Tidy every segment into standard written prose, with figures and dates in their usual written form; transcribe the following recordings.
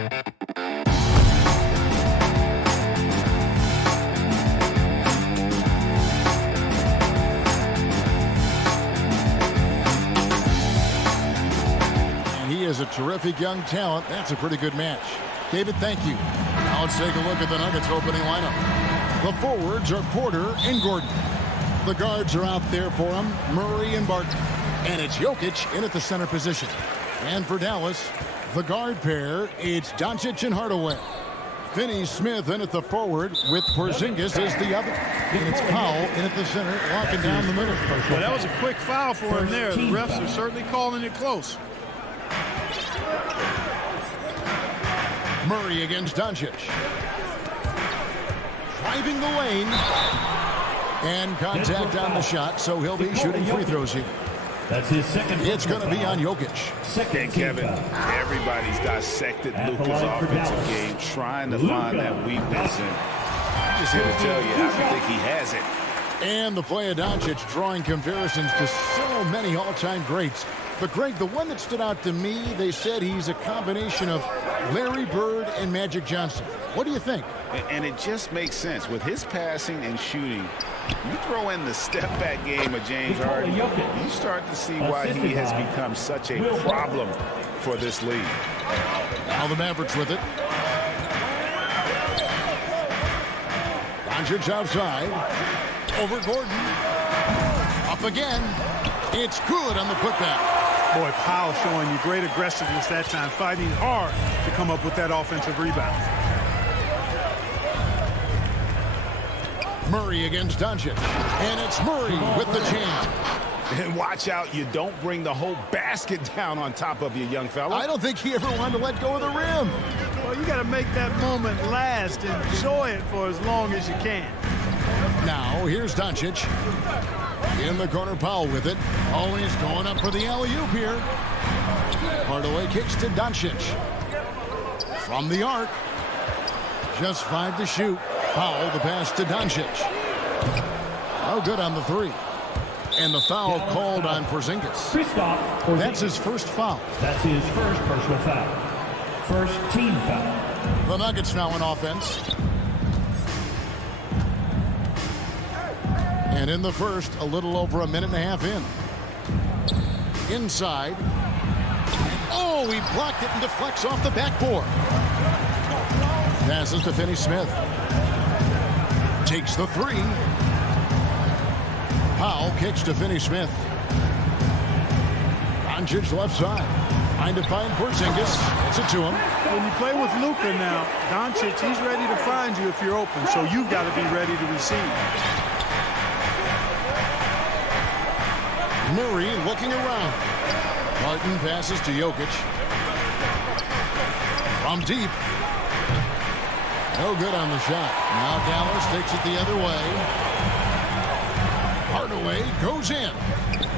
He is a terrific young talent. That's a pretty good match. David, thank you. Now let's take a look at the Nuggets opening lineup. The forwards are Porter and Gordon. The guards are out there for him, Murray and Barton. And it's Jokic in at the center position. And for Dallas, the guard pair, it's Doncic and Hardaway. Finney-Smith in at the forward with Porzingis as the other. And it's Powell in at the center, locking down the middle. Well, that was a quick foul for him there. The refs are certainly calling it close. Murray against Doncic. Driving the lane. And contact on the shot, so he'll be shooting free throws here. That's his second. It's going to be on Jokic. And Kevin, everybody's dissected Luka's offensive game, trying to find that weakness. And I'm just here to tell you, I don't think he has it. And the play of Doncic drawing comparisons to so many all-time greats. But, Greg, the one that stood out to me, they said he's a combination of Larry Bird and Magic Johnson. What do you think? And it just makes sense. With his passing and shooting, you throw in the step-back game of James Harden, you start to see why he has become such a problem for this league. Now the Mavericks with it. Doncic outside. Over Gordon. Up again. It's good on the putback. Boy, Powell showing you great aggressiveness that time, fighting hard to come up with that offensive rebound. Murray against Doncic. And it's Murray with the jam. And watch out, you don't bring the whole basket down on top of you, young fella. I don't think he ever wanted to let go of the rim. Well, you got to make that moment last. Enjoy it for as long as you can. Now, here's Doncic. In the corner, Powell with it. Oh, and he's going up for the alley-oop here. Hardaway kicks to Doncic. From the arc. Just 5 to shoot. Powell, the pass to Doncic. Oh, good on the 3. And the foul called on Porzingis. That's his first foul. That's his first personal foul. First team foul. The Nuggets now in offense. And in the first, a little over a minute and a half in. Inside. Oh, he blocked it and deflects off the backboard. Passes to Finney-Smith. Takes the 3. Powell kicks to Finney-Smith. Doncic left side. Trying to find Porzingis. Gets it to him. When you play with Luka now, Doncic, he's ready to find you if you're open, so you've got to be ready to receive. Murray looking around. Barton passes to Jokic. From deep. No good on the shot. Now Dallas takes it the other way. Hardaway goes in.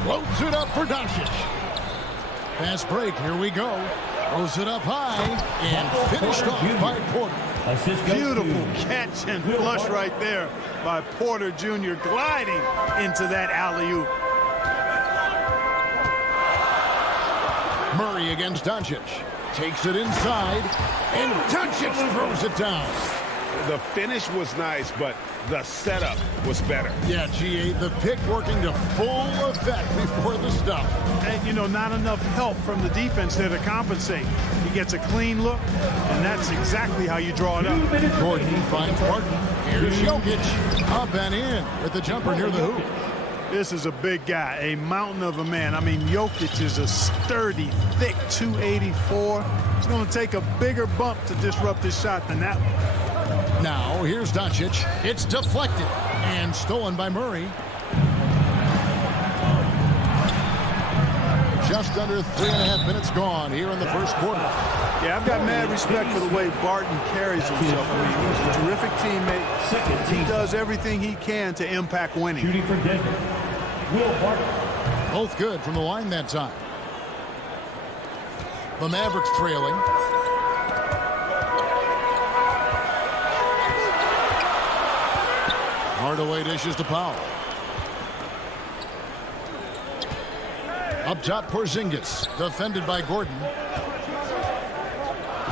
Floats it up for Doncic. Fast break. Here we go. Throws it up high. And finished off by Porter. Beautiful catch and flush right there by Porter Jr. gliding into that alley-oop. Murray against Doncic. Takes it inside. And Doncic throws it down. The finish was nice, but the setup was better. Yeah, GA, the pick working to full effect before the stuff. And, you know, not enough help from the defense there to compensate. He gets a clean look, and that's exactly how you draw it up. Gordon finds Barton. Here's Jokic. Up and in with the jumper near the hoop. This is a big guy, a mountain of a man. I mean, Jokic is a sturdy, thick 284. It's going to take a bigger bump to disrupt his shot than that one. Now, here's Doncic. It's deflected and stolen by Murray. Just under 3.5 minutes gone here in the first quarter. Yeah, I've got mad respect for the way Barton carries himself. I mean, he's a terrific teammate. He does everything he can to impact winning. Shooting for Denver. Will Barton. Both good from the line that time. The Mavericks trailing. Hardaway dishes to Powell. Up top, Porzingis, defended by Gordon.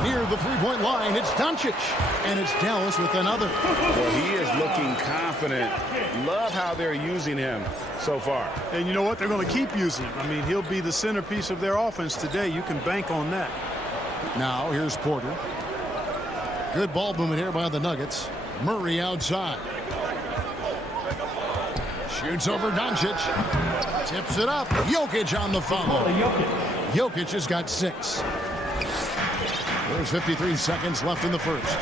Near the three-point line, it's Doncic. And it's Dallas with another. Well, he is looking confident. Love how they're using him so far. And you know what? They're going to keep using him. I mean, he'll be the centerpiece of their offense today. You can bank on that. Now, here's Porter. Good ball movement here by the Nuggets. Murray outside. Shoots over Doncic. Tips it up. Jokic on the foul. Jokic has got 6. There's 53 seconds left in the first.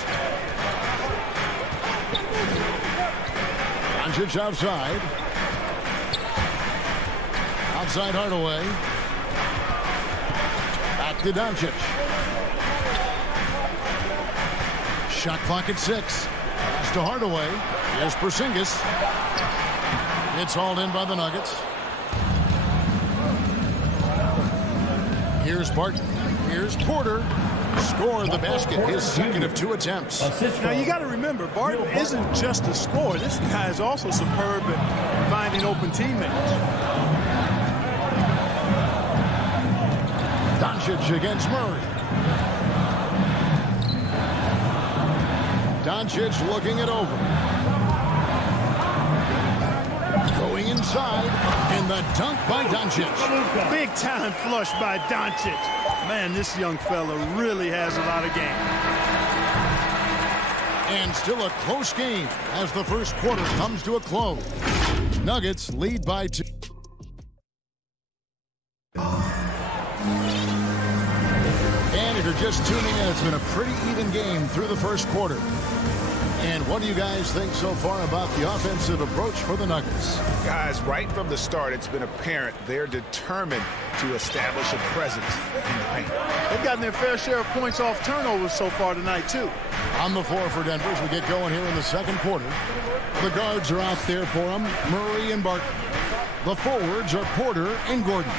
Doncic outside. Outside Hardaway. Back to Doncic. Shot clock at 6. Pass to Hardaway. Here's Porzingis. It's hauled in by the Nuggets. Here's Barton. Here's Porter. Scored the basket. His second of 2 attempts. Now, you got to remember, Barton isn't just a scorer. This guy is also superb at finding open teammates. Doncic against Murray. Doncic looking it over. Going inside, and the dunk by Doncic. Big time flush by Doncic. Man, this young fella really has a lot of game. And still a close game as the first quarter comes to a close. Nuggets lead by 2. And if you're just tuning in, it's been a pretty even game through the first quarter. And what do you guys think so far about the offensive approach for the Nuggets? Guys, right from the start, it's been apparent they're determined to establish a presence in the paint. They've gotten their fair share of points off turnovers so far tonight, too. On the floor for Denver as we get going here in the second quarter. The guards are out there for them, Murray and Barton. The forwards are Porter and Gordon.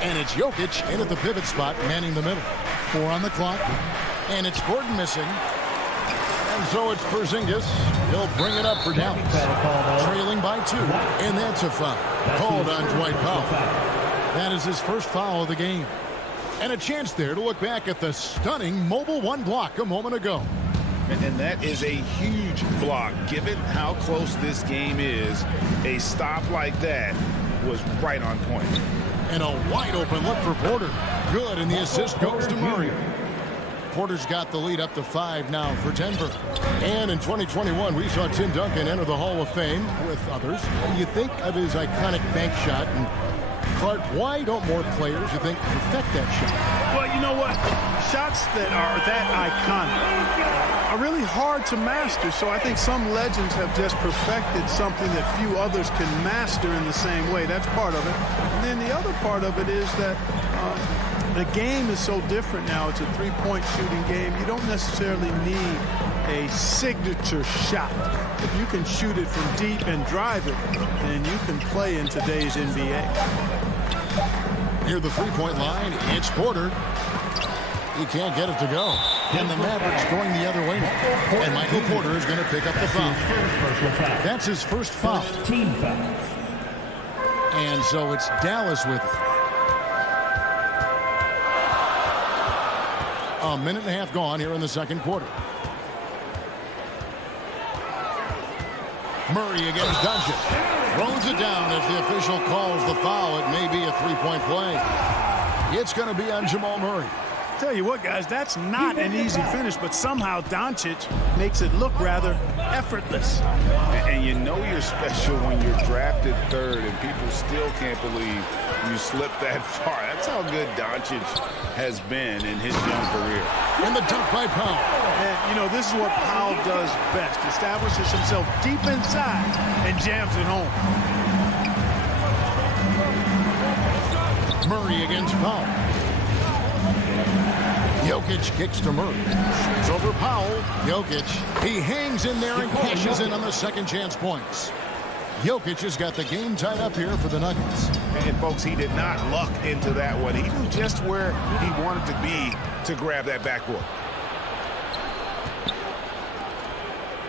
And it's Jokic in at the pivot spot, manning the middle. 4 on the clock. And it's Gordon missing. And so it's Porzingis. He'll bring it up for Dallas. Trailing by 2. And that's a foul. Called on Dwight Powell. That is his first foul of the game. And a chance there to look back at the stunning mobile 1 block a moment ago. And that is a huge block. Given how close this game is, a stop like that was right on point. And a wide open look for Porter. Good, and the assist goes to Murray. Porter's got the lead up to 5 now for Denver. And in 2021, we saw Tim Duncan enter the Hall of Fame with others. You think of his iconic bank shot, and Clark, why don't more players, you think, perfect that shot? Well, you know what? Shots that are that iconic are really hard to master. So I think some legends have just perfected something that few others can master in the same way. That's part of it. And then the other part of it is that the game is so different now. It's a three-point shooting game. You don't necessarily need a signature shot. If you can shoot it from deep and drive it, then you can play in today's NBA. Near the three-point line, it's Porter. He can't get it to go. And the Mavericks going the other way now. And Michael Porter is going to pick up the foul. That's his first foul. Team foul. And so it's Dallas with it. A minute and a half gone here in the second quarter. Murray against Doncic. Throws it down as the official calls the foul. It may be a three-point play. It's going to be on Jamal Murray. Tell you what, guys, that's not an easy finish, but somehow Doncic makes it look rather effortless. And you know you're special when you're drafted 3rd and people still can't believe you slipped that far. That's how good Doncic has been in his young career. And the dunk by Powell. And, you know, this is what Powell does best. Establishes himself deep inside and jams it home. Murray against Powell. Jokic kicks to Murray. Shoots over Powell. Jokic. He hangs in there and cashes in on the second chance points. Jokic has got the game tied up here for the Nuggets. And, folks, he did not luck into that one. He knew just where he wanted to be to grab that backboard.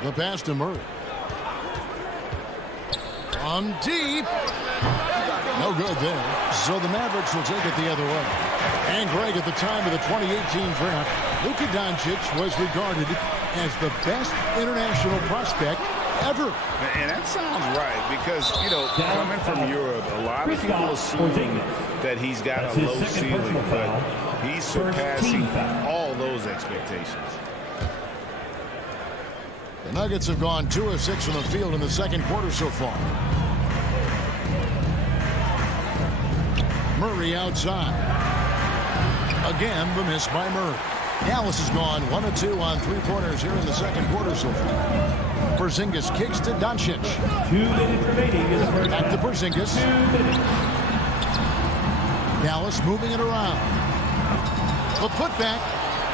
The pass to Murray. From deep. No good there. So the Mavericks will take it the other way. And Greg, at the time of the 2018 draft, Luka Doncic was regarded as the best international prospect ever. And that sounds right because, you know, coming from Europe, a lot of people assume that he's got a low ceiling, but he's surpassing all those expectations. The Nuggets have gone 2 of 6 from the field in the second quarter so far. Murray outside. Again, the miss by Murray. Dallas has gone 1 of 2 on 3-pointers here in the second quarter so far. Porzingis kicks to Doncic. 2 minutes remaining in the first. Back to Porzingis. 2 minutes. Dallas moving it around. The putback.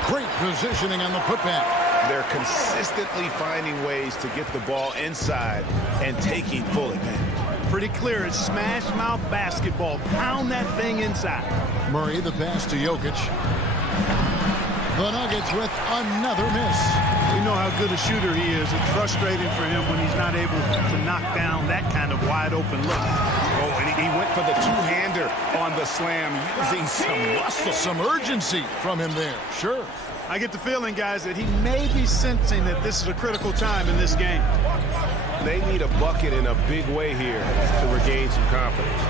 Great positioning on the putback. They're consistently finding ways to get the ball inside and taking full advantage. Pretty clear. It's smash mouth basketball. Pound that thing inside. Murray, the pass to Jokic. The Nuggets with another miss. We know how good a shooter he is. It's frustrating for him when he's not able to knock down that kind of wide open look. Oh, and he went for the two-hander on the slam using some muscle. Some urgency from him there. Sure. I get the feeling, guys, that he may be sensing that this is a critical time in this game. They need a bucket in a big way here to regain some confidence.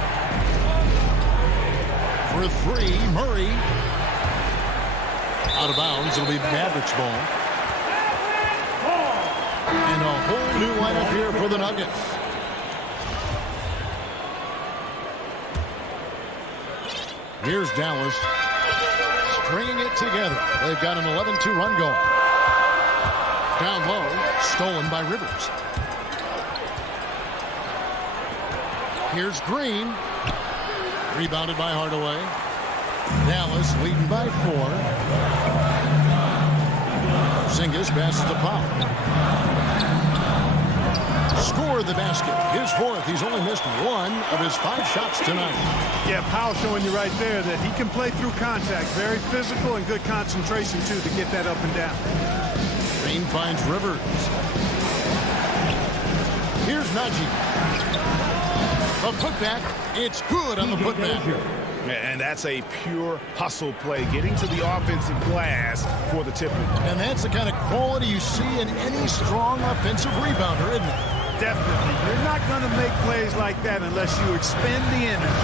For 3, Murray. Out of bounds. It'll be Mavericks ball. And a whole new lineup here for the Nuggets. Here's Dallas. Stringing it together. They've got an 11-2 run going. Down low. Stolen by Rivers. Here's Green. Rebounded by Hardaway. Dallas leading by 4. Porzingis passes to Pop. Scored the basket. His 4th. He's only missed 1 of his 5 shots tonight. Yeah, Powell showing you right there that he can play through contact. Very physical and good concentration, too, to get that up and down. Green finds Rivers. Here's Najee. A putback. It's good on the putback. And that's a pure hustle play, getting to the offensive glass for the tip. And that's the kind of quality you see in any strong offensive rebounder, isn't it? Definitely. You're not going to make plays like that unless you expend the energy.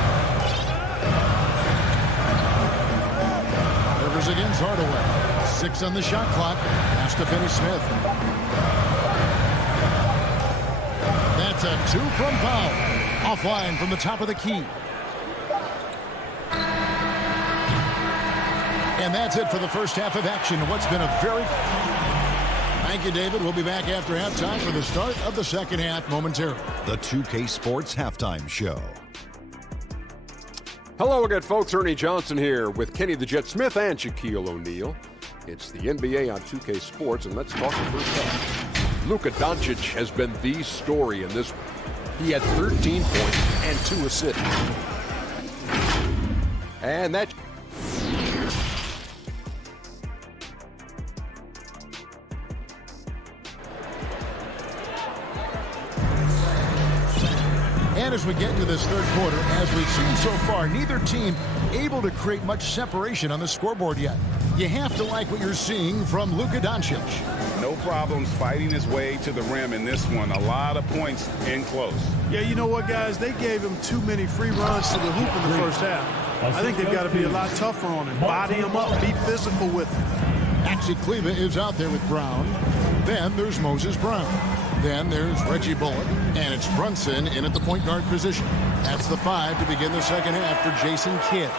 Rivers against Hardaway. 6 on the shot clock. Pass to Finney-Smith. That's a 2 from Powell. Offline from the top of the key. And that's it for the first half of action. What's been a very... Thank you, David. We'll be back after halftime for the start of the second half momentarily. The 2K Sports Halftime Show. Hello again, folks. Ernie Johnson here with Kenny the Jet Smith and Shaquille O'Neal. It's the NBA on 2K Sports, and let's talk the first half. Luka Doncic has been the story in this one. He had 13 points and 2 assists. And that... And as we get into this third quarter, as we've seen so far, neither team able to create much separation on the scoreboard yet. You have to like what you're seeing from Luka Doncic. No problems fighting his way to the rim in this one. A lot of points in close. Yeah, you know what, guys? They gave him too many free runs to the hoop in the first half. I think they've got to be a lot tougher on him. Body him up, be physical with him. Maxi Kleba is out there with Brown. Then there's Moses Brown. Then there's Reggie Bullock. And it's Brunson in at the point guard position. That's the 5 to begin the second half for Jason Kidd.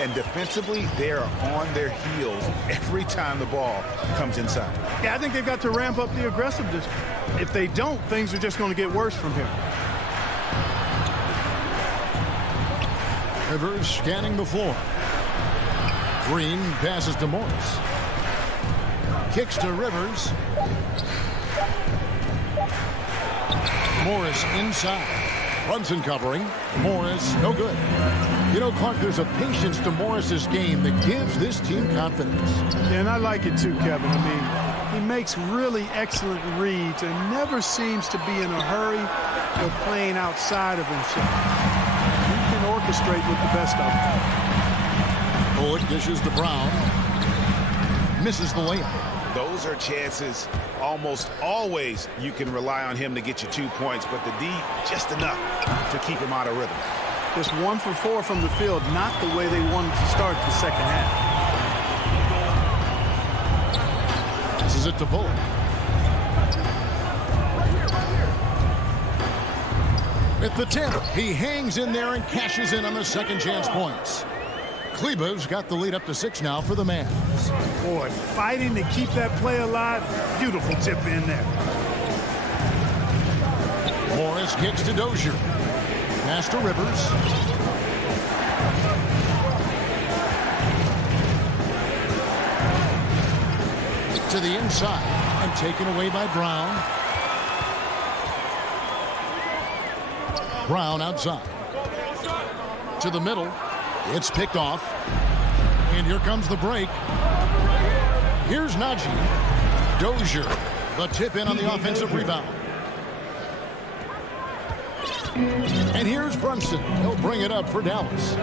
And defensively, they are on their heels every time the ball comes inside. Yeah, I think they've got to ramp up the aggressiveness. If they don't, things are just going to get worse from here. Rivers scanning the floor. Green passes to Morris. Kicks to Rivers. Morris inside. Brunson covering. Morris, no good. You know, Clark, there's a patience to Morris's game that gives this team confidence. Yeah, and I like it too, Kevin. I mean, he makes really excellent reads and never seems to be in a hurry or playing outside of himself. He can orchestrate with the best of them. Bullock dishes to Brown. Misses the layup. Those are chances almost always you can rely on him to get you 2 points, but the D just enough to keep him out of rhythm. Just 1 for 4 from the field, not the way they wanted to start the second half. This is it to Bullock. At the 10, he hangs in there and cashes in on the second chance points. Kleba's got the lead up to 6 now for the Mavs. Boy, fighting to keep that play alive. Beautiful tip in there. Morris kicks to Dozier. Pass to Rivers. To the inside and taken away by Brown. Brown outside. To the middle. It's picked off. And here comes the break. Here's Najee. Dozier. The tip in on the offensive rebound. And here's Brunson. He'll bring it up for Dallas.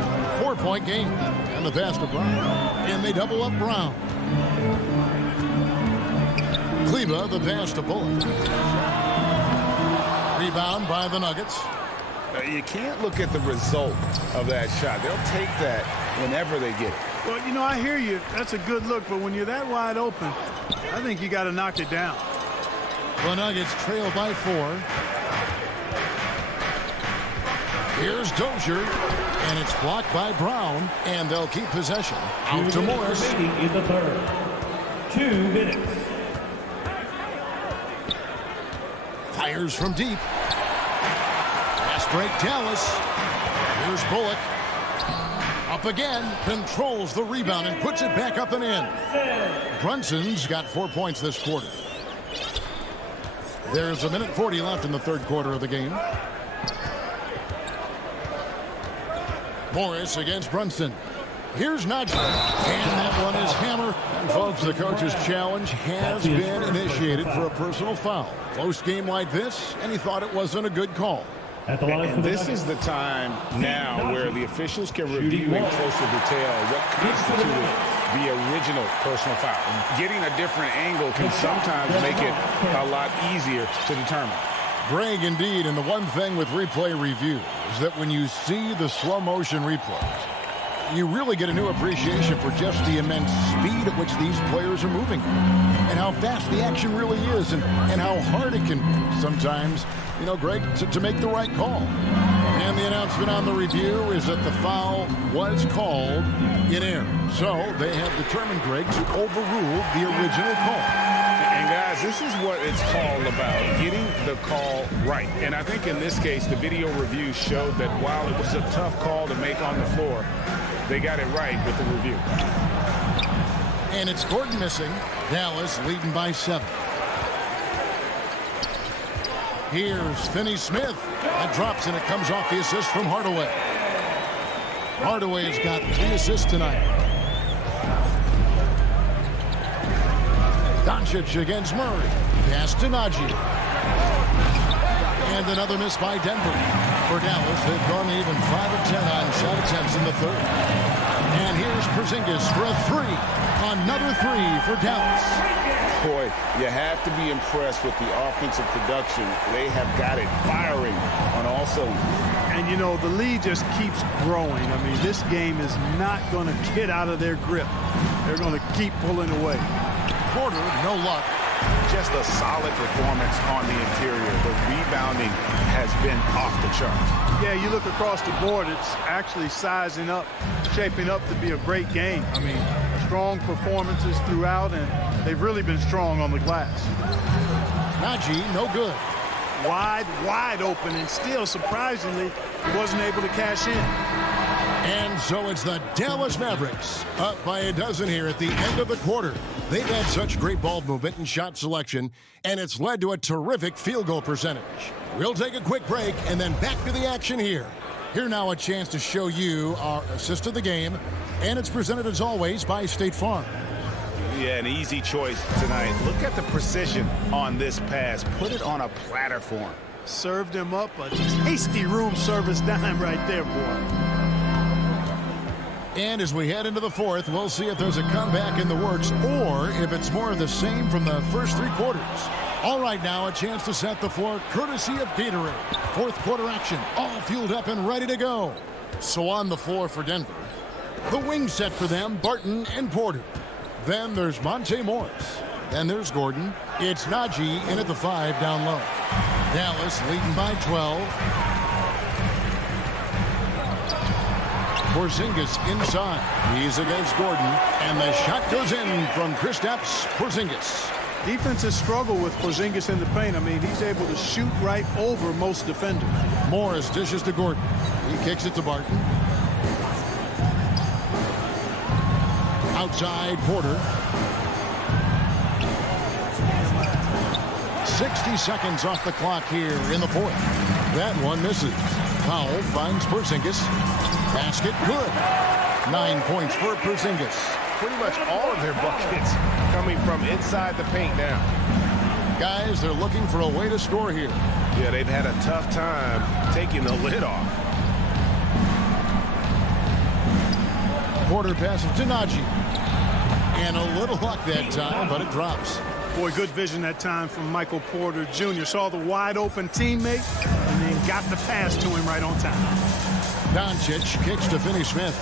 4-point game. And the pass to Brown. And they double up Brown. Kleba, the pass to Bullock. Rebound by the Nuggets. You can't look at the result of that shot. They'll take that whenever they get it. Well, you know, I hear you. That's a good look, but when you're that wide open, I think you got to knock it down. The Nuggets trail by 4. Here's Dozier, and it's blocked by Brown, and they'll keep possession. Out to Morris. In the third. 2 minutes. Fires from deep. Fast break Dallas. Here's Bullock. Up again. Controls the rebound and puts it back up and in. Brunson's got 4 points this quarter. There's 1:40 left in the third quarter of the game. Morris against Brunson. Here's Najee. And that one is hammer. And folks, the coach's challenge has been initiated for a personal foul. Close game like this, and he thought it wasn't a good call. And this is the time now where the officials can review in closer detail what constituted the original personal foul. Getting a different angle can sometimes make it a lot easier to determine. Greg, indeed, and the one thing with replay review is that when you see the slow motion replays, you really get a new appreciation for just the immense speed at which these players are moving and how fast the action really is and how hard it can be sometimes, you know, Greg, to make the right call. And the announcement on the review is that the foul was called in error. So they have determined, Greg, to overrule the original call. And guys, this is what it's all about, getting the call right. And I think in this case, the video review showed that while it was a tough call to make on the floor, they got it right with the review. And it's Gordon missing. Dallas leading by 7. Here's Finney-Smith. That drops and it comes off the assist from Hardaway. Hardaway's got 3 assists tonight. Doncic against Murray. Pass to Najee. And another miss by Denver. For Dallas, they've gone even 5 of 10 on shot attempts in the third. And here's Porzingis for a 3. Another 3 for Dallas. Boy, you have to be impressed with the offensive production. They have got it firing on all cylinders. And, you know, the lead just keeps growing. I mean, this game is not going to get out of their grip. They're going to keep pulling away. Porter, no luck. Just a solid performance on the interior. The rebounding has been off the charts. Yeah, you look across the board, it's actually sizing up, shaping up to be a great game. I mean, strong performances throughout, and they've really been strong on the glass. Najee, no good. Wide open, and still, surprisingly, he wasn't able to cash in. And so it's the Dallas Mavericks up by a dozen here at the end of the quarter. They've had such great ball movement and shot selection, and it's led to a terrific field goal percentage. We'll take a quick break and then back to the action here. Here now a chance to show you our assist of the game, and it's presented as always by State Farm. Yeah, an easy choice tonight. Look at the precision on this pass. Put it on a platter for him. Served him up a tasty room service dime right there, boy. And as we head into the fourth, we'll see if there's a comeback in the works or if it's more of the same from the first 3 quarters. All right, now a chance to set the floor courtesy of Gatorade. Fourth quarter action, all fueled up and ready to go. So on the floor for Denver, the wing set for them, Barton and Porter. Then there's Monte Morris. Then there's Gordon. It's Najee in at the 5 down low. Dallas leading by 12. Porzingis inside. He's against Gordon. And the shot goes in from Kristaps Porzingis. Defenses struggle with Porzingis in the paint. I mean, he's able to shoot right over most defenders. Morris dishes to Gordon. He kicks it to Barton. Outside Porter. 60 seconds off the clock here in the fourth. That one misses. Powell finds Porzingis. Basket good. 9 points for Porzingis. Pretty much all of their buckets coming from inside the paint now. Guys, they're looking for a way to score here. Yeah, they've had a tough time taking the lid off. Porter passes to Najee. And a little luck that time, but it drops. Boy, good vision that time from Michael Porter Jr. Saw the wide open teammate and then got the pass to him right on time. Doncic kicks to Finney-Smith.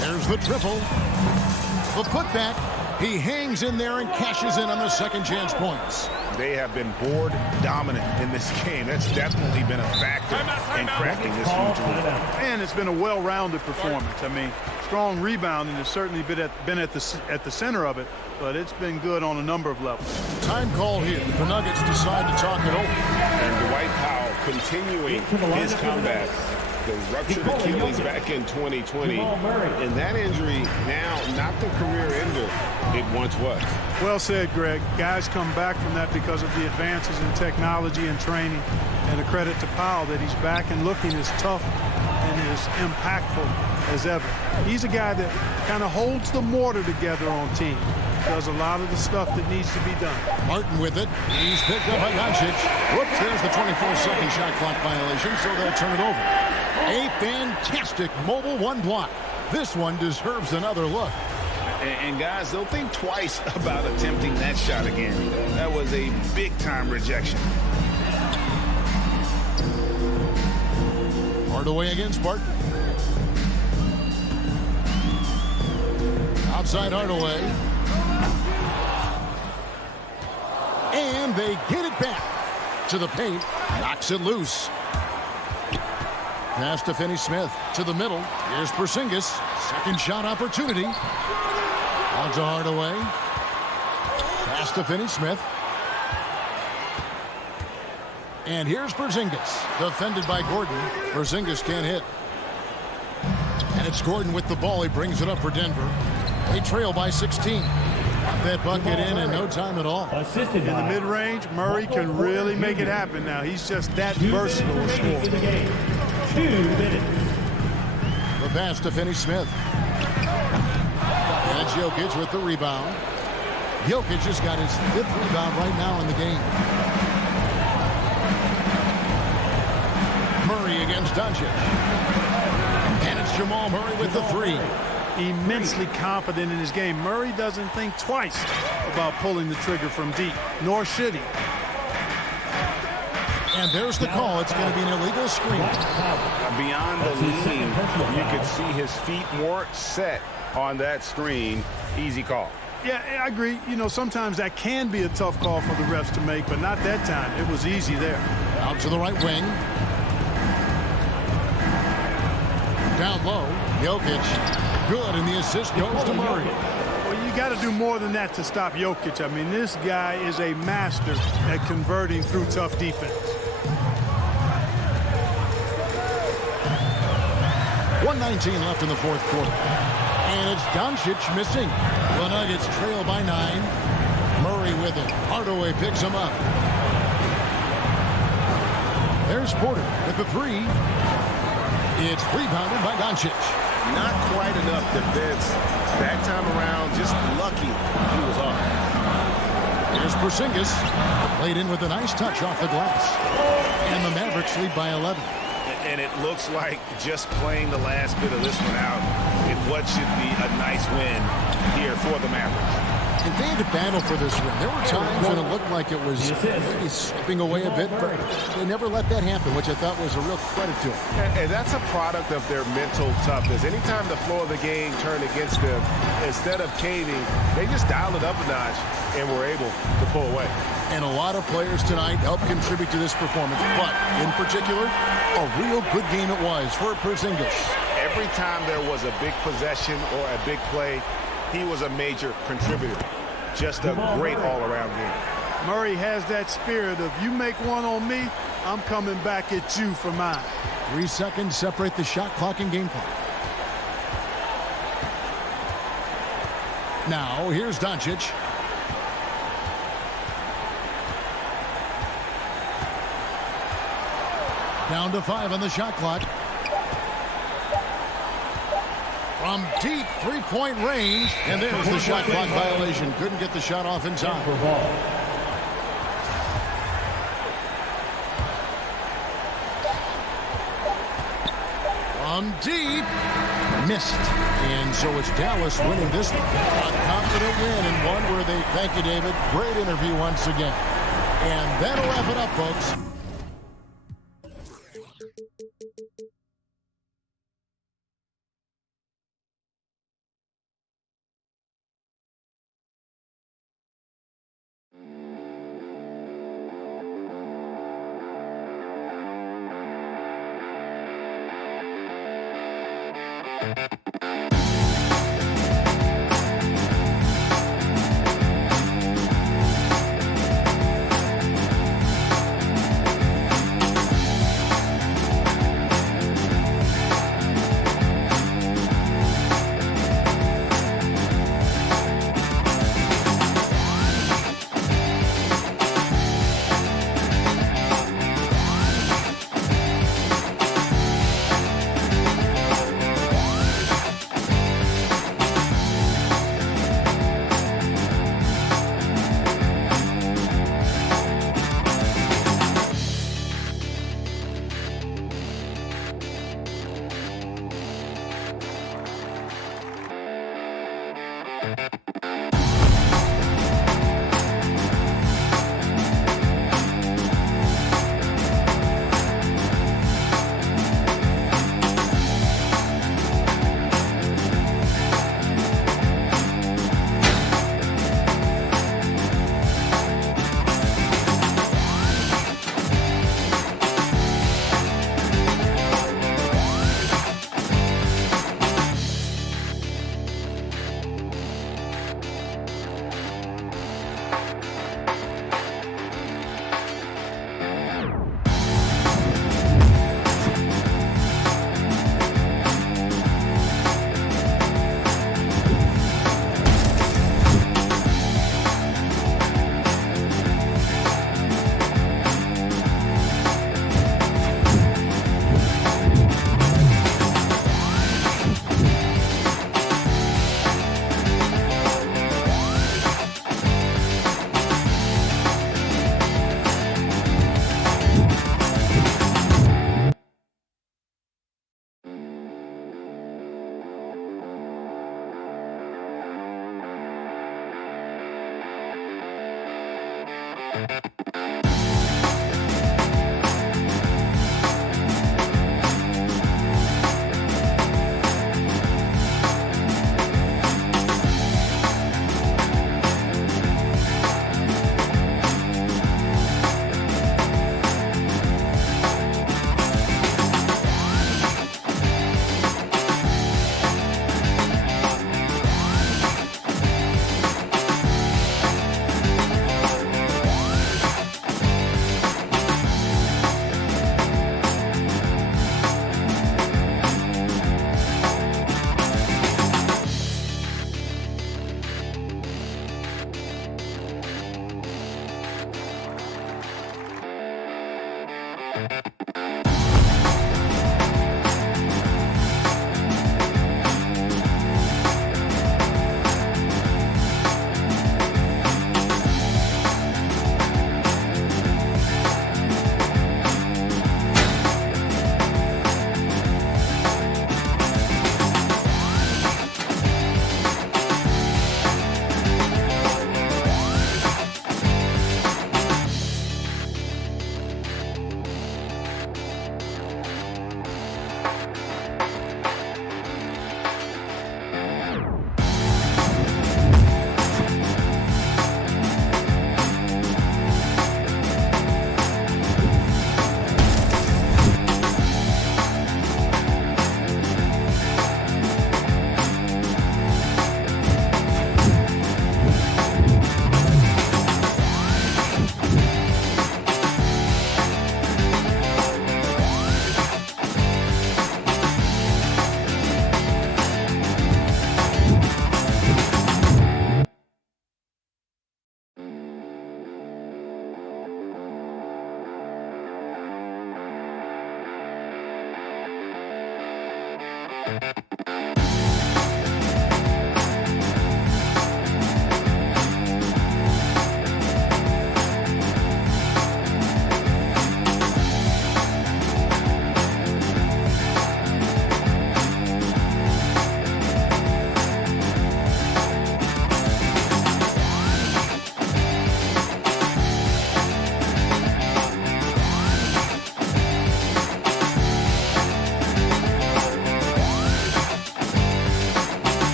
There's the triple. The putback. He hangs in there and cashes in on the second chance points. They have been board dominant in this game. That's definitely been a factor in crafting this huge lead. And it's been a well-rounded performance. I mean, strong rebounding has certainly been at the center of it, but it's been good on a number of levels. Time call here. The Nuggets decide to talk it over. And Dwight Powell continuing his comeback. The ruptured Achilles back in 2020. And that injury now not the career ender it once was. Well said, Greg. Guys come back from that because of the advances in technology and training. And a credit to Powell that he's back and looking as tough and as impactful as ever. He's a guy that kind of holds the mortar together on team. Does a lot of the stuff that needs to be done. Martin with it. He's picked up by Doncic. Whoops, there's the 24-second shot clock violation, so they'll turn it over. A fantastic mobile one block. This one deserves another look. And guys, they'll think twice about attempting that shot again. That was a big-time rejection. Hardaway against Barton. Outside Hardaway. And they get it back to the paint. Knocks it loose. Pass to Finney-Smith to the middle. Here's Porzingis. Second shot opportunity. On to Hardaway. Pass to Finney-Smith. And here's Porzingis. Defended by Gordon. Porzingis can't hit. And it's Gordon with the ball. He brings it up for Denver. They trail by 16. That bucket in no time at all. In the mid-range, Murray can really make it happen now. He's just that versatile a scorer. 2 minutes. The pass to Finney-Smith. And it's Jokic with the rebound. Jokic just got his 5th rebound right now in the game. Murray against Doncic. And it's Jamal Murray with the 3. Immensely confident in his game. Murray doesn't think twice about pulling the trigger from deep, nor should he. And there's the call. It's going to be an illegal screen. Beyond the leaning, you could see his feet more set on that screen. Easy call. Yeah, I agree. You know, sometimes that can be a tough call for the refs to make, but not that time. It was easy there. Out to the right wing. Down low. Jokic. Good, and the assist goes to Murray. Well, you got to do more than that to stop Jokic. I mean, this guy is a master at converting through tough defense. 1:19 left in the fourth quarter. And it's Doncic missing. The Nuggets trail by 9. Murray with it. Hardaway picks him up. There's Porter with the 3. It's rebounded by Doncic. Not quite enough defense. That time around, just lucky he was on. Here's Porzingis. Played in with a nice touch off the glass. And the Mavericks lead by 11. And it looks like just playing the last bit of this one out in what should be a nice win here for the Mavericks. And they had to battle for this win. There were times when it looked like it was maybe slipping away a bit, but they never let that happen, which I thought was a real credit to them. And that's a product of their mental toughness. Anytime the flow of the game turned against them, instead of caving, they just dialed it up a notch and were able to pull away. And a lot of players tonight helped contribute to this performance, but in particular, a real good game it was for Porzingis. Every time there was a big possession or a big play, he was a major contributor. Just a great all-around game. Murray has that spirit of, you make one on me, I'm coming back at you for mine. 3 seconds separate the shot clock and game clock. Now, here's Doncic. Down to 5 on the shot clock. From deep three-point range, and there's the shot clock violation. Couldn't get the shot off in time. From deep, missed. And so it's Dallas winning this one. A confident win, and one where they, thank you, David, great interview once again. And that'll wrap it up, folks.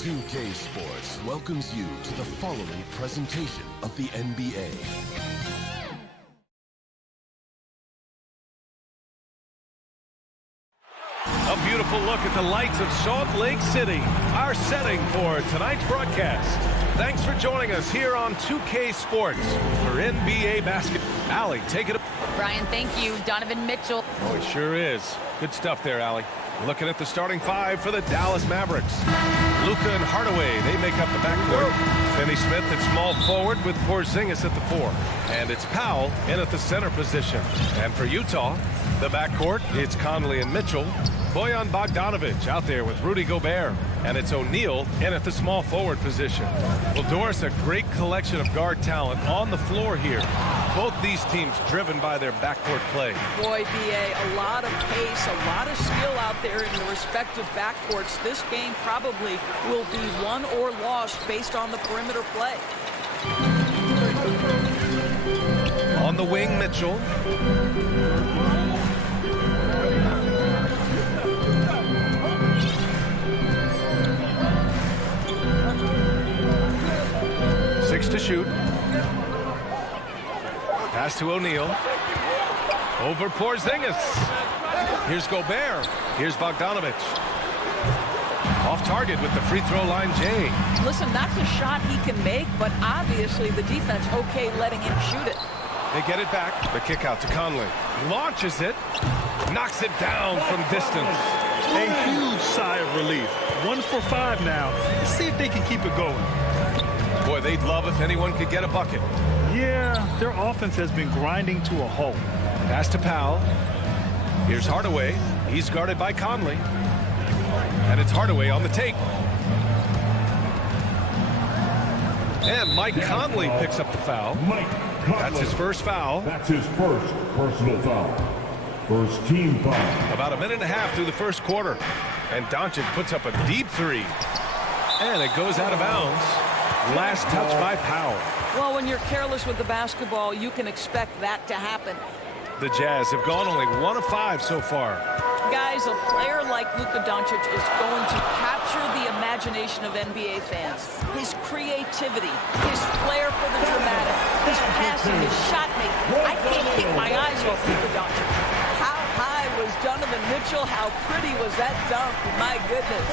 2K Sports welcomes you to the following presentation of the NBA. A beautiful look at the lights of Salt Lake City, our setting for tonight's broadcast. Thanks for joining us here on 2K Sports for NBA basketball. Allie, take it. Brian, thank you. Donovan Mitchell. Oh, it sure is. Good stuff there, Allie. Looking at the starting five for the Dallas Mavericks. Luka and Hardaway, they make up the backcourt. Finney Smith at small forward with Porzingis at the 4. And it's Powell in at the center position. And for Utah, the backcourt, it's Conley and Mitchell. Bojan Bogdanovic out there with Rudy Gobert. And it's O'Neal in at the small forward position. Well, Doris, a great collection of guard talent on the floor here. Both these teams driven by their backcourt play. Boy, BA, a lot of pace, a lot of skill out there in the respective backcourts. This game probably will be won or lost based on the perimeter play. On the wing, Mitchell. Six to shoot. Pass to O'Neal. Over Porzingis. Here's Gobert. Here's Bogdanovic. Off target with the free throw line, Jay. Listen, that's a shot he can make, but obviously the defense okay letting him shoot it. They get it back. The kick out to Conley. Launches it. Knocks it down from distance. A huge sigh of relief. 1 for 5 now. Let's see if they can keep it going. Boy, they'd love if anyone could get a bucket. Yeah, their offense has been grinding to a halt. Pass to Powell. Here's Hardaway. He's guarded by Conley. And it's Hardaway on the take. And Mike Conley picks up the foul. That's his first foul. That's his first personal foul. First team foul. About a minute and a half through the first quarter. And Doncic puts up a deep three. And it goes out of bounds. Last touch by Powell. Well, when you're careless with the basketball, you can expect that to happen. The Jazz have gone only 1 of 5 so far. Guys, a player like Luka Doncic is going to capture the imagination of NBA fans. His creativity, his flair for the dramatic, his passing, his shot making. I can't keep my eyes off Luka Doncic. How high was Donovan Mitchell? How pretty was that dunk? My goodness.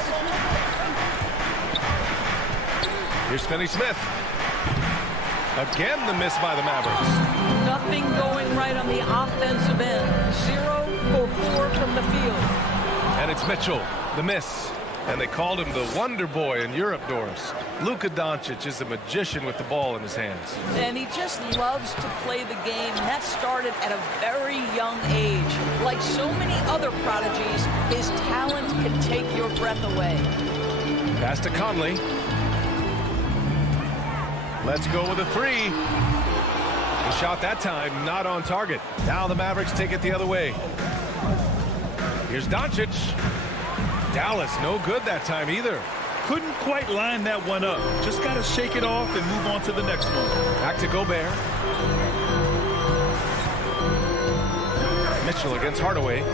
Here's Finney Smith. Again, the miss by the Mavericks. Nothing going right on the offensive end. 0 for 4 from the field. And it's Mitchell, the miss. And they called him the Wonder Boy in Europe, Doris. Luka Doncic is a magician with the ball in his hands. And he just loves to play the game. And that started at a very young age. Like so many other prodigies, his talent can take your breath away. Pass to Conley. Let's go with a three. The shot that time, not on target. Now the Mavericks take it the other way. Here's Doncic. Dallas, no good that time either. Couldn't quite line that one up. Just got to shake it off and move on to the next one. Back to Gobert. Mitchell against Hardaway.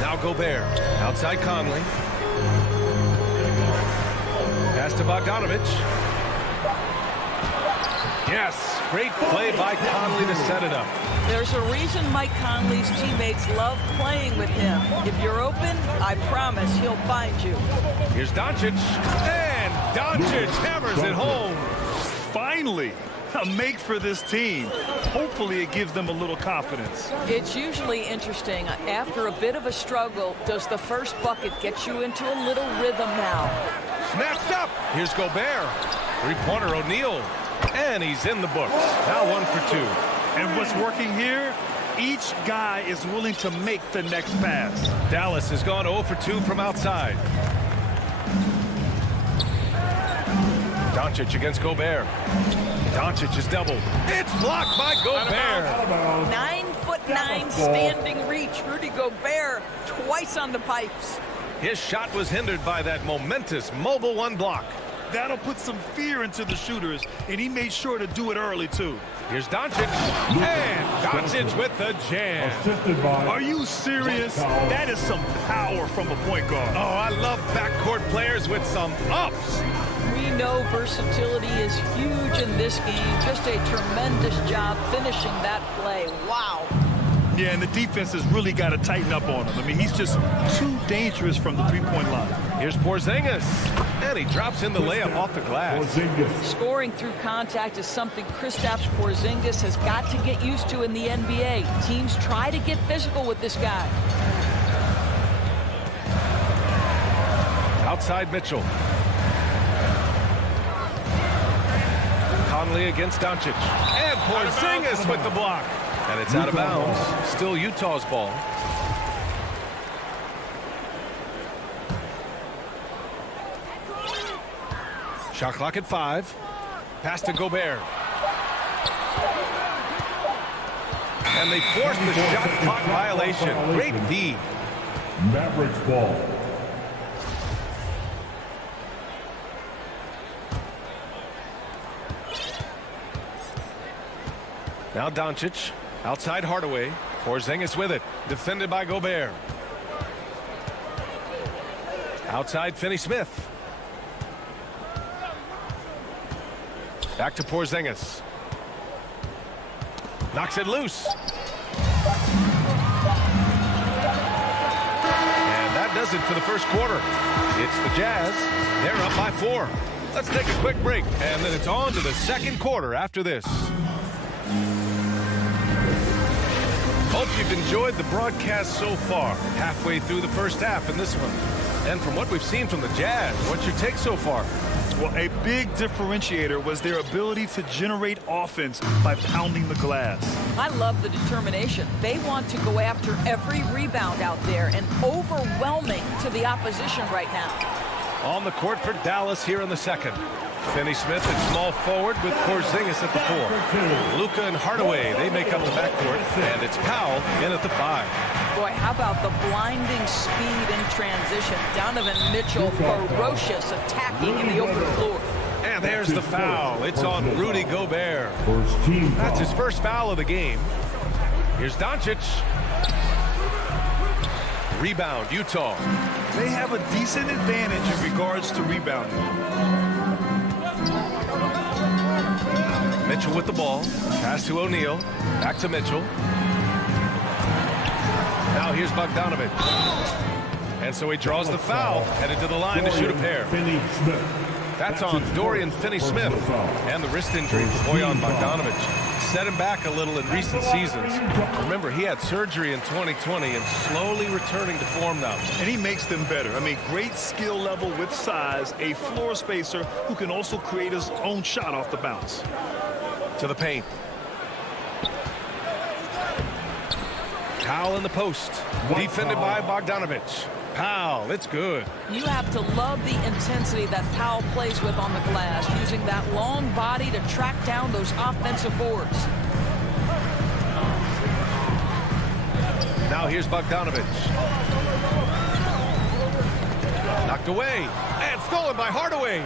Now Gobert. Outside Conley. Pass to Bogdanovic. Yes, great play by Conley to set it up. There's a reason Mike Conley's teammates love playing with him. If you're open, I promise he'll find you. Here's Doncic, and Doncic hammers it home. Finally, a make for this team. Hopefully it gives them a little confidence. It's usually interesting. After a bit of a struggle, does the first bucket get you into a little rhythm now? Snatched up. Here's Gobert. Three-pointer O'Neal. And he's in the books. Now 1 for 2. And what's working here? Each guy is willing to make the next pass. Dallas has gone 0 for 2 from outside. Doncic against Gobert. Doncic is doubled. It's blocked by Gobert. 9'9" standing reach. Rudy Gobert twice on the pipes. His shot was hindered by that momentous mobile 1 block. That'll put some fear into the shooters, and he made sure to do it early, too. Here's Doncic, and Doncic with the jam. Are you serious? That is some power from a point guard. Oh, I love backcourt players with some ups. We know versatility is huge in this game. Just a tremendous job finishing that play. Wow. Yeah, and the defense has really got to tighten up on him. I mean, he's just too dangerous from the three-point line. Here's Porzingis. And he drops in the layup off the glass. Scoring through contact is something Kristaps Porzingis has got to get used to in the NBA. Teams try to get physical with this guy. Outside Mitchell. Conley against Doncic. And Porzingis with the block. And it's out of bounds. Still Utah's ball. Shot clock at 5. Pass to Gobert. And they force the shot clock violation. Great D. Mavericks ball. Now Doncic. Outside Hardaway. Porzingis with it. Defended by Gobert. Outside Finney-Smith. Back to Porzingis. Knocks it loose. And that does it for the first quarter. It's the Jazz. They're up by 4. Let's take a quick break, and then it's on to the second quarter after this. Hope you've enjoyed the broadcast so far. Halfway through the first half in this one. And from what we've seen from the Jazz, what's your take so far? Well, a big differentiator was their ability to generate offense by pounding the glass. I love the determination. They want to go after every rebound out there and overwhelming to the opposition right now. On the court for Dallas here in the second. Finney-Smith at small forward with Porzingis at the 4. Luka and Hardaway, they make up the backcourt. And it's Powell in at the 5. Boy, how about the blinding speed in transition. Donovan Mitchell ferocious attacking in the open floor. And there's the foul. It's on Rudy Gobert. That's his first foul of the game. Here's Doncic. Rebound, Utah. They have a decent advantage in regards to rebounding. Mitchell with the ball. Pass to O'Neal. Back to Mitchell. Now here's Bogdanovic. And so he draws the foul. Headed to the line to shoot a pair. That's on Dorian Finney-Smith. And the wrist injury for Bojan Bogdanovic. Set him back a little in recent seasons. Remember, he had surgery in 2020 and slowly returning to form now. And he makes them better. I mean, great skill level with size, a floor spacer who can also create his own shot off the bounce. To the paint. Powell in the post. Defended by Bogdanovic. Powell, it's good. You have to love the intensity that Powell plays with on the glass, using that long body to track down those offensive boards. Now here's Bogdanovic. Knocked away. And stolen by Hardaway.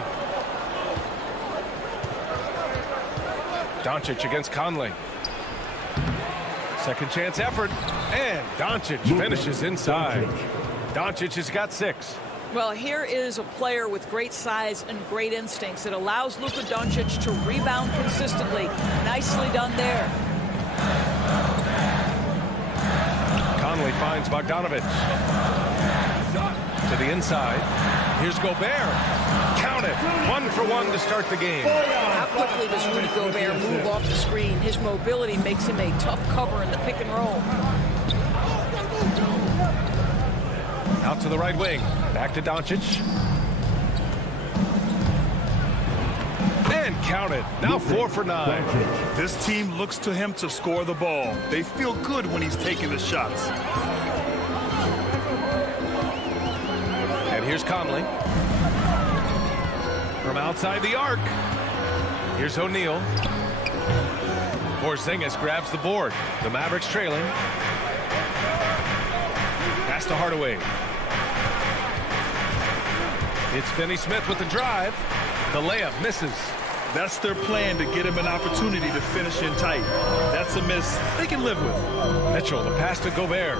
Doncic against Conley. Second chance effort. And Doncic finishes inside. Doncic has got 6. Well, here is a player with great size and great instincts. It allows Luka Doncic to rebound consistently. Nicely done there. Conley finds Bogdanovic. To the inside. Here's Gobert. Count it. 1 for 1 to start the game. How quickly does Rudy Gobert move off the screen? His mobility makes him a tough cover in the pick and roll. Out to the right wing. Back to Doncic. And count it. Now 4 for 9. This team looks to him to score the ball. They feel good when he's taking the shots. And here's Conley. From outside the arc. Here's O'Neal. Porzingis grabs the board. The Mavericks trailing. Pass to Hardaway. It's Finney-Smith with the drive. The layup misses. That's their plan, to get him an opportunity to finish in tight. That's a miss they can live with. Mitchell, the pass to Gobert.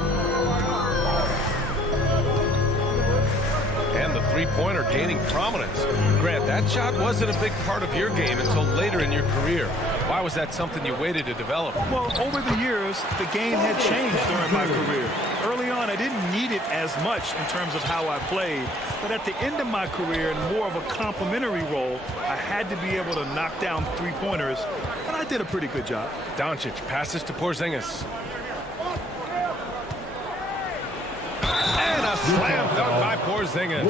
And the three-pointer gaining prominence. Grant, that shot wasn't a big part of your game until later in your career. Why was that something you waited to develop? Well, over the years, the game had changed during my career. Early on, I didn't need it as much in terms of how I played. But at the end of my career, in more of a complementary role, I had to be able to knock down three-pointers, and I did a pretty good job. Doncic passes to Porzingis. And a slam dunk by Porzingis.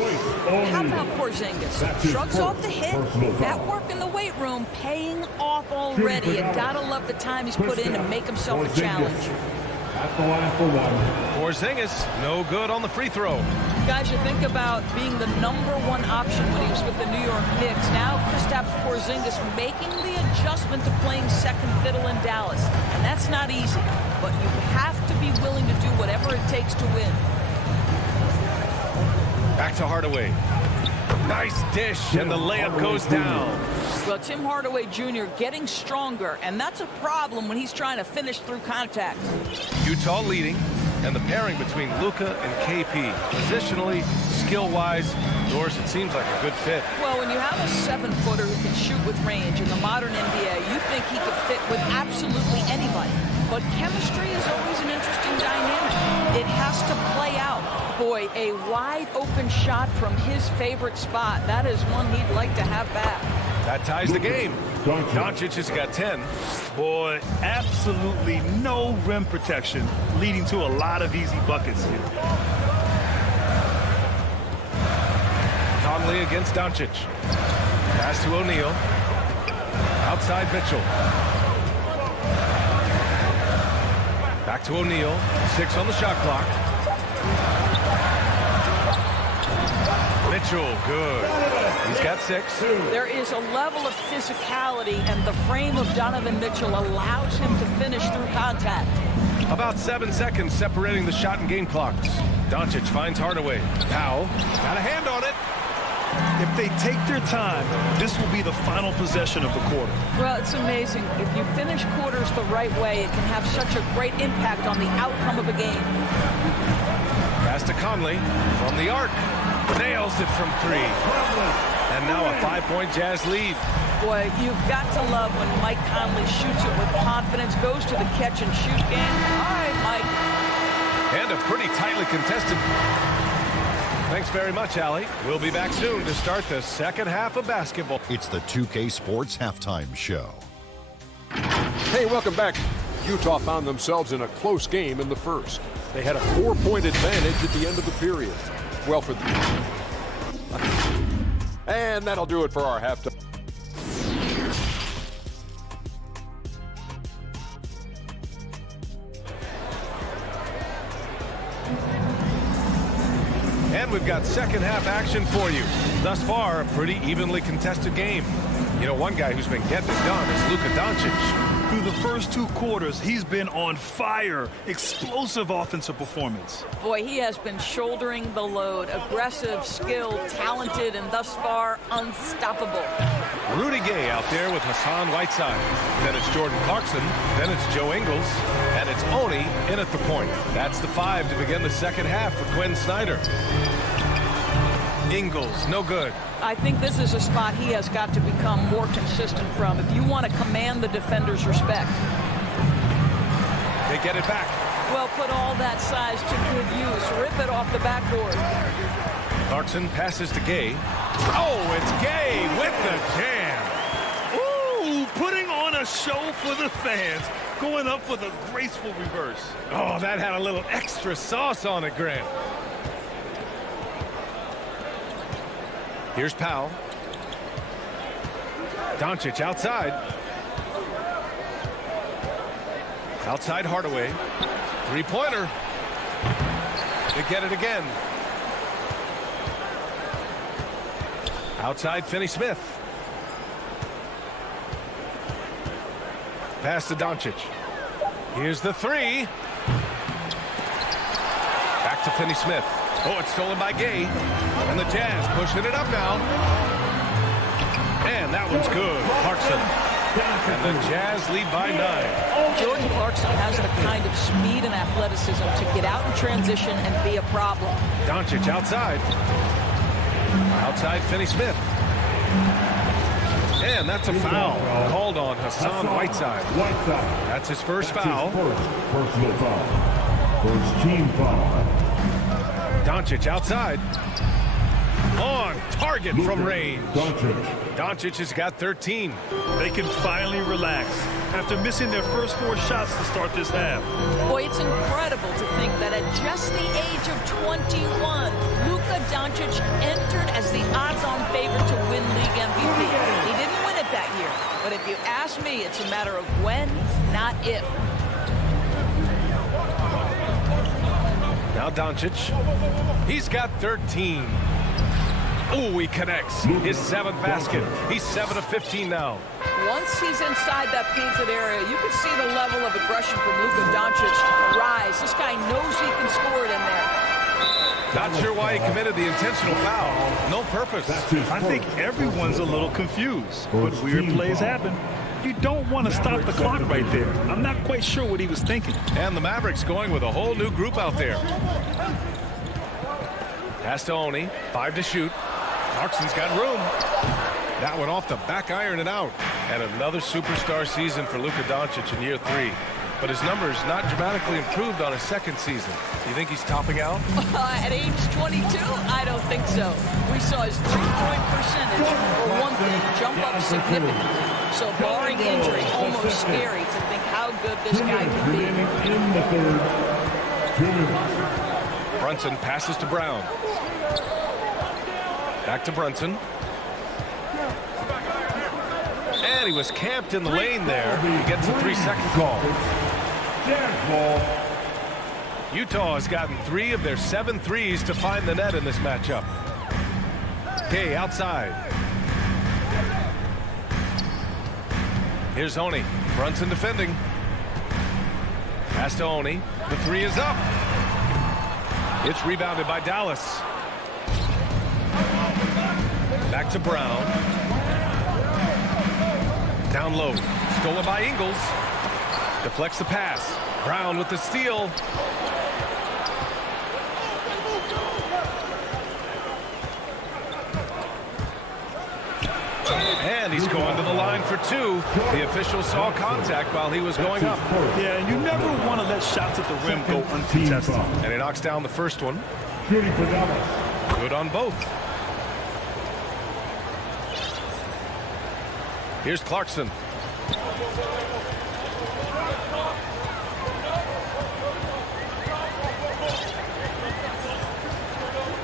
How about Porzingis? Shrugs off the hit. That work in the weight room paying off already. You gotta love the time he's put in to make himself a challenge. At the line for one. Porzingis, no good on the free throw. Guys, you think about being the #1 option when he was with the New York Knicks. Now Kristaps Porzingis making the adjustment to playing second fiddle in Dallas. And that's not easy. But you have to be willing to do whatever it takes to win. Back to Hardaway. Nice dish, and the layup goes down. Well, Tim Hardaway Jr. getting stronger, and that's a problem when he's trying to finish through contact. Utah leading, and the pairing between Luka and KP. Positionally, skill-wise, Doris, it seems like a good fit. Well, when you have a 7-footer who can shoot with range in the modern NBA, you think he could fit with absolutely anybody. But chemistry is always an interesting dynamic. It has to play out. Boy, a wide-open shot from his favorite spot. That is one he'd like to have back. That ties the game. Doncic has got 10. Boy, absolutely no rim protection, leading to a lot of easy buckets here. Conley against Doncic. Pass to O'Neal. Outside Mitchell. Back to O'Neal. 6 on the shot clock. Mitchell, good. He's got 6. There is a level of physicality, and the frame of Donovan Mitchell allows him to finish through contact. About 7 seconds separating the shot and game clocks. Doncic finds Hardaway. Powell got a hand on it. If they take their time, this will be the final possession of the quarter. Well, it's amazing. If you finish quarters the right way, it can have such a great impact on the outcome of a game. Pass to Conley from the arc. Nails it from 3. And now a 5-point Jazz lead. Boy, you've got to love when Mike Conley shoots it with confidence, goes to the catch and shoot game. All right, Mike. And a pretty tightly contested. Thanks very much, Allie. We'll be back soon to start the second half of basketball. It's the 2K Sports Halftime Show. Hey, welcome back. Utah found themselves in a close game in the first. They had a 4-point advantage at the end of the period. Well, for the... And that'll do it for our halftime. And we've got second half action for you. Thus far, a pretty evenly contested game. You know, one guy who's been getting it done is Luka Doncic. Through the first 2 quarters, he's been on fire. Explosive offensive performance. Boy, he has been shouldering the load. Aggressive, skilled, talented, and thus far, unstoppable. Rudy Gay out there with Hassan Whiteside. Then it's Jordan Clarkson. Then it's Joe Ingles. And it's Oni in at the point. That's the 5 to begin the second half for Quinn Snyder. Ingles, no good. I think this is a spot he has got to become more consistent from if you want to command the defender's respect. They get it back. Well, put all that size to good use. Rip it off the backboard. Clarkson passes to Gay. Oh, it's Gay with the jam. Ooh, putting on a show for the fans. Going up with a graceful reverse. Oh, that had a little extra sauce on it, Grant. Here's Powell. Doncic outside. Outside Hardaway. 3-pointer. They get it again. Outside Finney-Smith. Pass to Doncic. Here's the 3. Back to Finney-Smith. Oh, it's stolen by Gay. And the Jazz pushing it up now. And that one's good. Clarkson. And the Jazz lead by 9. Jordan Clarkson has the kind of speed and athleticism to get out in transition and be a problem. Doncic outside. Outside Finney-Smith. And that's a foul called on Hassan Whiteside. That's his first foul. Personal foul. First team foul. Doncic outside. On target from range. Doncic has got 13. They can finally relax after missing their first 4 shots to start this half. Boy, it's incredible to think that at just the age of 21, Luka Doncic entered as the odds-on favorite to win league MVP. He didn't win it that year, but if you ask me, it's a matter of when, not if. Now Doncic. He's got 13. Oh, he connects. His 7th basket. He's 7 of 15 now. Once he's inside that painted area, you can see the level of aggression from Luka Doncic rise. This guy knows he can score it in there. Not sure why he committed the intentional foul. No purpose. I think everyone's a little confused, but weird plays happen. You don't want to stop the clock right there. I'm not quite sure what he was thinking. And the Mavericks going with a whole new group out there. Pass to Oni. 5 to shoot. Clarkson's got room. That one off the back iron and out. And another superstar season for Luka Doncic in year 3. But his numbers not dramatically improved on his second season. You think he's topping out? At age 22? I don't think so. We saw his 3-point percentage, for one thing, jump up significantly. So barring injury, almost scary to think how good this guy can be. In the third, 2 minutes. Brunson passes to Brown. Back to Brunson. And he was camped in the lane there. He gets a 3-second call. Utah has gotten 3 of their 7 threes to find the net in this matchup. Gay outside. Here's Oni. Brunson defending. Pass to Oni. The 3 is up. It's rebounded by Dallas. Back to Brown. Down low. Stolen by Ingles. Deflects the pass. Brown with the steal. And he's going to the line for 2. The official saw contact while he was going up. Yeah, and you never want to let shots at the rim go uncontested. And he knocks down the first one. Shooting for Dallas. Good on both. Here's Clarkson.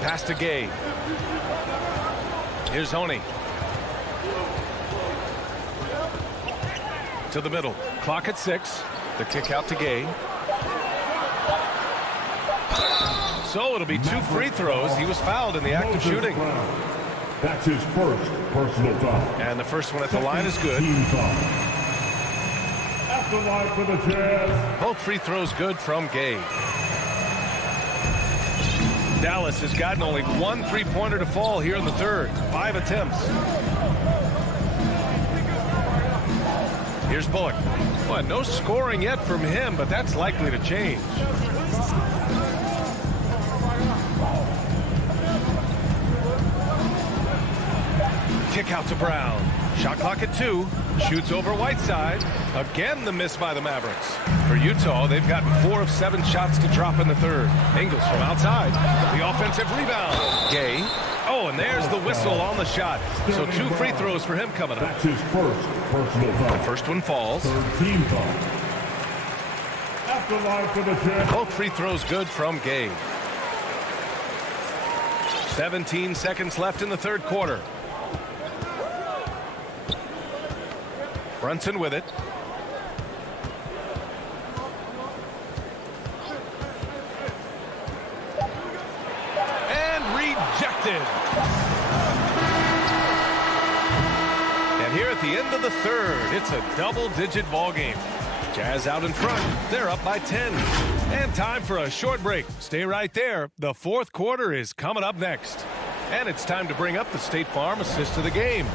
Pass to Gay. Here's Oni. To the middle. Clock at 6. The kick out to Gay. So it'll be 2 free throws. He was fouled in the act of shooting. That's his first personal foul. And the first one at the line is good. Team foul. At the line for the Jazz. Both free throws good from Gay. Dallas has gotten only 1 3-pointer to fall here in the third. 5 attempts. Here's Bullock. Well, no scoring yet from him, but that's likely to change. Kick out to Brown. Shot clock at 2. Shoots over Whiteside. Again, the miss by the Mavericks. For Utah, they've gotten 4 of 7 shots to drop in the third. Ingles from outside. The offensive rebound. Gay. Oh, and there's the whistle on the shot. So 2 free throws for him coming up. That's his first personal foul. The first one falls. Third team foul. At the line for the Jazz. Both free throws good from Gay. 17 seconds left in the third quarter. Brunson with it. And rejected. And here at the end of the third, it's a double-digit ball game. Jazz out in front. They're up by 10. And time for a short break. Stay right there. The fourth quarter is coming up next. And it's time to bring up the State Farm assist of the game.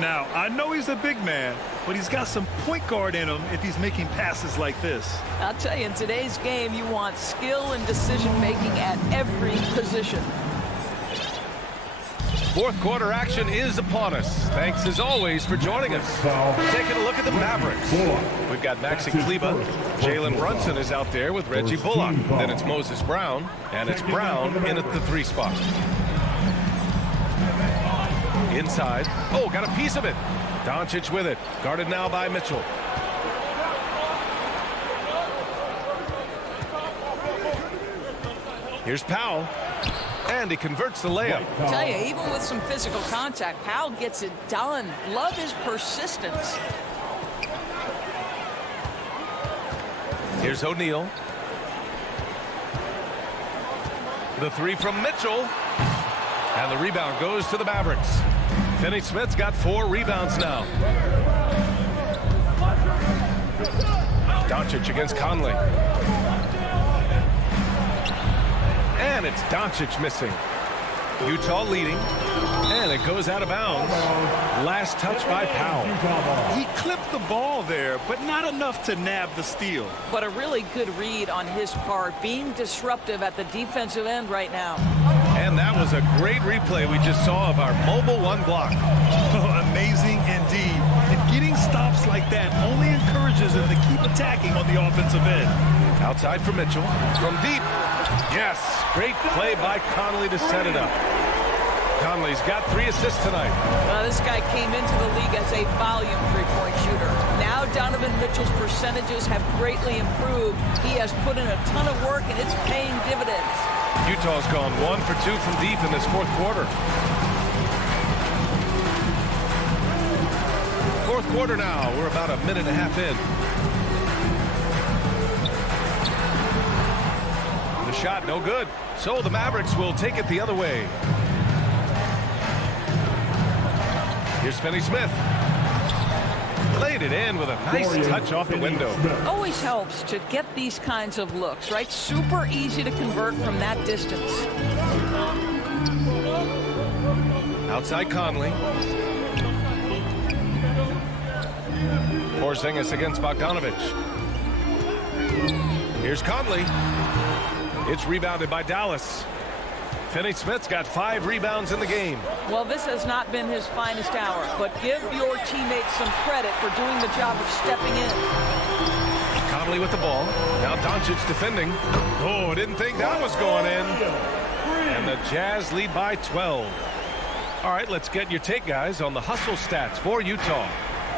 Now, I know he's a big man, but he's got some point guard in him if he's making passes like this. I'll tell you, in today's game, you want skill and decision-making at every position. Fourth quarter action is upon us. Thanks as always for joining us. Taking a look at the Mavericks. We've got Maxi Kleba. Jalen Brunson is out there with Reggie Bullock. Then it's Moses Brown, and it's Brown in at the 3 spot. Inside. Oh, got a piece of it. Doncic with it. Guarded now by Mitchell. Here's Powell. And he converts the layup. I tell you, even with some physical contact, Powell gets it done. Love his persistence. Here's O'Neal. The 3 from Mitchell. And the rebound goes to the Mavericks. Finney Smith's got 4 rebounds now. Doncic against Conley. And it's Doncic missing. Utah leading. And it goes out of bounds. Last touch by Powell. He clipped the ball there, but not enough to nab the steal. But a really good read on his part, being disruptive at the defensive end right now. And that was a great replay we just saw of our mobile 1 block. Amazing indeed. And getting stops like that only encourages him to keep attacking on the offensive end. Outside for Mitchell. From deep. Yes. Great play by Conley to set it up. Conley's got 3 assists tonight. This guy came into the league as a volume three-point shooter. Now Donovan Mitchell's percentages have greatly improved. He has put in a ton of work, and it's paying dividends. Utah's gone 1 for 2 from deep in this fourth quarter. Fourth quarter now. We're about a minute and a half in. The shot no good. So the Mavericks will take it the other way. Here's Finney Smith. Laid it in with a nice touch off the window. Always helps to get these kinds of looks, right? Super easy to convert from that distance. Outside Conley. Porzingis against Bogdanovic. Here's Conley. It's rebounded by Dallas. Finney Smith's got 5 rebounds in the game. Well, this has not been his finest hour, but give your teammates some credit for doing the job of stepping in. Conley with the ball. Now Doncic defending. Oh, didn't think that was going in. And the Jazz lead by 12. All right, let's get your take, guys, on the hustle stats for Utah.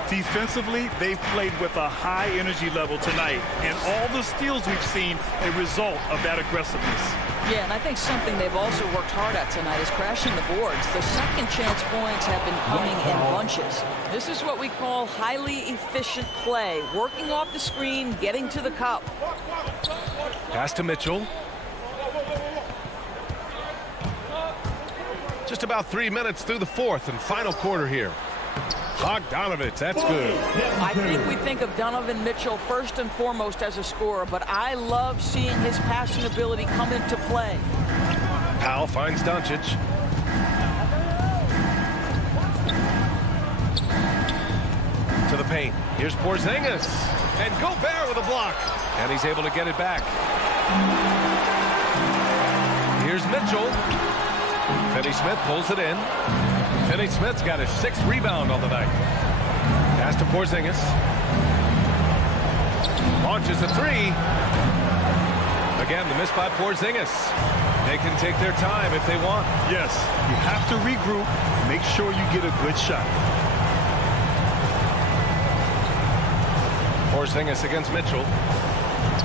Defensively, they've played with a high energy level tonight, and all the steals we've seen a result of that aggressiveness. Yeah, and I think something they've also worked hard at tonight is crashing the boards. The second chance points have been coming in bunches. This is what we call highly efficient play, working off the screen, getting to the cup. Pass to Mitchell. Just about 3 minutes through the fourth and final quarter here. Bogdanovic, that's good. I think we think of Donovan Mitchell first and foremost as a scorer, but I love seeing his passing ability come into play. Powell finds Doncic. To the paint. Here's Porzingis. And Gobert with a block. And he's able to get it back. Here's Mitchell. Finney Smith pulls it in. Finney Smith's got his 6th rebound on the night. Pass to Porzingis. Launches a 3. Again, the miss by Porzingis. They can take their time if they want. Yes, you have to regroup. Make sure you get a good shot. Porzingis against Mitchell.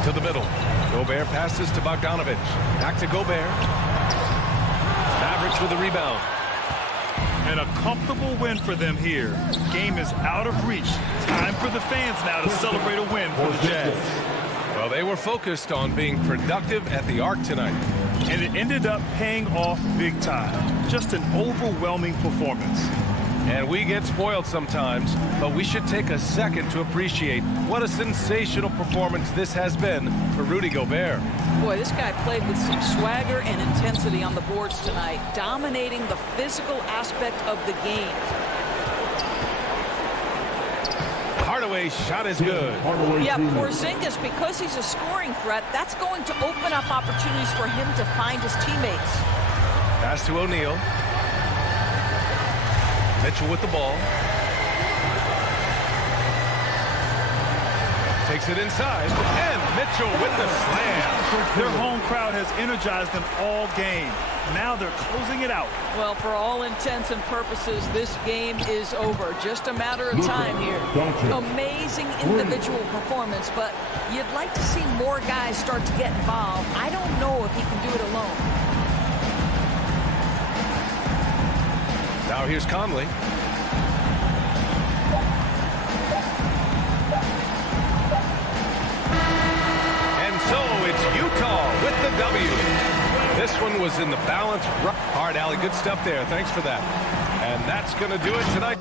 To the middle. Gobert passes to Bogdanovic. Back to Gobert. Mavericks with the rebound. And a comfortable win for them here. Game is out of reach. Time for the fans now to celebrate a win for the Jazz. Well, they were focused on being productive at the arc tonight. And it ended up paying off big time. Just an overwhelming performance. And we get spoiled sometimes, but we should take a second to appreciate what a sensational performance this has been for Rudy Gobert. Boy, this guy played with some swagger and intensity on the boards tonight, dominating the physical aspect of the game. Hardaway's shot is good. Yeah, Porzingis, because he's a scoring threat, that's going to open up opportunities for him to find his teammates. Pass to O'Neal. Mitchell with the ball. Takes it inside, and Mitchell with the slam. Their home crowd has energized them all game. Now they're closing it out. Well, for all intents and purposes, this game is over. Just a matter of time here. Amazing individual performance, but you'd like to see more guys start to get involved. I don't know if he can do it alone. Now here's Conley. It's Utah with the W. This one was in the balance. All right, Allie, good stuff there. Thanks for that. And that's going to do it tonight.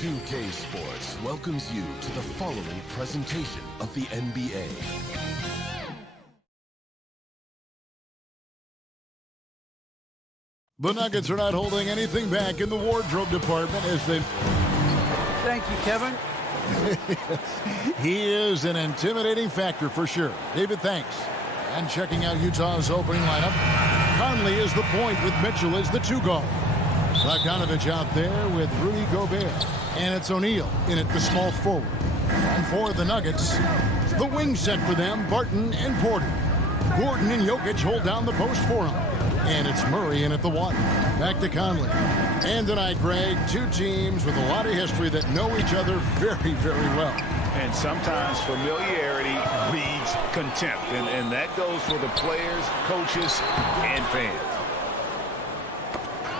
2K Sports welcomes you to the following presentation of the NBA. The Nuggets are not holding anything back in the wardrobe department as they... Thank you, Kevin. He is an intimidating factor for sure. David, thanks. And checking out Utah's opening lineup, Conley is the point with Mitchell as the 2 guard. Bogdanovich out there with Rudy Gobert. And it's O'Neal in at the small forward. And for the Nuggets, the wing set for them, Barton and Porter. Gordon and Jokic hold down the post for him. And it's Murray in at the 1. Back to Conley. And tonight, Greg, 2 teams with a lot of history that know each other very, very well. And sometimes familiarity breeds contempt. And that goes for the players, coaches, and fans.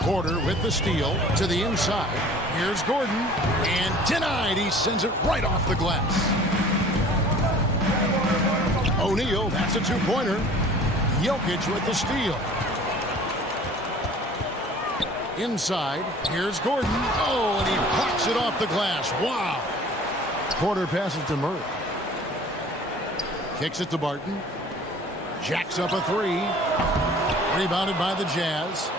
Porter with the steal to the inside. Here's Gordon. And denied. He sends it right off the glass. O'Neal, that's a 2-pointer. Jokic with the steal. Inside, here's Gordon. Oh, and he blocks it off the glass. Wow. Porter passes to Murray. Kicks it to Barton. Jacks up a 3. Rebounded by the Jazz.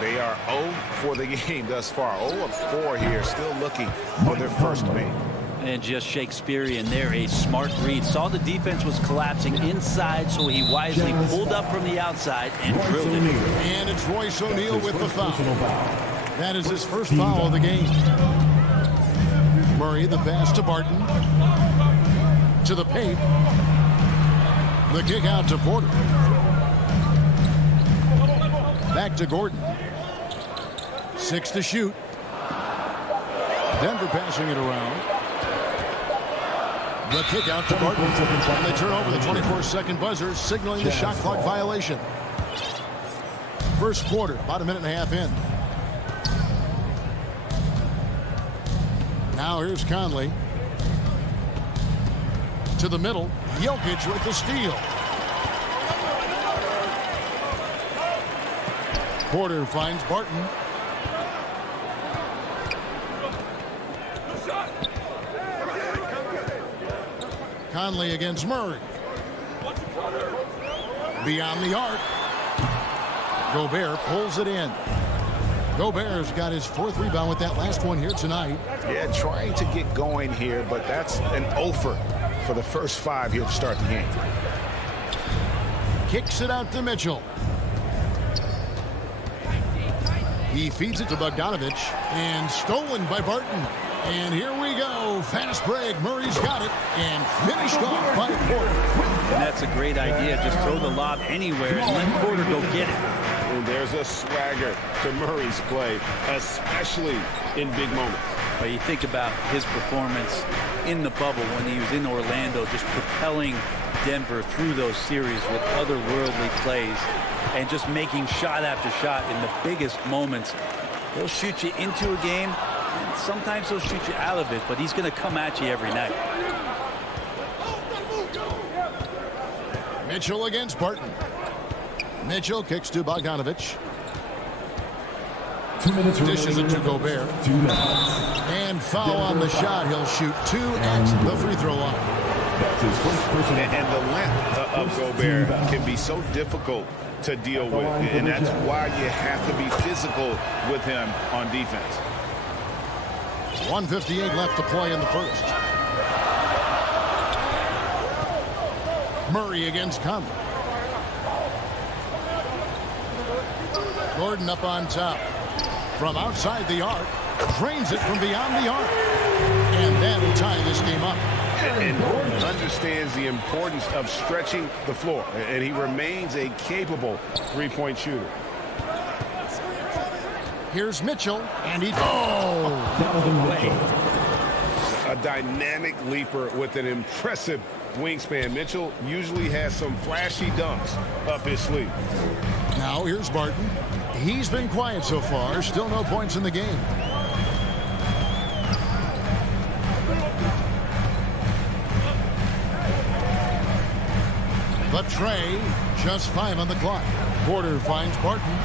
They are 0 for the game thus far. 0 of 4 here, still looking for their first make. And just Shakespearean there, a smart read. Saw the defense was collapsing inside, so he wisely pulled up from the outside and drilled it. And it's Royce O'Neal with the foul. That is his first foul of the game. Murray, the pass to Barton. To the paint. The kick out to Porter. Back to Gordon. 6 to shoot. Denver passing it around. The kick out to Barton. And they turn over the 24-second buzzer, signaling the shot clock violation. First quarter, about a minute and a half in. Now here's Conley. To the middle. Jokic with the steal. Porter finds Barton. Conley against Murray. Beyond the arc. Gobert pulls it in. Gobert's got his 4th rebound with that last one here tonight. Yeah, trying to get going here, but that's an offer for the first 5 here to start the game. Kicks it out to Mitchell. He feeds it to Bogdanovich, and stolen by Barton. And here we go. Fast break. Murray's got it, and finished off by Porter. And that's a great idea. Just throw the lob anywhere and let Porter go get it. And there's a swagger to Murray's play, especially in big moments. But you think about his performance in the bubble when he was in Orlando, just propelling Denver through those series with otherworldly plays and just making shot after shot in the biggest moments. He'll shoot you into a game, and sometimes he'll shoot you out of it, but he's going to come at you every night. Mitchell against Barton. Mitchell kicks to Bogdanovich. 2 minutes dishes it to Gobert. And foul on the shot. He'll shoot 2 at the free throw line. And the length of Gobert can be so difficult to deal with, and that's why you have to be physical with him on defense. 1:58 left to play in the first. Murray against Conley. Gordon up on top. From outside the arc. Drains it from beyond the arc. And that'll tie this game up. And Gordon understands the importance of stretching the floor, and he remains a capable three-point shooter. Here's Mitchell, and he... A dynamic leaper with an impressive wingspan. Mitchell usually has some flashy dunks up his sleeve. Now here's Barton. He's been quiet so far. Still no points in the game. The tray, just 5 on the clock. Porter finds Barton.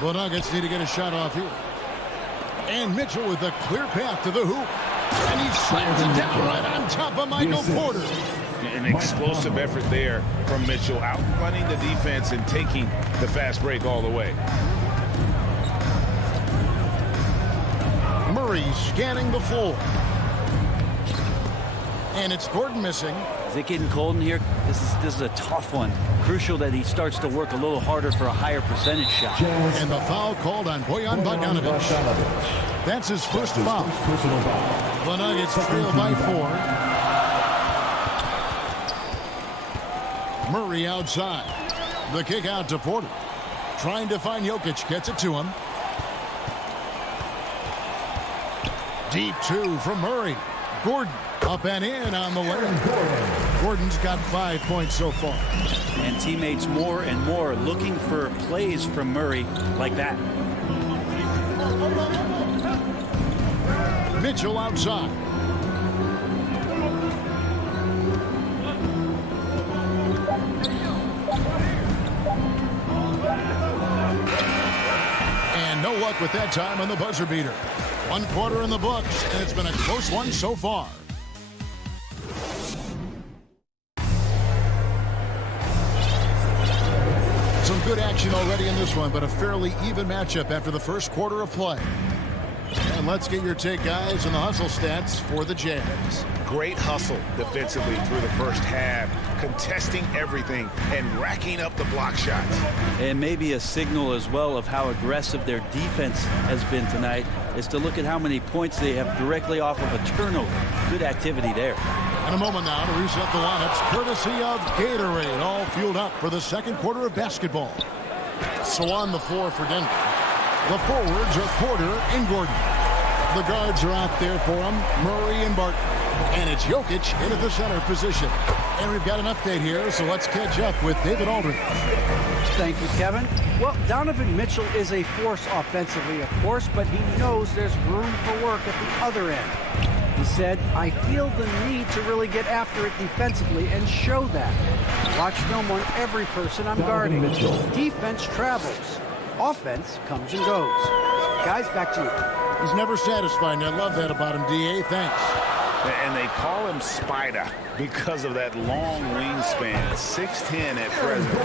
The Nuggets need to get a shot off here. And Mitchell with a clear path to the hoop. And he slams it down right on top of Michael Porter. An explosive effort there from Mitchell, outrunning the defense and taking the fast break all the way. Murray scanning the floor. And it's Gordon missing. Is it getting cold in here? This is a tough one. Crucial that he starts to work a little harder for a higher percentage shot. And the foul called on Bojan Bogdanovic. That's his first foul. The Nuggets trail by 4. Murray outside. The kick out to Porter. Trying to find Jokic. Gets it to him. Deep 2 from Murray. Gordon up and in on the layup. Gordon's got 5 points so far. And teammates more and more looking for plays from Murray like that. Mitchell outside. And no luck with that time on the buzzer beater. 1 quarter in the books, and it's been a close one so far. Some good action already in this one, but a fairly even matchup after the first quarter of play. And let's get your take, guys, on the hustle stats for the Jazz. Great hustle defensively through the first half, contesting everything and racking up the block shots. And maybe a signal as well of how aggressive their defense has been tonight is to look at how many points they have directly off of a turnover. Good activity there. In a moment now to reset the lineups, courtesy of Gatorade, all fueled up for the second quarter of basketball. So on the floor for Denver, the forwards are Porter and Gordon. The guards are out there for them, Murray and Barton. And it's Jokic in at the center position. And we've got an update here, so let's catch up with David Aldridge. Thank you, Kevin. Well, Donovan Mitchell is a force offensively, of course, but he knows there's room for work at the other end. He said, I feel the need to really get after it defensively and show that. Watch film on every person I'm guarding. Defense travels. Offense comes and goes. Guys, back to you. He's never satisfied, and I love that about him, D.A. Thanks. And they call him Spider because of that long wingspan, 6'10" at present,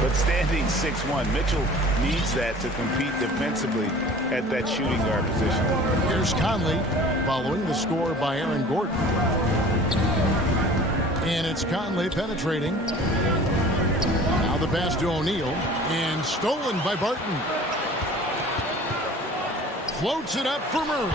but standing 6'1". Mitchell needs that to compete defensively at that shooting guard position. Here's Conley following the score by Aaron Gordon. And it's Conley penetrating. Now the pass to O'Neal, and stolen by Barton. Floats it up for Murray.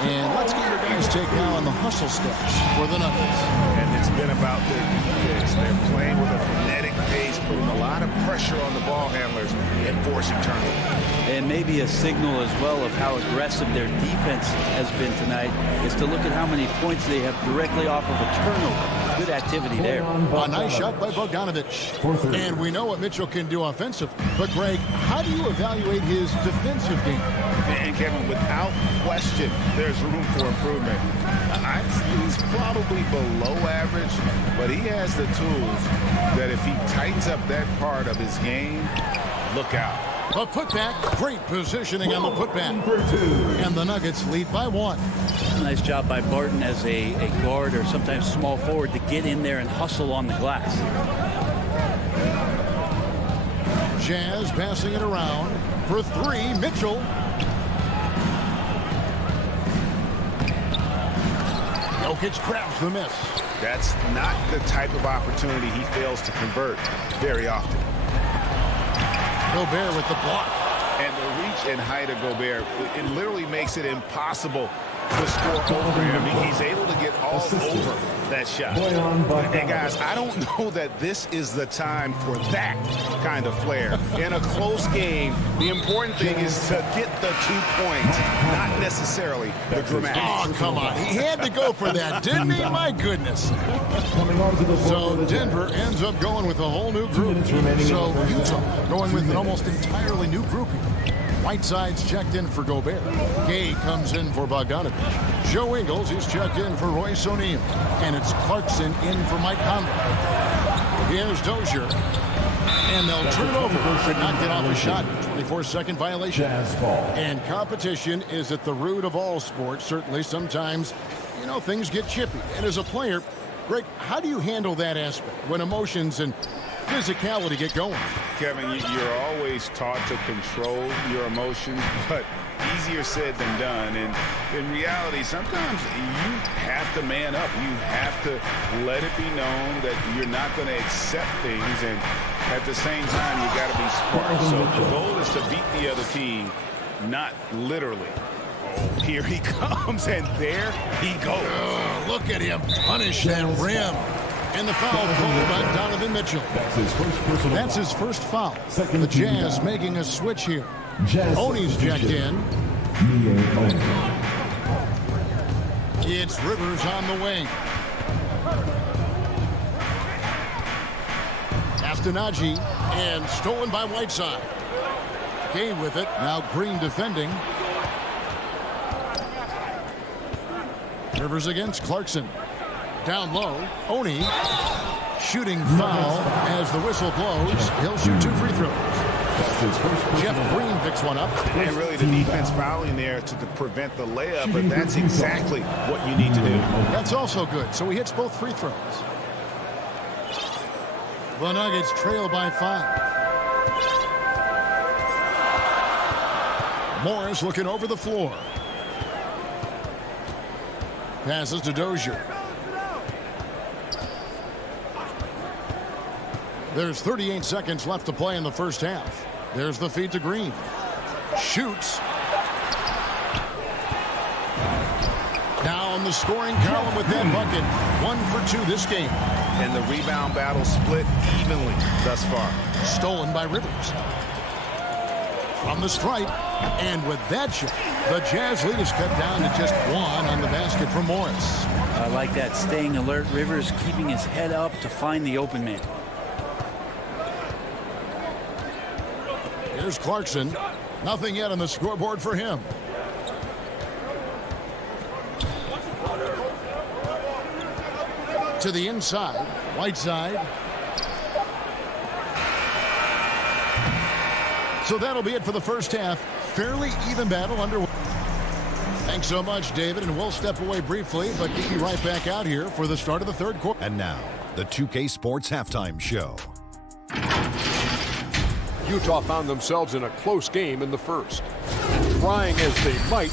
And let's get your guys' take now on the hustle stats for the Nuggets. And it's been about their defense. They're playing with a frenetic pace, putting a lot of pressure on the ball handlers and forcing turnovers. And maybe a signal as well of how aggressive their defense has been tonight is to look at how many points they have directly off of a turnover. Good activity there. A nice shot by Bogdanovic. And we know what Mitchell can do offensively. But, Greg, how do you evaluate his defensive game? And, Kevin, without question, there's room for improvement. He's probably below average, but he has the tools that if he tightens up that part of his game, look out. A putback, great positioning on the putback. And the Nuggets lead by 1. Nice job by Barton as a guard or sometimes small forward to get in there and hustle on the glass. Jazz passing it around for 3. Mitchell. Jokic grabs the miss. That's not the type of opportunity he fails to convert very often. Gobert with the block. And the reach and height of Gobert, it literally makes it impossible to score over him. He's able to get all over that shot. And guys, I don't know that this is the time for that kind of flair. In a close game, the important thing is to get the 2 points, not necessarily the dramatic. Oh, come on. He had to go for that, didn't he? My goodness. So Denver ends up going with a whole new group. So Utah going with an almost entirely new grouping. Whiteside's checked in for Gobert. Gay comes in for Bogdanovic. Joe Ingles is checked in for Royce O'Neal. And it's Clarkson in for Mike Conley. Here's Dozier. And they'll turn it over. Could not get off a shot. 24-second violation. And competition is at the root of all sports. Certainly sometimes, you know, things get chippy. And as a player, Greg, how do you handle that aspect when emotions and physicality get going? Kevin, you're always taught to control your emotions, but easier said than done. And in reality, sometimes you have to man up. You have to let it be known that you're not going to accept things. And at the same time, you got to be smart. So the goal is to beat the other team, not literally. Oh, here he comes, and there he goes. Oh, look at him punish that rim. And the foul called by Donovan Mitchell. That's his first foul. The Jazz making a switch here. Oney's checked in. It's Rivers on the wing. Castanagi, and stolen by Whiteside. Gay with it. Now Green defending. Rivers against Clarkson. Down low, Oney, shooting foul as the whistle blows. He'll shoot 2 free throws. Jeff Green picks one up. And really the defense fouling there to prevent the layup, but that's exactly what you need to do. That's also good, so he hits both free throws. The Nuggets trail by 5. Morris looking over the floor. Passes to Dozier. There's 38 seconds left to play in the first half. There's the feed to Green. Shoots. Now on the scoring column with that bucket. 1 for 2 this game. And the rebound battle split evenly thus far. Stolen by Rivers. From the stripe. And with that shot, the Jazz lead is cut down to just 1 on the basket from Morris. I like that. Staying alert. Rivers keeping his head up to find the open man. Here's Clarkson. Nothing yet on the scoreboard for him. To the inside. Whiteside. So that'll be it for the first half. Fairly even battle underway. Thanks so much, David, and we'll step away briefly, but get you right back out here for the start of the third quarter. And now, the 2K Sports Halftime Show. Utah found themselves in a close game in the first. Trying as they might.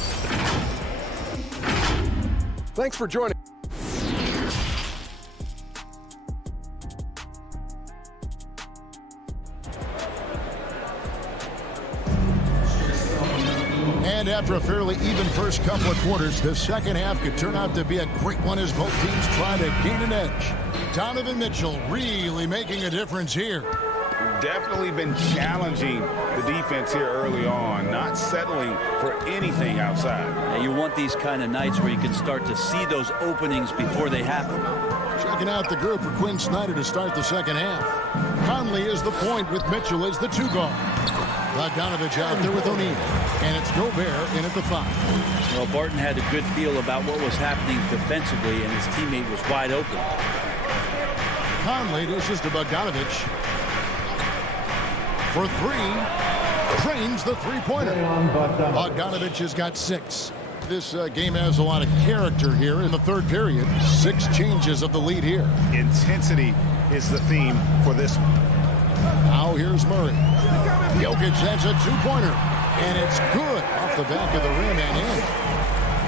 Thanks for joining. And after a fairly even first couple of quarters, the second half could turn out to be a great one as both teams try to gain an edge. Donovan Mitchell really making a difference here. Definitely been challenging the defense here early on, not settling for anything outside. And you want these kind of nights where you can start to see those openings before they happen. Checking out the group for Quinn Snyder to start the second half. Conley is the point with Mitchell as the 2 guard. Bogdanovich out there with O'Neal. And it's Gobert in at the 5. Well, Barton had a good feel about what was happening defensively, and his teammate was wide open. Conley dishes to Bogdanovich. For 3, drains the 3-pointer. Bogdanovich has got 6. This game has a lot of character here in the third period. 6 changes of the lead here. Intensity is the theme for this one. Now here's Murray. Jokic, that's a 2-pointer. And it's good off the back of the rim and in.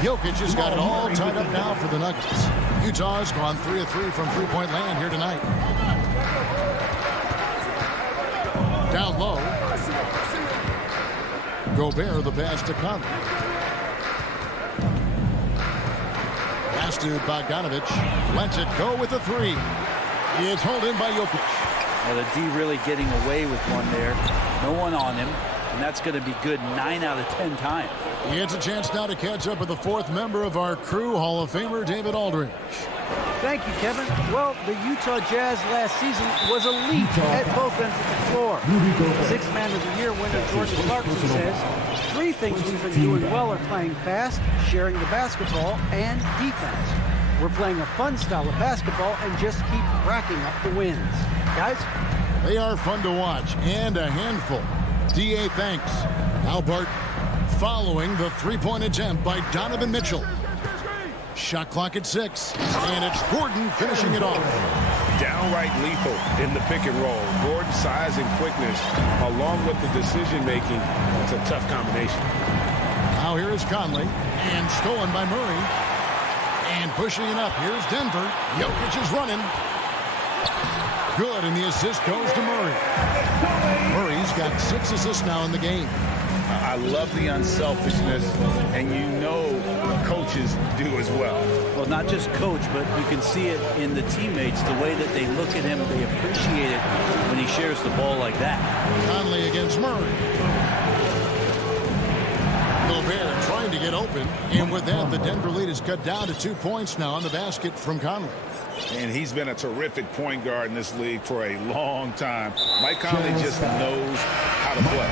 Jokic has got it all tied up now for the Nuggets. Utah's gone 3 of 3 from 3-point land here tonight. Down low. Gobert, the pass to Conley. Pass to Bogdanovich. Lets it go with the 3. It's held in by Jokic. Well, the D really getting away with one there. No one on him. And that's going to be good 9 out of 10 times. He gets a chance now to catch up with the 4th member of our crew, Hall of Famer David Aldridge. Thank you, Kevin. Well, the Utah Jazz last season was elite at both ends of the floor. 6th Man of the Year winner Jordan Clarkson says 3 things we've been doing well are playing fast, sharing the basketball, and defense. We're playing a fun style of basketball and just keep racking up the wins. Guys? They are fun to watch and a handful. D.A. thanks. Now Bart following the 3-point attempt by Donovan Mitchell. Shot clock at 6. And it's Gordon finishing it off. Downright lethal in the pick and roll. Gordon's size and quickness, along with the decision making, it's a tough combination. Now here is Conley, and stolen by Murray. And pushing it up, here's Denver. Jokic is running. Good, and the assist goes to Murray. Murray's got 6 assists now in the game. I love the unselfishness, and you know coaches do as well. Well, not just coach, but you can see it in the teammates, the way that they look at him. They appreciate it when he shares the ball like that. Conley against Murray. Gobert trying to get open, and with that, the Denver lead is cut down to 2 points now on the basket from Conley. And he's been a terrific point guard in this league for a long time. Mike Conley just knows how to play.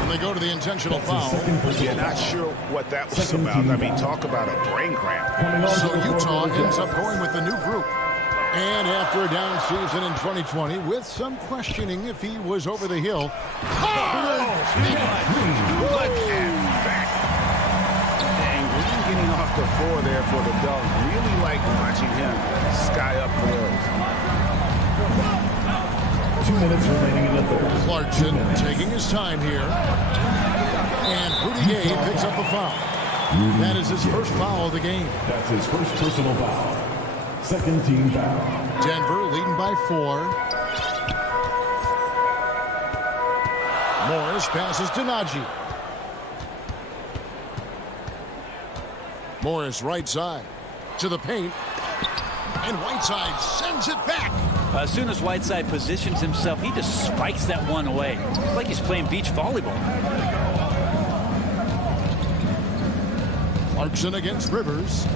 When they go to the intentional foul. Yeah, not sure what that was about. I mean, talk about a brain cramp. So Utah ends up going with the new group. And after a down season in 2020, with some questioning if he was over the hill. Getting off the floor there for the dunk. Really like watching him sky up for those. 2 minutes remaining in the third. Clarkson taking his time here. And Rudy Gay picks up the foul. That is his first foul of the game. That's his first personal foul. Second team foul. Denver leading by 4. Morris passes to Najee. Morris right side to the paint, and Whiteside sends it back. As soon as Whiteside positions himself, he just spikes that one away. It's like he's playing beach volleyball. Clarkson against Rivers.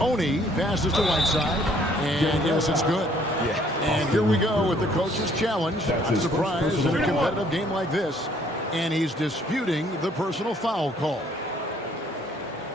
Oni passes to Whiteside, and yes, it's good. Yeah. And here we go with the coach's challenge. A surprise in a competitive game like this. And he's disputing the personal foul call.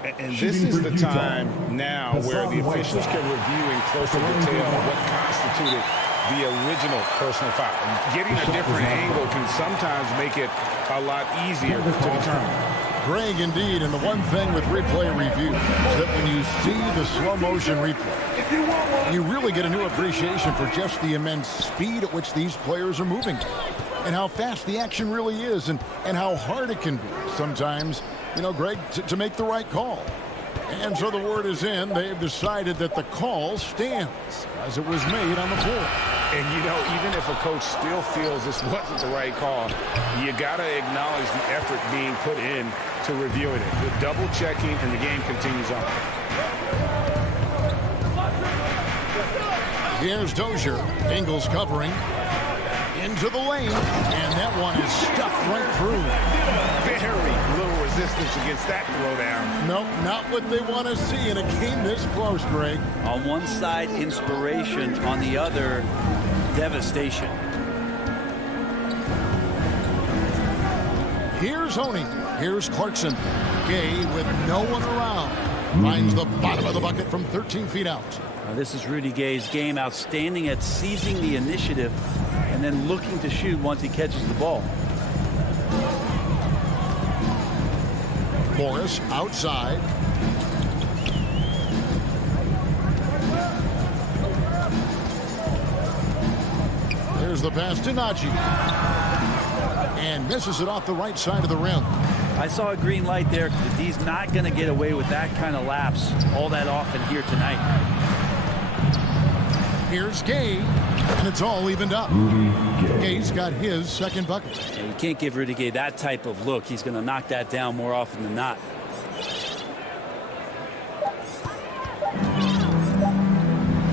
And this is the time now where the officials can review in closer detail what constituted the original personal foul. Getting a different angle can sometimes make it a lot easier to determine. Greg, indeed, and the one thing with replay review is that when you see the slow motion replay, you really get a new appreciation for just the immense speed at which these players are moving. And how fast the action really is, and how hard it can be sometimes, you know, Greg, to make the right call. And so the word is in. They've decided that the call stands as it was made on the floor. And, you know, even if a coach still feels this wasn't the right call, you got to acknowledge the effort being put in to reviewing it. The double checking, and the game continues on. Here's Dozier. Ingles covering. Into the lane, and that one is stuffed right through. Very little resistance against that throwdown. No, not what they want to see in a game this close, Greg. On one side, inspiration. On the other, devastation. Here's Oni. Here's Clarkson. Gay with no one around. Finds the bottom of the bucket from 13 feet out. This is Rudy Gay's game. Outstanding at seizing the initiative and then looking to shoot once he catches the ball. Morris outside. There's the pass to Najee. And misses it off the right side of the rim. I saw a green light there. He's not going to get away with that kind of lapse all that often here tonight. Here's Gay, and it's all evened up. Gay's got his second bucket. And you can't give Rudy Gay that type of look. He's going to knock that down more often than not.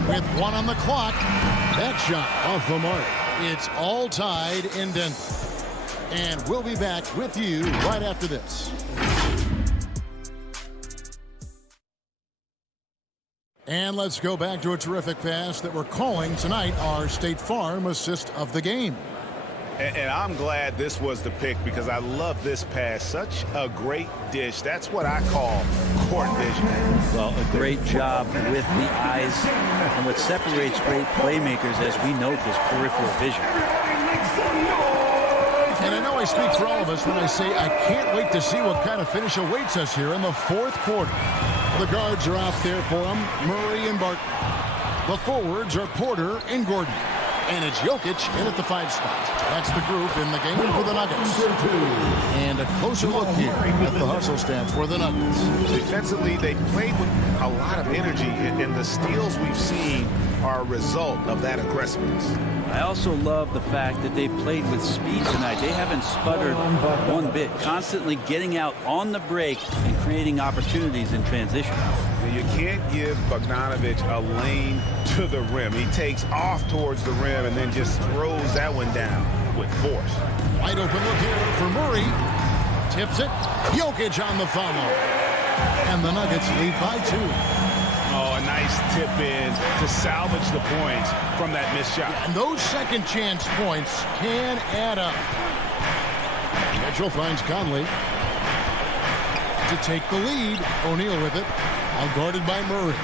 With 1 on the clock, that shot off the mark. It's all tied in Denver. And we'll be back with you right after this. And let's go back to a terrific pass that we're calling tonight our State Farm assist of the game. And I'm glad this was the pick because I love this pass. Such a great dish. That's what I call court vision. Well, a great job with the eyes. And what separates great playmakers, as we note, is peripheral vision. And I know I speak for all of us when I say I can't wait to see what kind of finish awaits us here in the fourth quarter. The guards are out there for them, Murray and Barton. The forwards are Porter and Gordon. And it's Jokic in at the 5 spot. That's the group in the game for the Nuggets. And a closer look here at the hustle stats for the Nuggets. Defensively, they played with a lot of energy, and the steals we've seen are a result of that aggressiveness. I also love the fact that they played with speed tonight. They haven't sputtered one bit, constantly getting out on the break and creating opportunities in transition. You can't give Bogdanovic a lane to the rim. He takes off towards the rim and then just throws that one down with force. Wide open look here for Murray. Tips it. Jokic on the follow. And the Nuggets lead by 2. Oh, a nice tip in to salvage the points from that missed shot. And those second chance points can add up. Mitchell finds Conley to take the lead. O'Neal with it. Now guarded by Murray.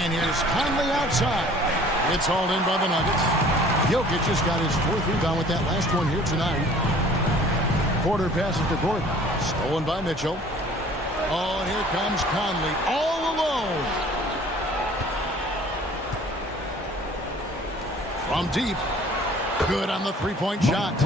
And here's Conley outside. It's hauled in by the Nuggets. Jokic just got his 4th rebound with that last one here tonight. Porter passes to Gordon. Stolen by Mitchell. Oh, and here comes Conley all alone. From deep. Good on the 3-point shot.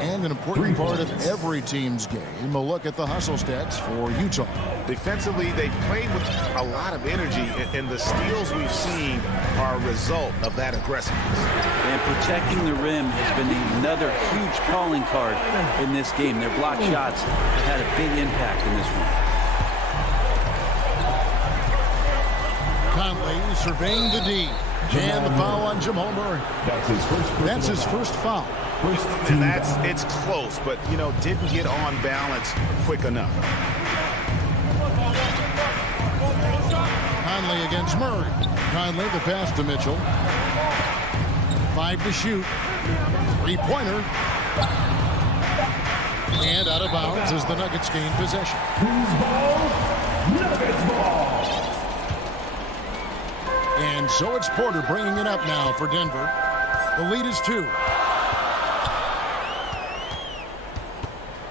And an important part of every team's game, a look at the hustle stats for Utah. Defensively, they played with a lot of energy, and the steals we've seen are a result of that aggressiveness. And protecting the rim has been another huge calling card in this game. Their block shots have had a big impact in this one. Conley surveying the D. And the foul on Jamal Murray. That's his first foul. And it's close, but, didn't get on balance quick enough. Conley against Murray. Conley the pass to Mitchell. 5 to shoot. 3-pointer. And out of bounds as the Nuggets gain possession. Nuggets ball. And so it's Porter bringing it up now for Denver. The lead is 2.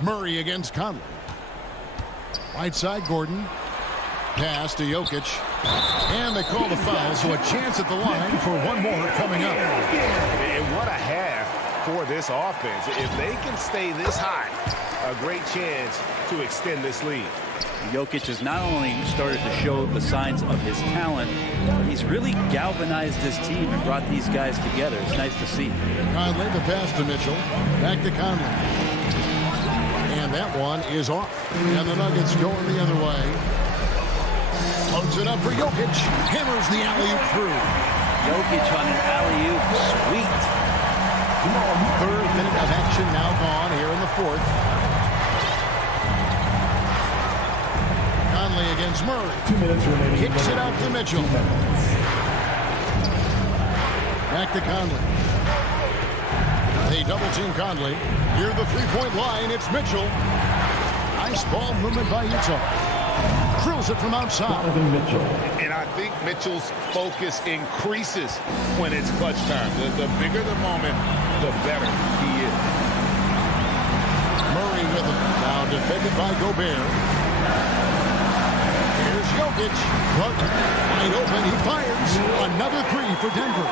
Murray against Conley. Right side, Gordon. Pass to Jokic. And they call the foul, so a chance at the line for one more coming up. And what a half for this offense. If they can stay this high, a great chance to extend this lead. Jokic has not only started to show the signs of his talent, but he's really galvanized his team and brought these guys together. It's nice to see. Conley, the pass to Mitchell. Back to Conley. And that one is off. And the Nuggets going the other way. Floats it up for Jokic. Hammers the alley-oop through. Jokic on an alley-oop. Sweet. 3rd minute of action now gone here in the 4th. Conley against Murray. 2 minutes remaining. Kicks it out to Mitchell. Back to Conley. They double-team Conley. Near the 3-point line, it's Mitchell. Nice ball movement by Utah. Drills it from outside. And I think Mitchell's focus increases when it's clutch time. The bigger the moment, the better he is. Murray with it. Now defended by Gobert. Here's Jokic. Wide open. He fires. Another 3 for Denver.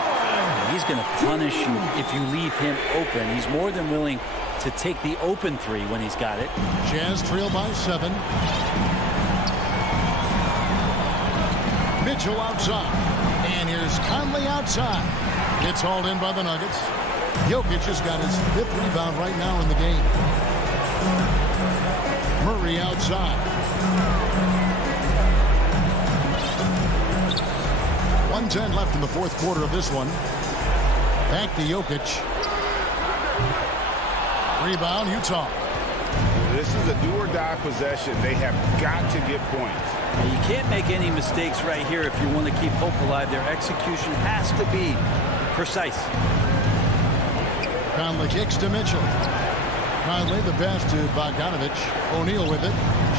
He's going to punish you if you leave him open. He's more than willing to take the open 3 when he's got it. Jazz trail by 7. Mitchell outside. And here's Conley outside. It's hauled in by the Nuggets. Jokic has got his 5th rebound right now in the game. Murray outside. 1:10 left in the 4th quarter of this one. Back to Jokic. Rebound, Utah. This is a do-or-die possession. They have got to get points. Now, you can't make any mistakes right here if you want to keep hope alive. Their execution has to be precise. Conley kicks to Mitchell. Conley the pass to Bogdanovic. O'Neal with it.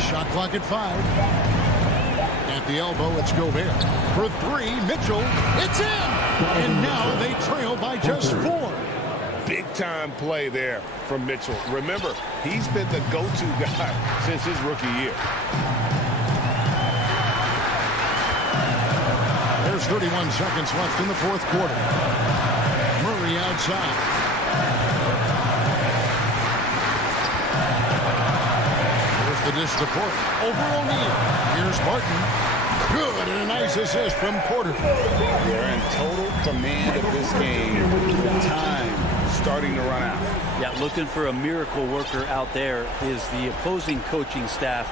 Shot clock at 5. At the elbow, it's Gobert. For 3, Mitchell. It's in! And now they trail by just 4. Big-time play there from Mitchell. Remember, he's been the go-to guy since his rookie year. There's 31 seconds left in the 4th quarter. Murray out outside. Here's the dish to Porter. Over O'Neal. Here's Martin. Good, and a nice assist from Porter. They're in total command of this game. The time starting to run out. Yeah, looking for a miracle worker out there is the opposing coaching staff.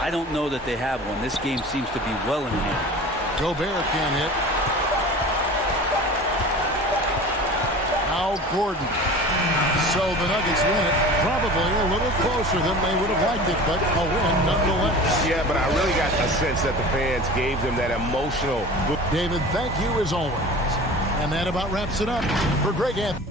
I don't know that they have one. This game seems to be well in hand. Gobert can't hit. Now Gordon. So the Nuggets win it. Probably a little closer than they would have liked it, but a win nonetheless. Yeah, but I really got a sense that the fans gave them that emotional. David, thank you as always. And that about wraps it up for Greg Anthony.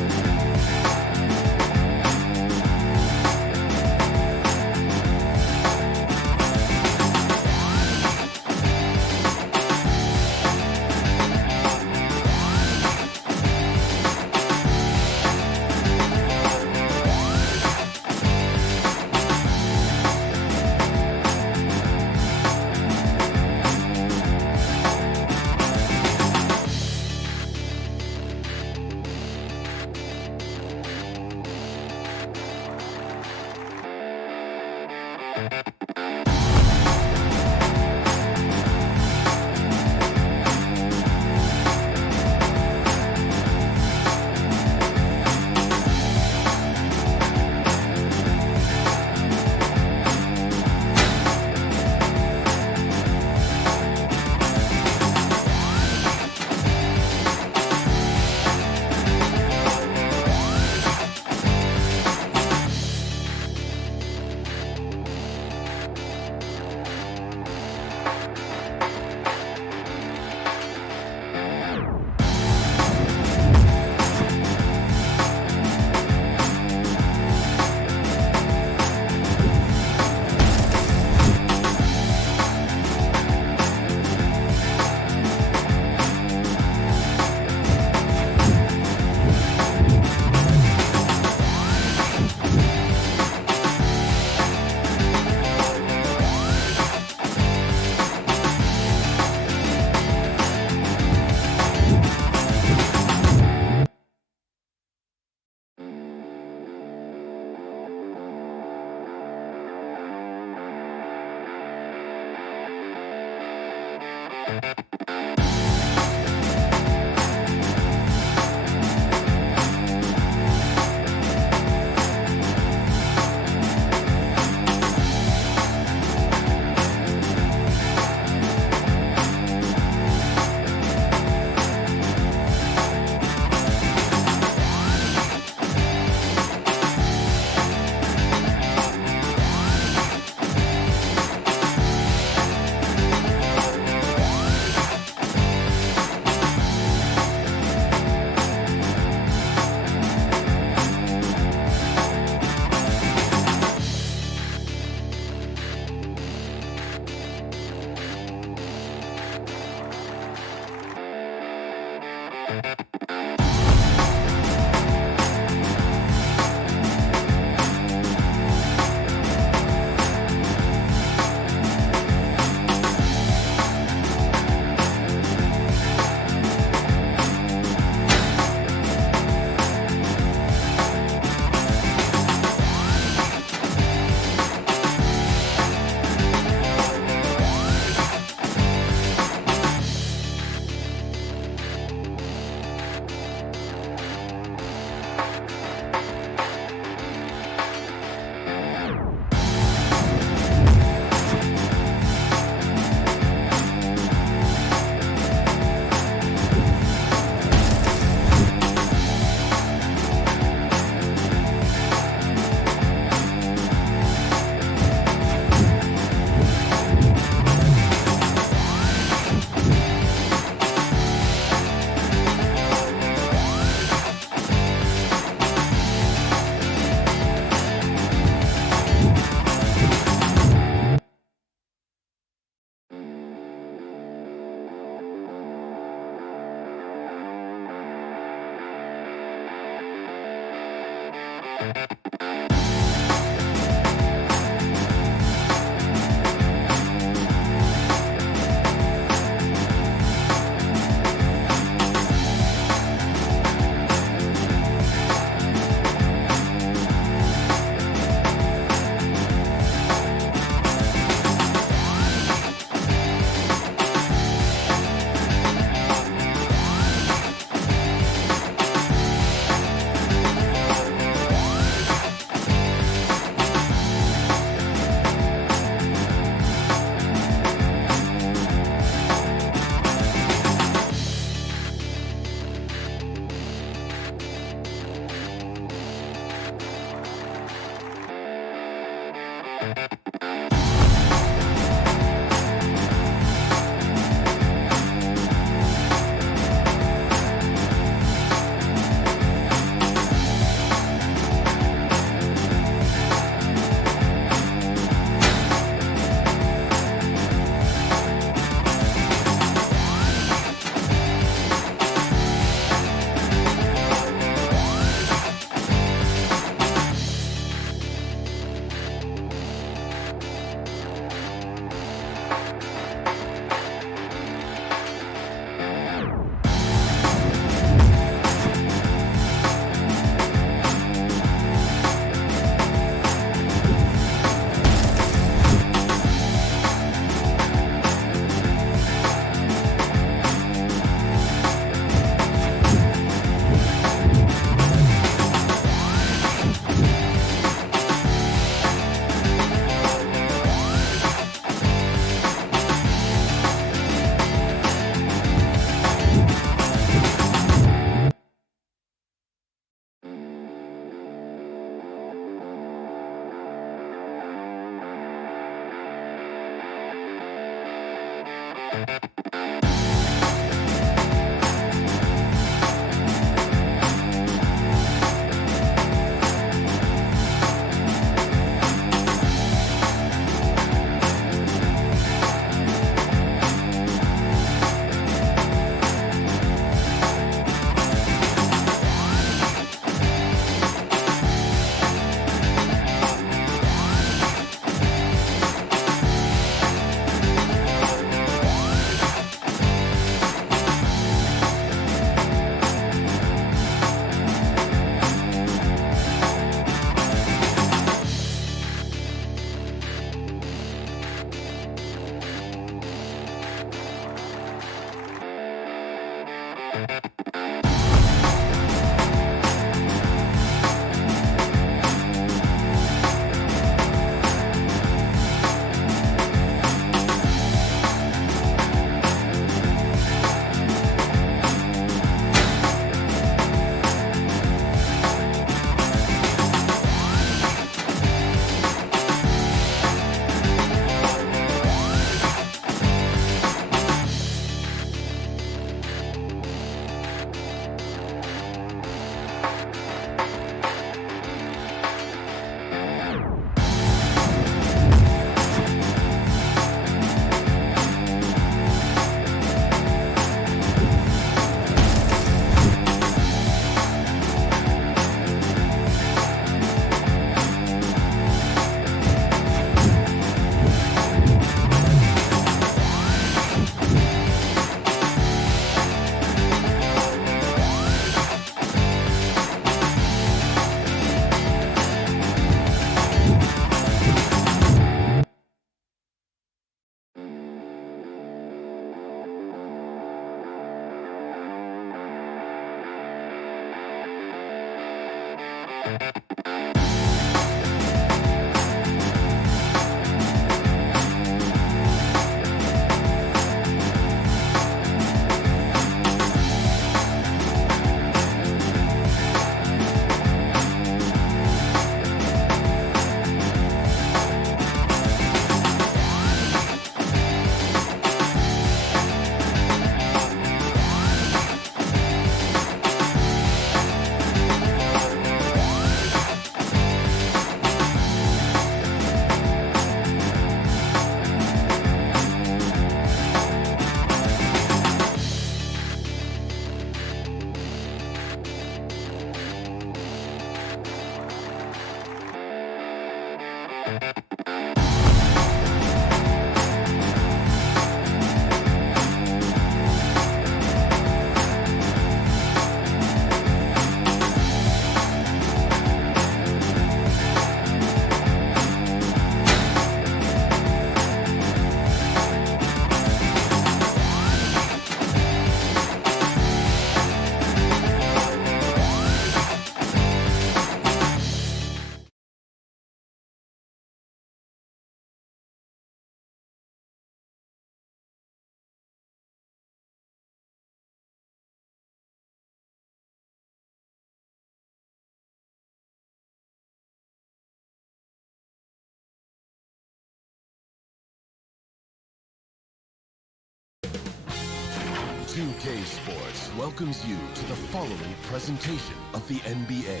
2K Sports welcomes you to the following presentation of the NBA.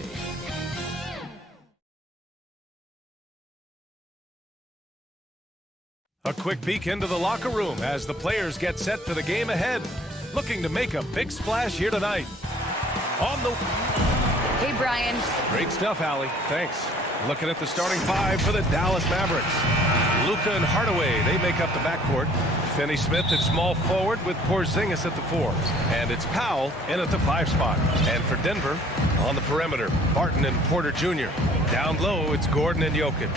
A quick peek into the locker room as the players get set for the game ahead. Looking to make a big splash here tonight. Hey, Brian. Great stuff, Allie. Thanks. Looking at the starting five for the Dallas Mavericks. Luka and Hardaway, they make up the backcourt. Finney Smith at small forward with Porzingis at the 4. And it's Powell in at the 5 spot. And for Denver, on the perimeter, Barton and Porter Jr. Down low, it's Gordon and Jokic.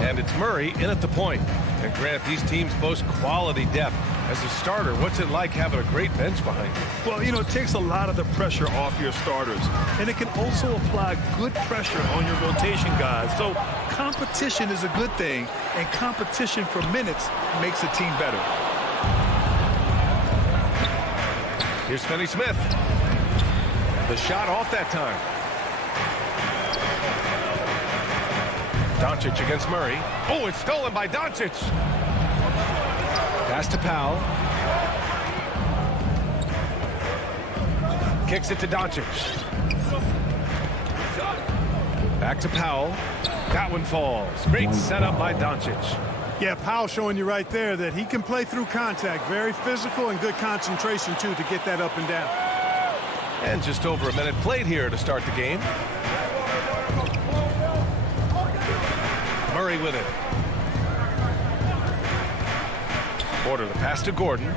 And it's Murray in at the point. And Grant, these teams boast quality depth. As a starter, what's it like having a great bench behind you? Well, you know, it takes a lot of the pressure off your starters. And it can also apply good pressure on your rotation guys. So competition is a good thing. And competition for minutes makes a team better. Here's Finney Smith. The shot off that time. Doncic against Murray. Oh, it's stolen by Doncic. Pass to Powell. Kicks it to Doncic. Back to Powell. That one falls. Great setup by Doncic. Yeah, Powell showing you right there that he can play through contact. Very physical and good concentration, too, to get that up and down. And just over a minute played here to start the game. Murray with it. Porter, the pass to Gordon.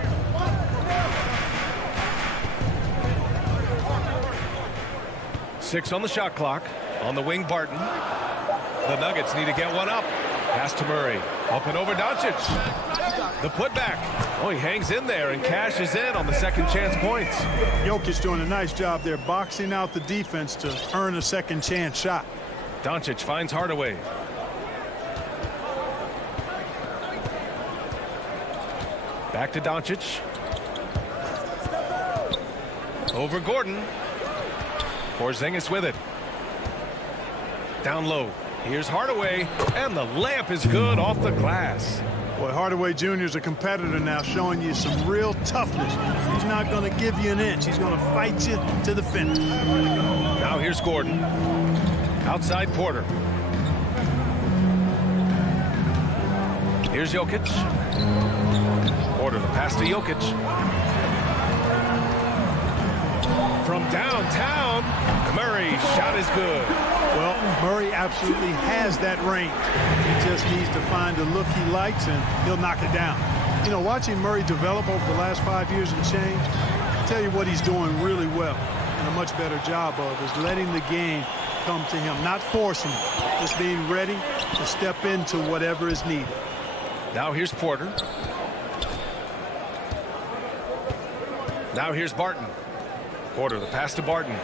Six on the shot clock. On the wing, Barton. The Nuggets need to get one up. Pass to Murray. Up and over Doncic. The putback. Oh, he hangs in there and cashes in on the second chance points. Jokic doing a nice job there, boxing out the defense to earn a second chance shot. Doncic finds Hardaway. Back to Doncic. Over Gordon. Porzingis with it. Down low. Here's Hardaway, and the layup is good off the glass. Boy, Hardaway Jr. is a competitor now, showing you some real toughness. He's not going to give you an inch. He's going to fight you to the finish. Now here's Gordon. Outside Porter. Here's Jokic. Porter, the pass to Jokic. From downtown, Murray shot is good. Well, Murray absolutely has that range. He just needs to find the look he likes, and he'll knock it down. You know, watching Murray develop over the last 5 years and change, I tell you what he's doing really well and a much better job of is letting the game come to him, not forcing it, just being ready to step into whatever is needed. Now here's Porter. Now here's Barton. Porter, the pass to Barton.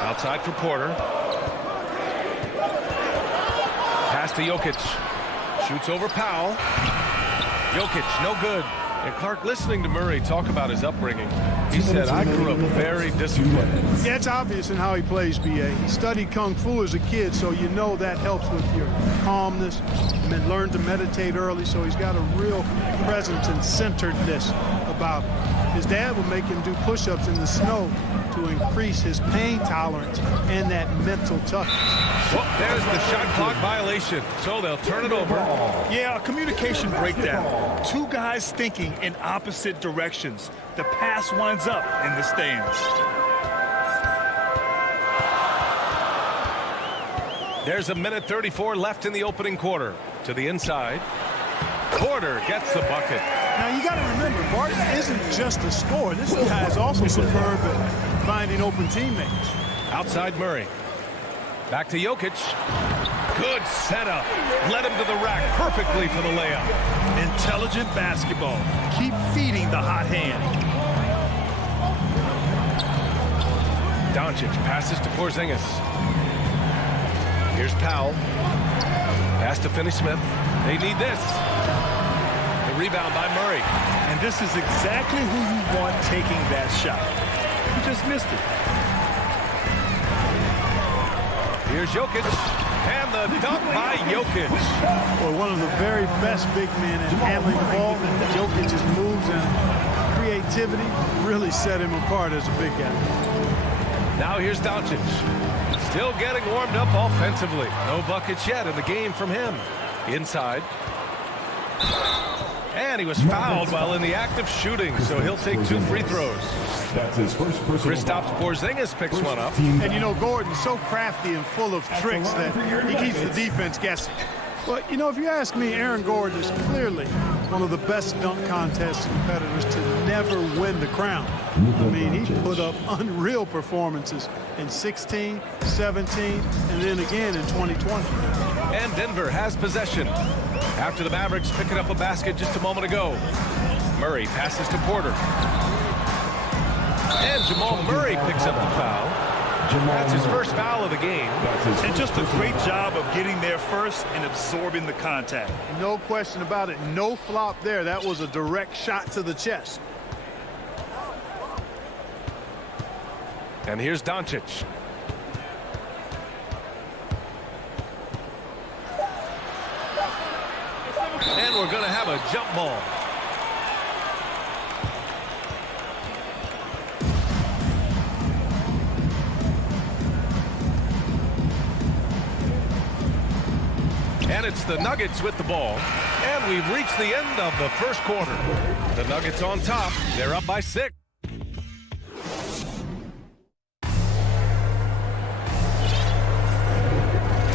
Outside for Porter. Pass to Jokic. Shoots over Powell. Jokic, no good. And Clark, listening to Murray talk about his upbringing, he said, I grew up very disciplined. Yeah, it's obvious in how he plays, B.A. He studied Kung Fu as a kid, so you know that helps with your calmness. And learned to meditate early, so he's got a real presence and centeredness about him. His dad would make him do push-ups in the snow to increase his pain tolerance and that mental toughness. Well, there's the shot clock violation, so they'll turn it over. Yeah, a communication breakdown. Two guys thinking in opposite directions. The pass winds up in the stands. There's a minute 34 left in the opening quarter. To the inside. Porter gets the bucket. Now, you got to remember, Barton isn't just a scorer. This guy is also superb at finding open teammates. Outside Murray. Back to Jokic. Good setup. Led him to the rack perfectly for the layup. Intelligent basketball. Keep feeding the hot hand. Doncic passes to Porzingis. Here's Powell. Pass to Finney Smith. They need this. The rebound by Murray. And this is exactly who you want taking that shot. He just missed it. Here's Jokic. And the dunk by Jokic. Well, one of the very best big men in handling the ball. Jokic's moves and creativity really set him apart as a big guy. Now here's Doncic. Still getting warmed up offensively. No buckets yet in the game from him. Inside. And he was fouled while in the act of shooting, so he'll take 2 free throws. That's his first personal Kristaps Porzingis picks one up. And you know, Gordon's so crafty and full of tricks that he keeps the defense guessing. But, you know, if you ask me, Aaron Gordon is clearly one of the best dunk contest competitors to never win the crown. I mean, he put up unreal performances in 16, 17, and then again in 2020. And Denver has possession after the Mavericks picking up a basket just a moment ago. Murray passes to Porter. And Jamal Murray picks up the foul. That's his first foul of the game. And just a great job of getting there first and absorbing the contact. No question about it. No flop there. That was a direct shot to the chest. And here's Doncic. And we're going to have a jump ball. And it's the Nuggets with the ball. And we've reached the end of the first quarter. The Nuggets on top. They're up by 6.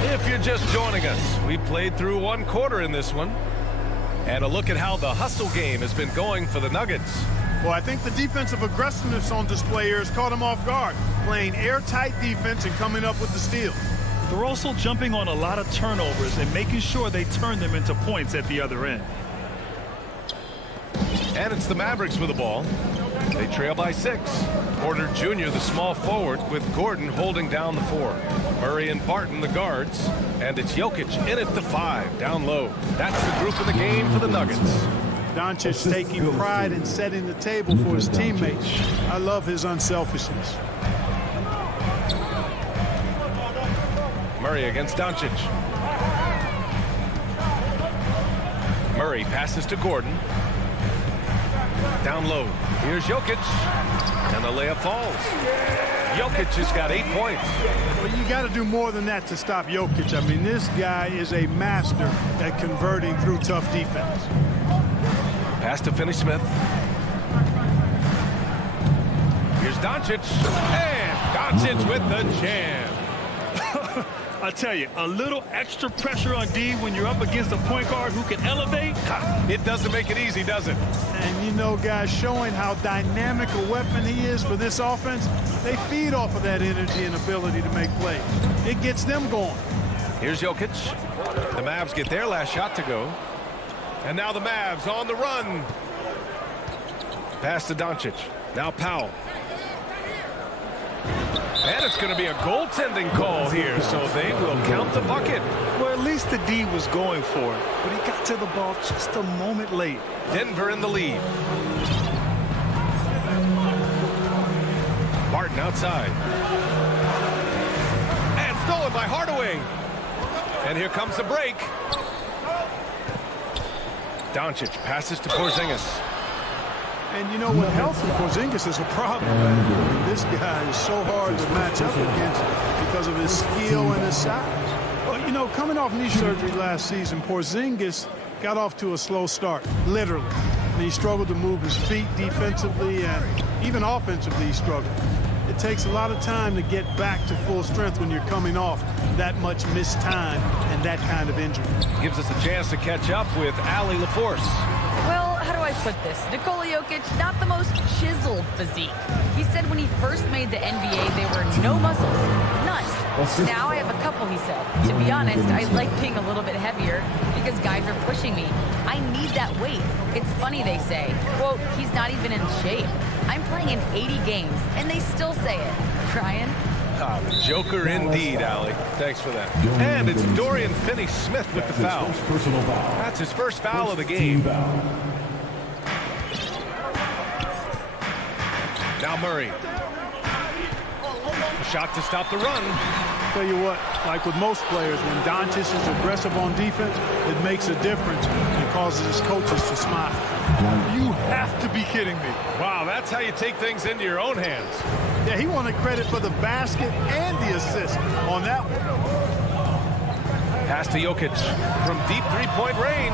If you're just joining us, we played through 1 quarter in this one. And a look at how the hustle game has been going for the Nuggets. Well, I think the defensive aggressiveness on display here has caught them off guard. Playing airtight defense and coming up with the steal. They're also jumping on a lot of turnovers and making sure they turn them into points at the other end. And it's the Mavericks with the ball. They trail by 6. Porter Jr., the small forward, with Gordon holding down the 4. Murray and Barton, the guards. And it's Jokic in at the 5, down low. That's the group in the game for the Nuggets. Doncic taking pride in setting the table for his teammates. I love his unselfishness. Murray against Doncic. Murray passes to Gordon. Down low. Here's Jokic. And the layup falls. Jokic has got 8 points. Well, you got to do more than that to stop Jokic. I mean, this guy is a master at converting through tough defense. Pass to Finney-Smith. Here's Doncic. And Doncic with the jam. I tell you, a little extra pressure on D when you're up against a point guard who can elevate. It doesn't make it easy, does it? And you know, guys, showing how dynamic a weapon he is for this offense, they feed off of that energy and ability to make plays. It gets them going. Here's Jokic. The Mavs get their last shot to go. And now the Mavs on the run. Pass to Doncic. Now Powell. And it's going to be a goaltending call here, so they will count the bucket. Well, at least the D was going for it, but he got to the ball just a moment late. Denver in the lead. Barton outside. And stolen by Hardaway. And here comes the break. Doncic passes to Porzingis. And you know what, health for Porzingis is a problem, man. This guy is so hard to match up against because of his skill and his size. Well, you know, coming off knee surgery last season, Porzingis got off to a slow start, literally. And he struggled to move his feet defensively and even offensively he struggled. It takes a lot of time to get back to full strength when you're coming off that much missed time and that kind of injury. Gives us a chance to catch up with Allie LaForce. Well, how do I put this? Nikola Jokic, not the most chiseled physique. He said when he first made the NBA, there were no muscles. None. Now I have a couple, he said. To be honest, I like being a little bit heavier because guys are pushing me. I need that weight. It's funny they say, quote, he's not even in shape. I'm playing in 80 games, and they still say it. Brian? Joker indeed, Allie. Thanks for that. And it's Dorian Finney-Smith with the foul. That's his first foul of the game. Now Murray. A shot to stop the run. Tell you what, like with most players, when Doncic is aggressive on defense, it makes a difference and causes his coaches to smile. You have to be kidding me. Wow, that's how you take things into your own hands. Yeah, he wanted credit for the basket and the assist on that one. Pass to Jokic from deep three-point range.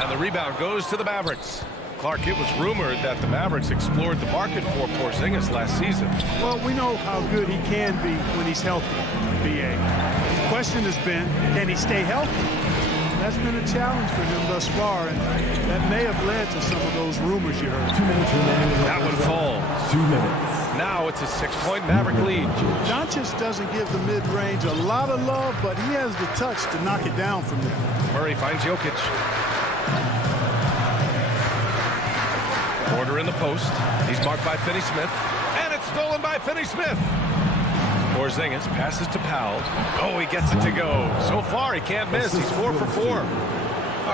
And the rebound goes to the Mavericks. Clark, it was rumored that the Mavericks explored the market for Porzingis last season. Well, we know how good he can be when he's healthy, BA. The question has been, can he stay healthy? That's been a challenge for him thus far, and that may have led to some of those rumors you heard. 2 minutes remaining. That one falls. 2 minutes. Now it's a 6-point Maverick lead. Doncic doesn't give the mid-range a lot of love, but he has the touch to knock it down from there. Murray finds Jokic. Porter in the post. He's marked by Finney-Smith. And it's stolen by Finney-Smith. Porzingis passes to Powell. Oh, he gets it to go. So far, he can't miss. He's 4 for 4. All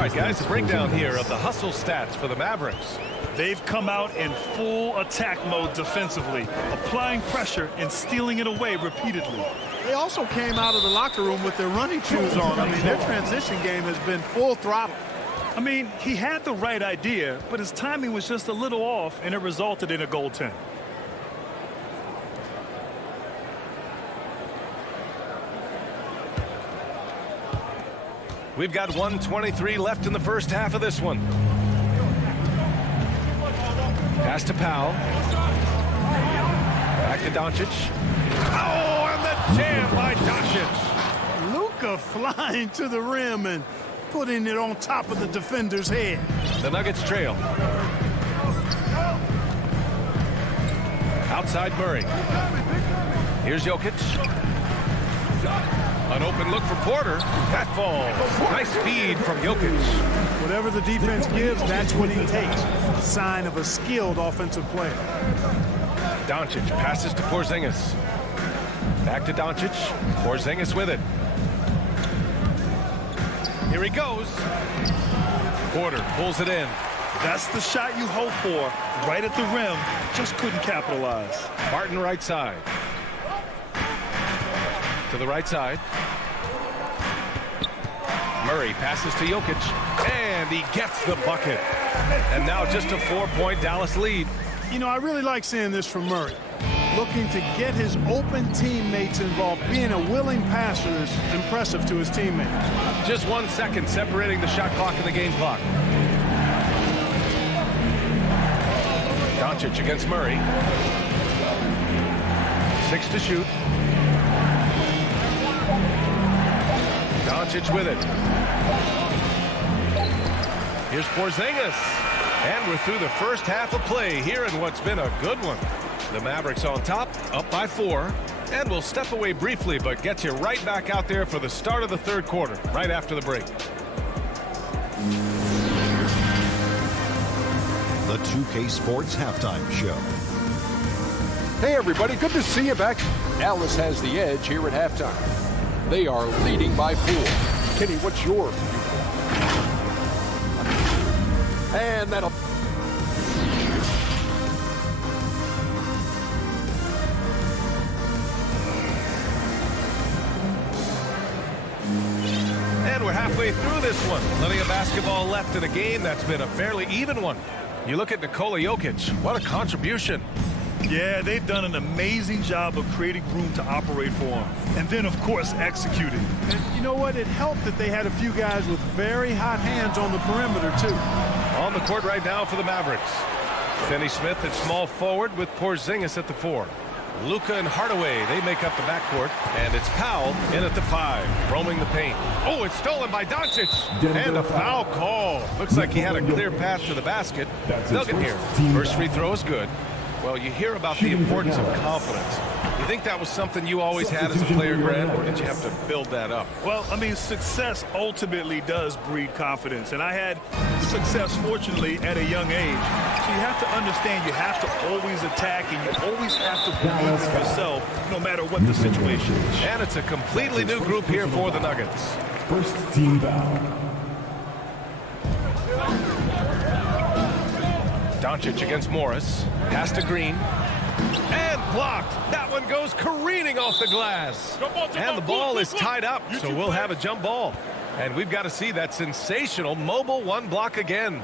right, guys, the breakdown here of the hustle stats for the Mavericks. They've come out in full attack mode defensively, applying pressure and stealing it away repeatedly. They also came out of the locker room with their running shoes on. I mean, their transition game has been full throttle. I mean, he had the right idea, but his timing was just a little off, and it resulted in a goaltend. We've got 1:23 left in the first half of this one. Pass to Powell. Back to Doncic. Oh, and the jam by Doncic. Luka flying to the rim and putting it on top of the defender's head. The Nuggets trail. Outside Murray. Here's Jokic. An open look for Porter. That falls. Nice feed from Jokic. Whatever the defense gives, that's what he takes. A sign of a skilled offensive player. Doncic passes to Porzingis. Back to Doncic. Porzingis with it. Here he goes. Porter pulls it in. That's the shot you hope for. Right at the rim. Just couldn't capitalize. Martin right side. To the right side. Murray passes to Jokic. And he gets the bucket. And now just a 4-point Dallas lead. You know, I really like seeing this from Murray. Looking to get his open teammates involved. Being a willing passer is impressive to his teammates. Just 1 second separating the shot clock and the game clock. Doncic against Murray. 6 to shoot. Doncic with it. Here's Porzingis. And we're through the first half of play here in what's been a good one. The Mavericks on top, up by 4. And we'll step away briefly, but get you right back out there for the start of the third quarter, right after the break. The 2K Sports Halftime Show. Hey, everybody. Good to see you back. Dallas has the edge here at halftime. They are leading by 4. Kenny, what's your view? And that'll... And we're halfway through this one. Plenty of basketball left in a game that's been a fairly even one. You look at Nikola Jokic. What a contribution. Yeah, they've done an amazing job of creating room to operate for him. And then, of course, executing. And you know what? It helped that they had a few guys with very hot hands on the perimeter, too. On the court right now for the Mavericks. Finney-Smith at small forward with Porzingis at the 4. Luka and Hardaway, they make up the backcourt. And it's Powell in at the 5, roaming the paint. Oh, it's stolen by Doncic. And a foul call. Looks like he had a clear path to the basket. Duggan here. First free throw is good. Well, you hear about the importance of confidence. You think that was something you always had as a player, Grant, or did you have to build that up? Well, I mean, success ultimately does breed confidence. And I had success, fortunately, at a young age. So you have to understand you have to always attack and you always have to believe in yourself no matter what the situation is. And it's a completely new group here for the Nuggets. First team foul. Doncic against Morris. Pass to Green. And blocked. That one goes careening off the glass. And the ball is tied up, so we'll have a jump ball. And we've got to see that sensational mobile one block again.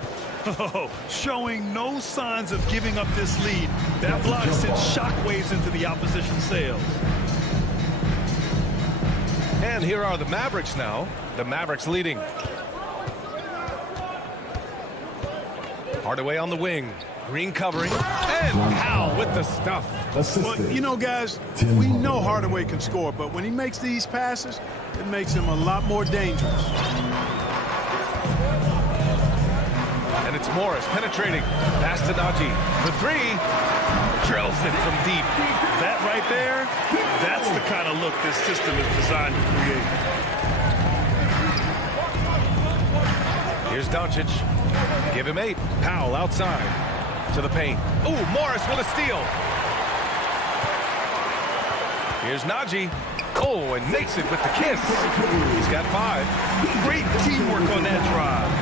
Oh, showing no signs of giving up this lead. That block sent shockwaves into the opposition sails. And here are the Mavericks now. The Mavericks leading. Hardaway on the wing. Green covering. And Powell with the stuff. Well, you know, guys, we know Hardaway can score, but when he makes these passes, it makes him a lot more dangerous. And it's Morris penetrating. Pass to Najee. The three. Drills it from deep. That right there, that's the kind of look this system is designed to create. Here's Doncic. Give him 8. Powell outside to the paint. Ooh, Morris with a steal. Here's Najee. Oh, and makes it with the kiss. He's got 5. Great teamwork on that drive.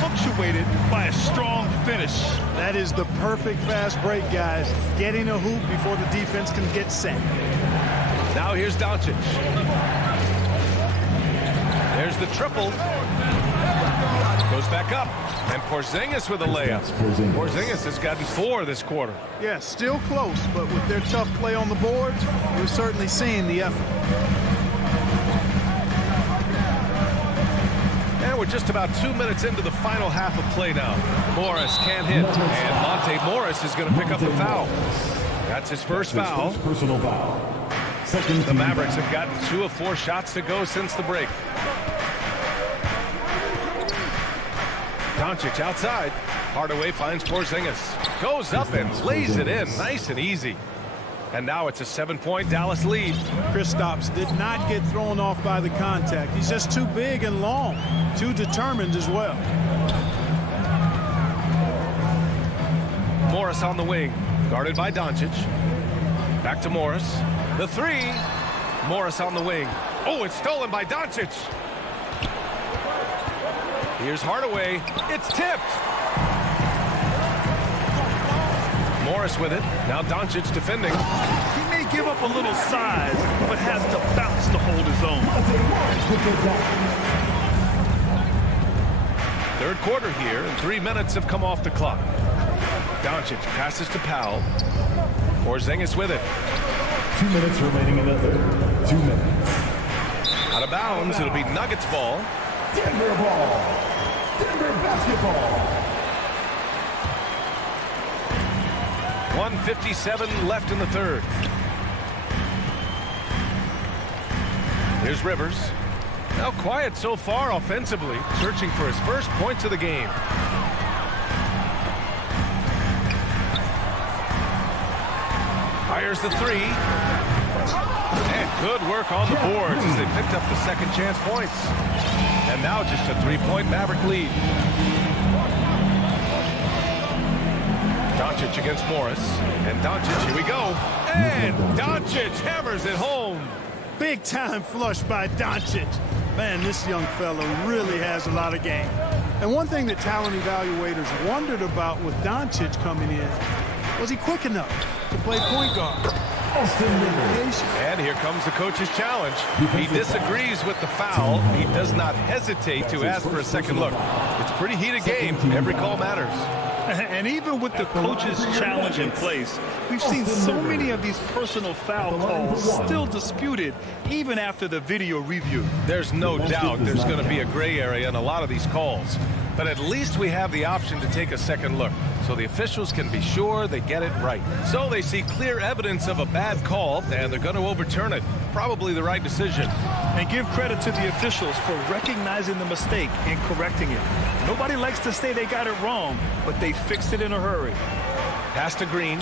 Punctuated by a strong finish. That is the perfect fast break, guys. Getting a hoop before the defense can get set. Now here's Doncic. There's the triple. Goes back up. And Porzingis with a layup. Porzingis has gotten 4 this quarter. Yeah, still close, but with their tough play on the boards, we're certainly seeing the effort. And we're just about 2 minutes into the final half of play now. Morris can't hit. And Monte Morris is going to pick up the foul. That's his first foul. Personal foul. The Mavericks have gotten 2 of 4 shots to go since the break. Doncic outside. Hardaway finds Porzingis. Goes up and lays it in. Nice and easy. And now it's a 7-point Dallas lead. Kristaps did not get thrown off by the contact. He's just too big and long. Too determined as well. Morris on the wing. Guarded by Doncic. Back to Morris. The 3. Morris on the wing. Oh, it's stolen by Doncic. Here's Hardaway. It's tipped. Morris with it. Now Doncic defending. He may give up a little size, but has the bounce to hold his own. Third quarter here, and 3 minutes have come off the clock. Doncic passes to Powell. Porzingis with it. 2 minutes remaining in the third. 2 minutes. Out of bounds. It'll be Nuggets ball. Denver ball. Denver basketball. 1:57 left in the third. Here's Rivers. Now quiet so far offensively, searching for his first points of the game. Fires the 3. And good work on the boards as they picked up the second chance points. And now just a 3-point Maverick lead. Doncic against Morris. And Doncic, here we go. And Doncic hammers it home. Big time flush by Doncic. Man, this young fellow really has a lot of game. And one thing that talent evaluators wondered about with Doncic coming in, was he quick enough to play point guard? And here comes the coach's challenge. He disagrees with the foul. He does not hesitate to ask for a second look. It's a pretty heated game. Every call matters. And even with the coach's challenge in place, we've seen so many of these personal foul calls still disputed even after the video review. There's no doubt there's going to be a gray area in a lot of these calls. But at least we have the option to take a second look, so the officials can be sure they get it right. So they see clear evidence of a bad call, and they're going to overturn it. Probably the right decision. And give credit to the officials for recognizing the mistake and correcting it. Nobody likes to say they got it wrong, but they fixed it in a hurry. Pass to Green.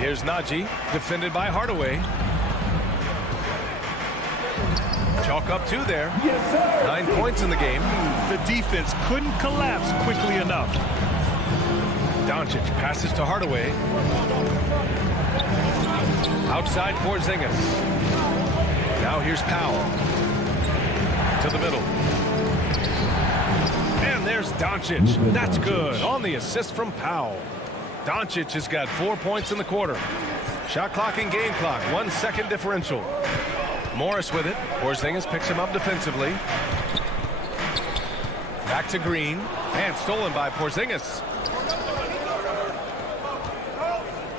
Here's Najee, defended by Hardaway. Chalk up 2 there. 9 points in the game. The defense couldn't collapse quickly enough. Doncic passes to Hardaway. Outside Porzingis. Now here's Powell. To the middle. And there's Doncic. That's good. On the assist from Powell. Doncic has got 4 points in the quarter. Shot clock and game clock. 1 second differential. Morris with it. Porzingis picks him up defensively. Back to Green. And stolen by Porzingis.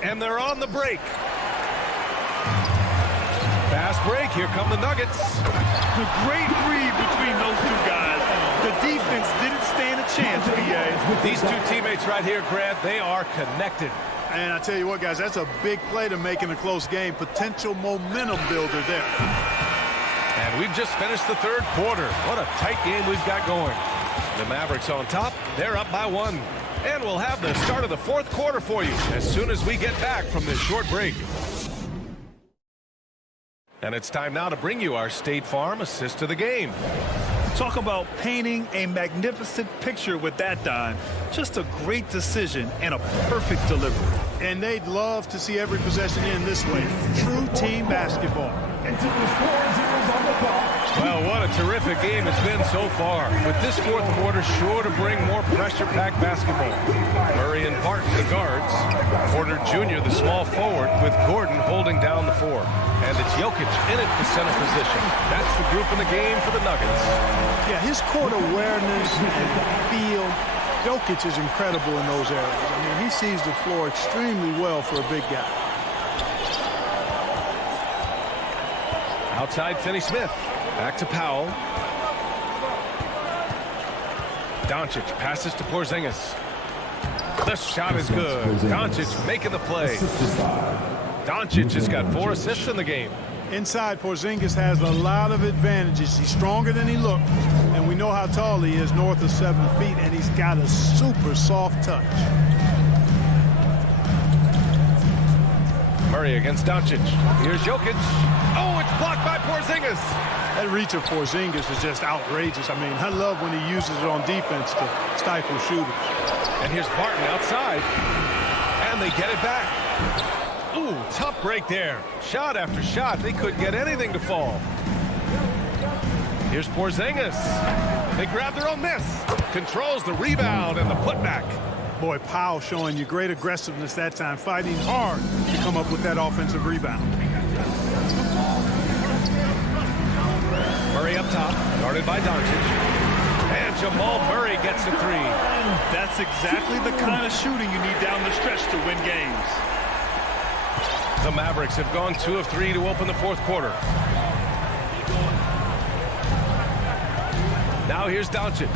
And they're on the break. Fast break. Here come the Nuggets. A great read between those two guys. The defense didn't stand a chance, B.A. These two teammates right here, Grant, they are connected. And I tell you what, guys, that's a big play to make in a close game. Potential momentum builder there. And we've just finished the third quarter. What a tight game we've got going. The Mavericks on top. They're up by 1. And we'll have the start of the fourth quarter for you as soon as we get back from this short break. And it's time now to bring you our State Farm assist to the game. Talk about painting a magnificent picture with that, Don. Just a great decision and a perfect delivery. And they'd love to see every possession end this way. True team basketball. Well, what a terrific game it's been so far. With this fourth quarter sure to bring more pressure-packed basketball. Murray and Barton, the guards. Porter Jr., the small forward, with Gordon holding down the 4. And it's Jokic in at the center position. That's the group in the game for the Nuggets. Yeah, his court awareness and feel. Jokic is incredible in those areas. I mean, he sees the floor extremely well for a big guy. Outside, Finney Smith. Back to Powell. Doncic passes to Porzingis. The shot is good. Doncic making the play. Doncic has got 4 assists in the game. Inside, Porzingis has a lot of advantages. He's stronger than he looks, and we know how tall he is, north of 7 feet, and he's got a super soft touch. Murray against Doncic. Here's Jokic. Oh, it's blocked by Porzingis. That reach of Porzingis is just outrageous. I mean, I love when he uses it on defense to stifle shooters. And here's Barton outside. And they get it back. Ooh, tough break there. Shot after shot. They couldn't get anything to fall. Here's Porzingis. They grab their own miss. Controls the rebound and the putback. Boy, Powell showing you great aggressiveness that time, fighting hard to come up with that offensive rebound. Murray up top, guarded by Doncic. And Jamal Murray gets a 3. That's exactly the kind of shooting you need down the stretch to win games. The Mavericks have gone 2 of 3 to open the fourth quarter. Now here's Doncic.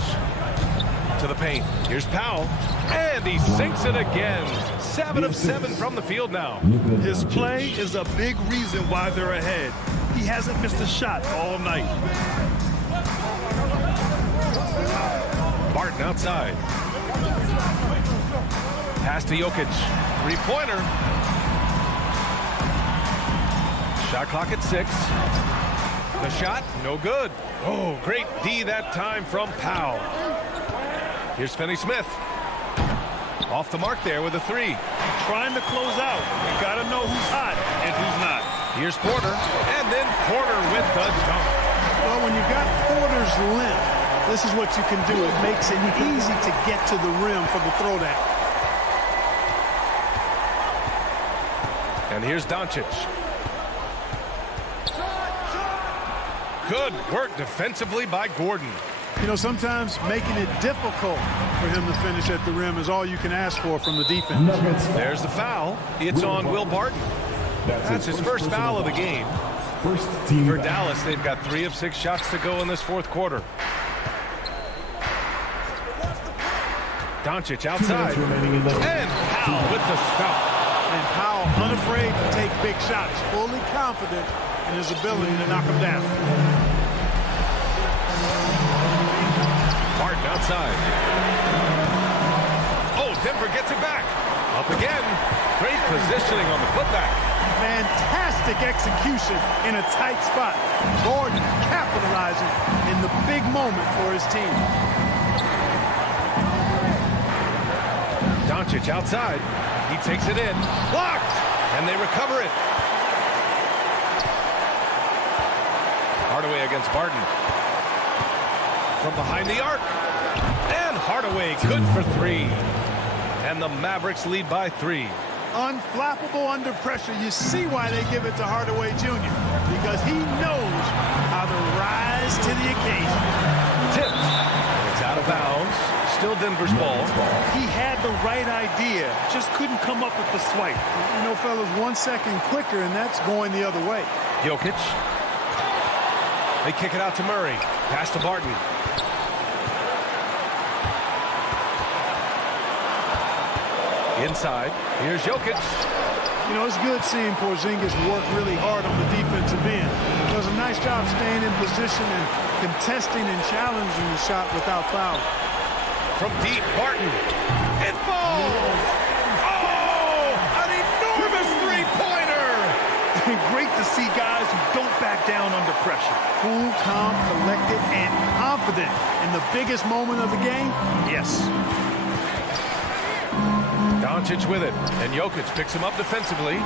To the paint. Here's Powell. And he sinks it again. 7 of 7 from the field now. His play is a big reason why they're ahead. He hasn't missed a shot all night. Barton outside. Pass to Jokic. 3-pointer. Shot clock at 6. The shot, no good. Oh, great D that time from Powell. Here's Finney Smith. Off the mark there with a 3. Trying to close out. You got to know who's hot and who's not. Here's Porter. And then Porter with the dunk. Well, when you've got Porter's length, this is what you can do. It makes it easy to get to the rim for the throwdown. And here's Doncic. Good work defensively by Gordon. You know, sometimes making it difficult for him to finish at the rim is all you can ask for from the defense. There's the foul. It's on Will Barton. That's his first foul of the game. For Dallas, they've got 3 of 6 shots to go in this fourth quarter. Doncic outside. And Powell with the stuff. And Powell unafraid to take big shots, fully confident in his ability to knock them down. Barton outside. Oh, Denver gets it back. Up again. Great positioning on the putback. Fantastic execution in a tight spot. Gordon capitalizing in the big moment for his team. Doncic outside. He takes it in. Blocked! And they recover it. Hardaway against Barton. From behind the arc. And Hardaway good for 3. And the Mavericks lead by 3. Unflappable under pressure. You see why they give it to Hardaway Jr. Because he knows how to rise to the occasion. Tipped. It's out of bounds. Still Denver's ball. He had the right idea, just couldn't come up with the swipe. You know, fellas, 1 second quicker, and that's going the other way. Jokic. They kick it out to Murray. Pass to Barton. Inside. Here's Jokic. You know, it's good seeing Porzingis work really hard on the defensive end. Does a nice job staying in position and contesting and challenging the shot without foul. From deep, Barton. It falls! Oh! An enormous three-pointer! Great to see guys who don't back down under pressure. Cool, calm, collected, and confident in the biggest moment of the game. Yes. Doncic with it, and Jokic picks him up defensively.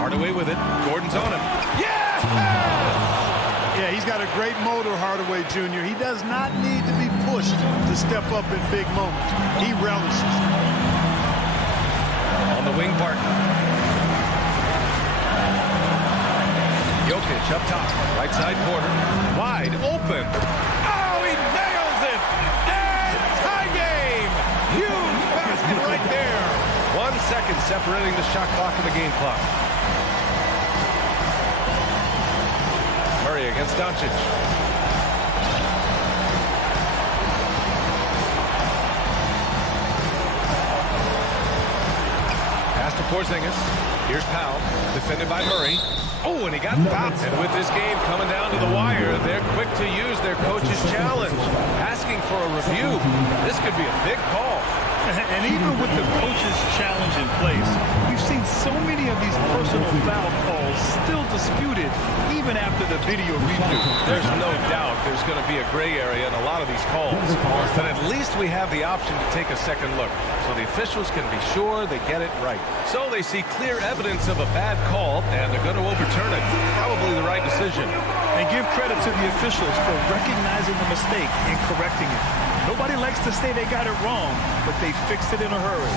Hardaway with it. Gordon's on him. Yes! Yeah, he's got a great motor, Hardaway Jr. He does not need to be pushed to step up in big moments. He relishes. On the wing, Barton. Jokic up top. Right side Porter. Wide open. Oh, he nails it! And tie game! Huge basket right there. 1 second separating the shot clock and the game clock. Murray against Doncic. Pass to Porzingis. Here's Powell, defended by Murray. Oh, and he got fouled. And with this game coming down to the wire, they're quick to use their coach's challenge, asking for a review. This could be a big call. And even with the coach's challenge in place, we've seen so many of these personal foul calls still disputed even after the video review. There's no doubt there's going to be a gray area in a lot of these calls. But at least we have the option to take a second look, so the officials can be sure they get it right. So they see clear evidence of a bad call, and they're going to overturn it. Probably the right decision. And give credit to the officials for recognizing the mistake and correcting it. Nobody likes to say they got it wrong, but they fixed it in a hurry.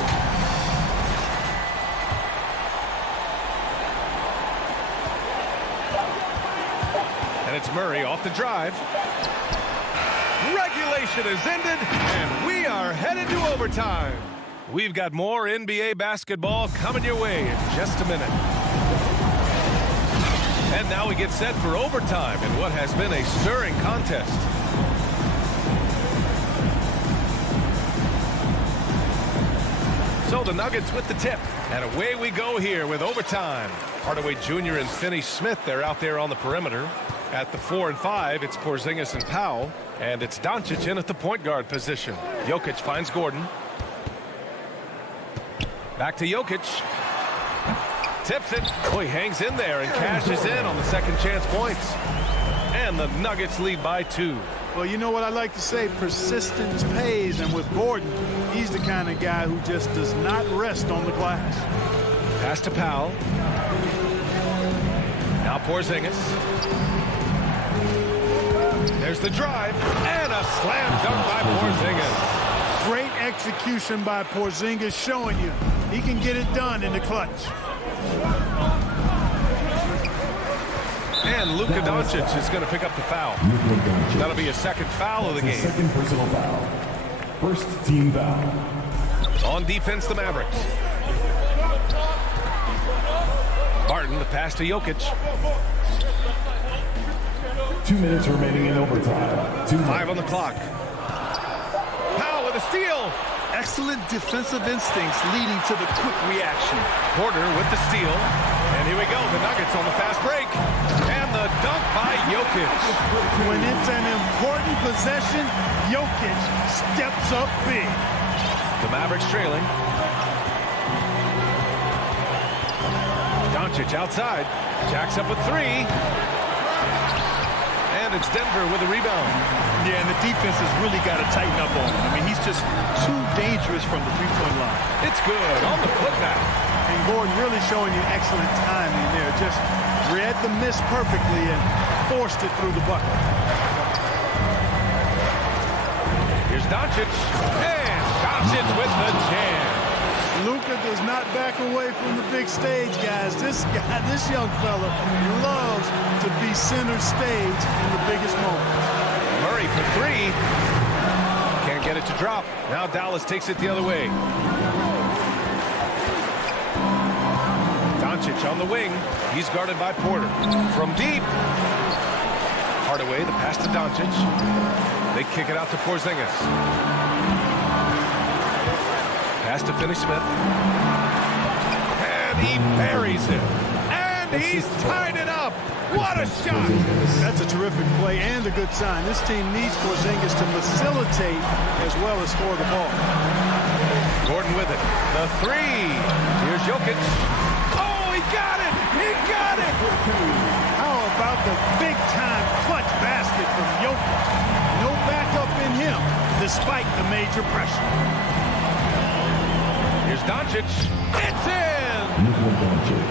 And it's Murray off the drive. Regulation is ended, and we are headed to overtime. We've got more NBA basketball coming your way in just a minute. And now we get set for overtime in what has been a stirring contest. So the Nuggets with the tip, and away we go here with overtime. Hardaway Jr. and Finney Smith, they're out there on the perimeter. At the 4 and 5, it's Porzingis and Powell, and it's Doncic in at the point guard position. Jokic finds Gordon. Back to Jokic. Tips it. Oh, he hangs in there and cashes in on the second chance points. And the Nuggets lead by 2. Well, you know what I like to say, persistence pays, and with Gordon, he's the kind of guy who just does not rest on the glass. Pass to Powell. Now Porzingis. There's the drive, and a slam dunk by Porzingis. Great execution by Porzingis, showing you he can get it done in the clutch. And Luka Doncic is going to pick up the foul. That'll be a second foul of the game. Second personal foul. First team foul. On defense, the Mavericks. Barton, the pass to Jokic. 2 minutes remaining in overtime. 5 on the clock. Powell with a steal. Excellent defensive instincts leading to the quick reaction. Porter with the steal. And here we go, the Nuggets on the fast break. And the dunk by Jokic. When it's an important possession, Jokic steps up big. The Mavericks trailing. Doncic outside. Jacks up with 3. And it's Denver with a rebound. Yeah, and the defense has really got to tighten up on him. I mean, he's just too dangerous from the three-point line. It's good on the putback. And Gordon really showing you excellent timing there. Just read the miss perfectly and forced it through the bucket. Here's Doncic. And Doncic with the jam. Luka does not back away from the big stage, guys. This young fella loves to be center stage in the biggest moments. Murray for three. Can't get it to drop. Now Dallas takes it the other way. Doncic on the wing. He's guarded by Porter. From deep. Hardaway, the pass to Doncic. They kick it out to Porzingis. Pass to Finney-Smith. And he buries it. And he's tied it up. What a shot. That's a terrific play and a good sign. This team needs Porzingis to facilitate as well as score the ball. Gordon with it. The three. Here's Jokic. Oh, he got it. He got it. How about the big-time clutch basket from Jokic? No backup in him, despite the major pressure. Here's Doncic. It's in.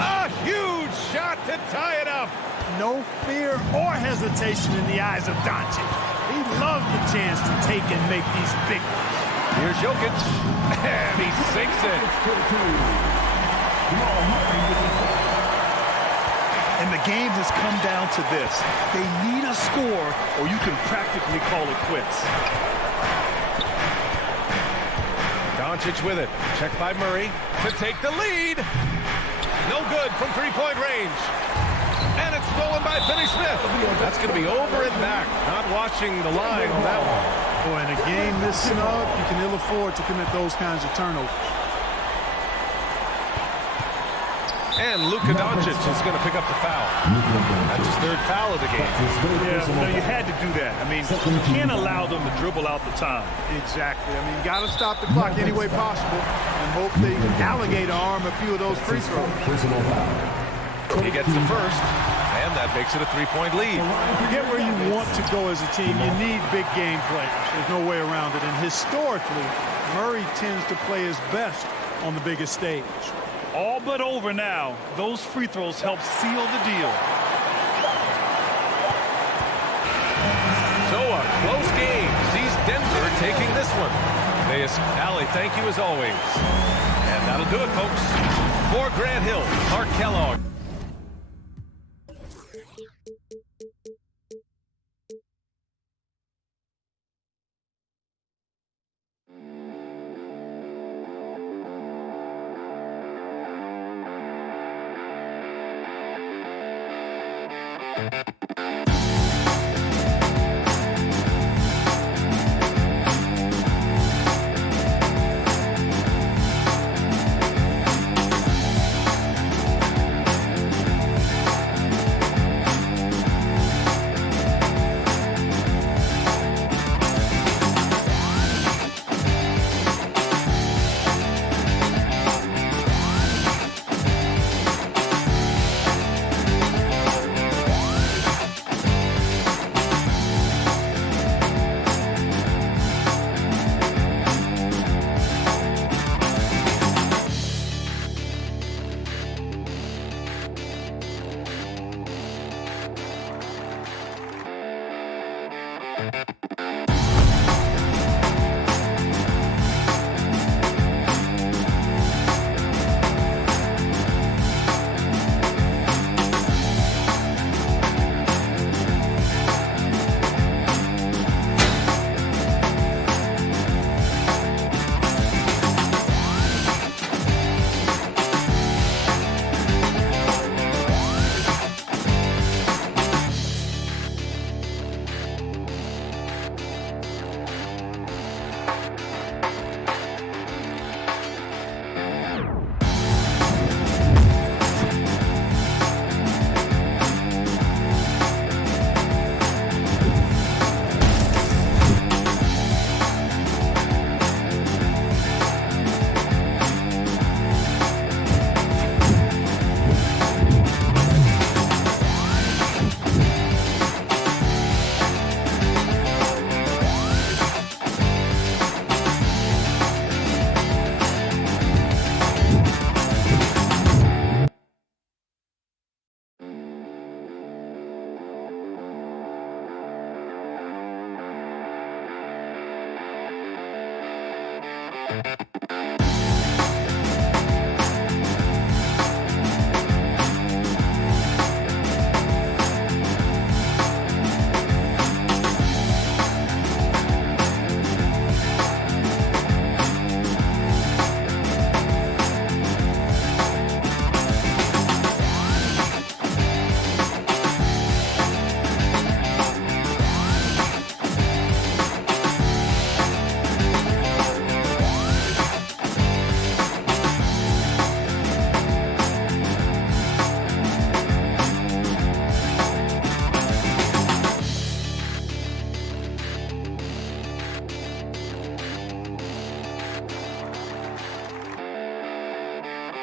A huge shot to tie it up. No fear or hesitation in the eyes of Doncic. He loves the chance to take and make these big ones. Here's Jokic. And he sinks it. And the game has come down to this. They need a score, or you can practically call it quits. Doncic with it. Checked by Murray to take the lead. No good from three-point range. And it's stolen by Finney-Smith. That's going to be over and back. Not watching the line on that one. Boy, in a game this snug, you can ill afford to commit those kinds of turnovers. And Luka Doncic is going to pick up the foul. That's his third foul of the game. Yeah, no, you had to do that. I mean, you can't allow them to dribble out the time. Exactly. I mean, you got to stop the clock any way possible and hope they alligator arm a few of those free throws. He gets the first, and that makes it a three-point lead. To get where you want to go as a team, you need big game players. There's no way around it. And historically, Murray tends to play his best on the biggest stage. All but over now. Those free throws help seal the deal. So a close game sees Denver taking this one. Allie, thank you as always. And that'll do it, folks. For Grant Hill, Mark Kellogg.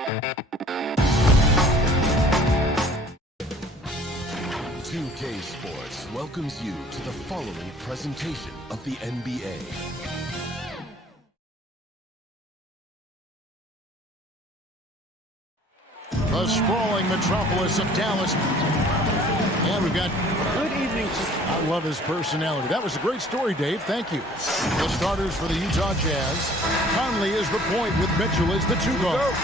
2K Sports welcomes you to the following presentation of the NBA. The sprawling metropolis of Dallas. And we've got... Good evening. I love his personality. That was a great story, Dave. Thank you. The starters for the Utah Jazz. Conley is the point with Mitchell as the two guard.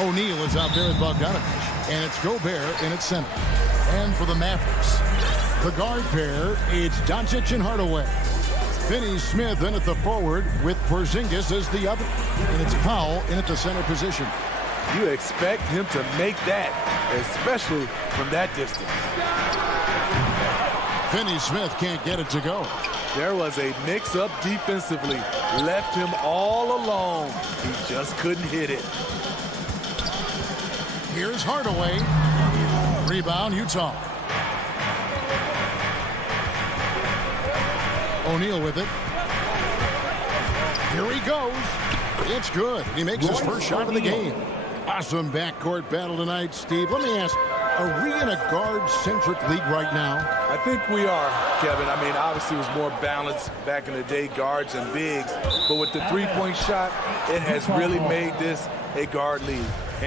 O'Neal is out there with Bogdanovich. And it's Gobert in its center. And for the Mavericks, the guard pair, it's Doncic and Hardaway. Finney Smith in at the forward with Porzingis as the other. And it's Powell in at the center position. You expect him to make that, especially from that distance. Finney Smith can't get it to go. There was a mix-up defensively. Left him all alone. He just couldn't hit it. Here's Hardaway. Rebound, Utah. O'Neal with it. Here he goes. It's good. He makes his first shot of the game. Awesome backcourt battle tonight, Steve. Let me ask, are we in a guard-centric league right now? I think we are, Kevin. I mean, obviously it was more balanced back in the day, guards and bigs. But with the three-point shot, it has really made this a guard league.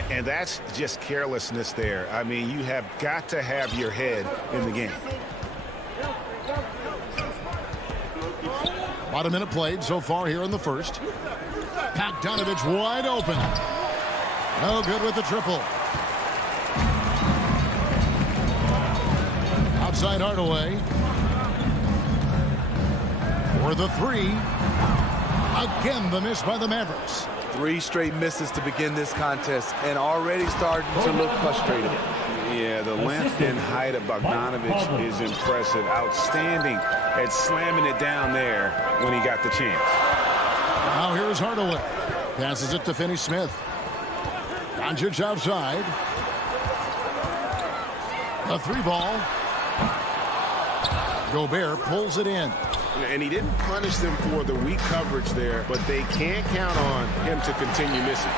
And that's just carelessness there. I mean, you have got to have your head in the game. About a minute played so far here in the first. Bogdanovich wide open. No good with the triple. Outside Hardaway. For the three. Again, the miss by the Mavericks. 3 straight misses to begin this contest and already starting to look frustrated. Yeah, the length and height of Bogdanovich is impressive. Outstanding at slamming it down there when he got the chance. Now here's Hardaway. Passes it to Finney Smith. Doncic outside. A 3-ball. Gobert pulls it in. And he didn't punish them for the weak coverage there, but they can't count on him to continue missing.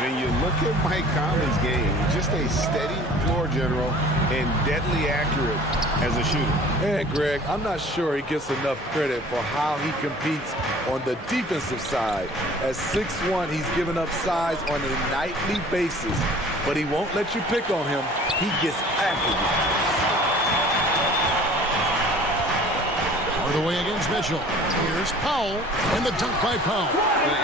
And you look at Mike Conley's game, just a steady floor general and deadly accurate as a shooter. And Greg, I'm not sure he gets enough credit for how he competes on the defensive side. At 6'1", he's given up size on a nightly basis, but he won't let you pick on him. He gets after you. The way against Mitchell. Here's Powell, and the dunk by Powell.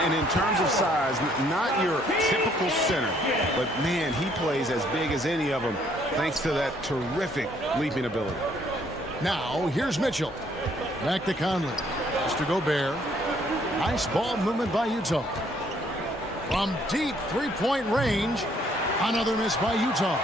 And in terms of size, not your typical center, but man, he plays as big as any of them thanks to that terrific leaping ability. Now, here's Mitchell. Back to Conley. Mr. Gobert. Nice ball movement by Utah. From deep three-point range, another miss by Utah.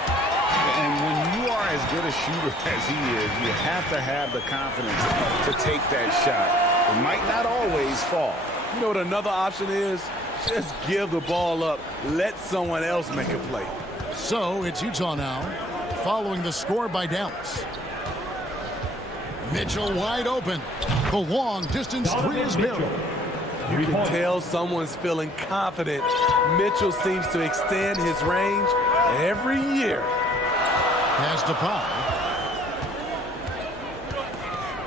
And when you are as good a shooter as he is, you have to have the confidence to take that shot. It might not always fall. You know what another option is? Just give the ball up. Let someone else make a play. So it's Utah now, following the score by Dallas. Mitchell wide open. The long distance three is made. You can tell someone's feeling confident. Mitchell seems to extend his range every year. Pass to Powell.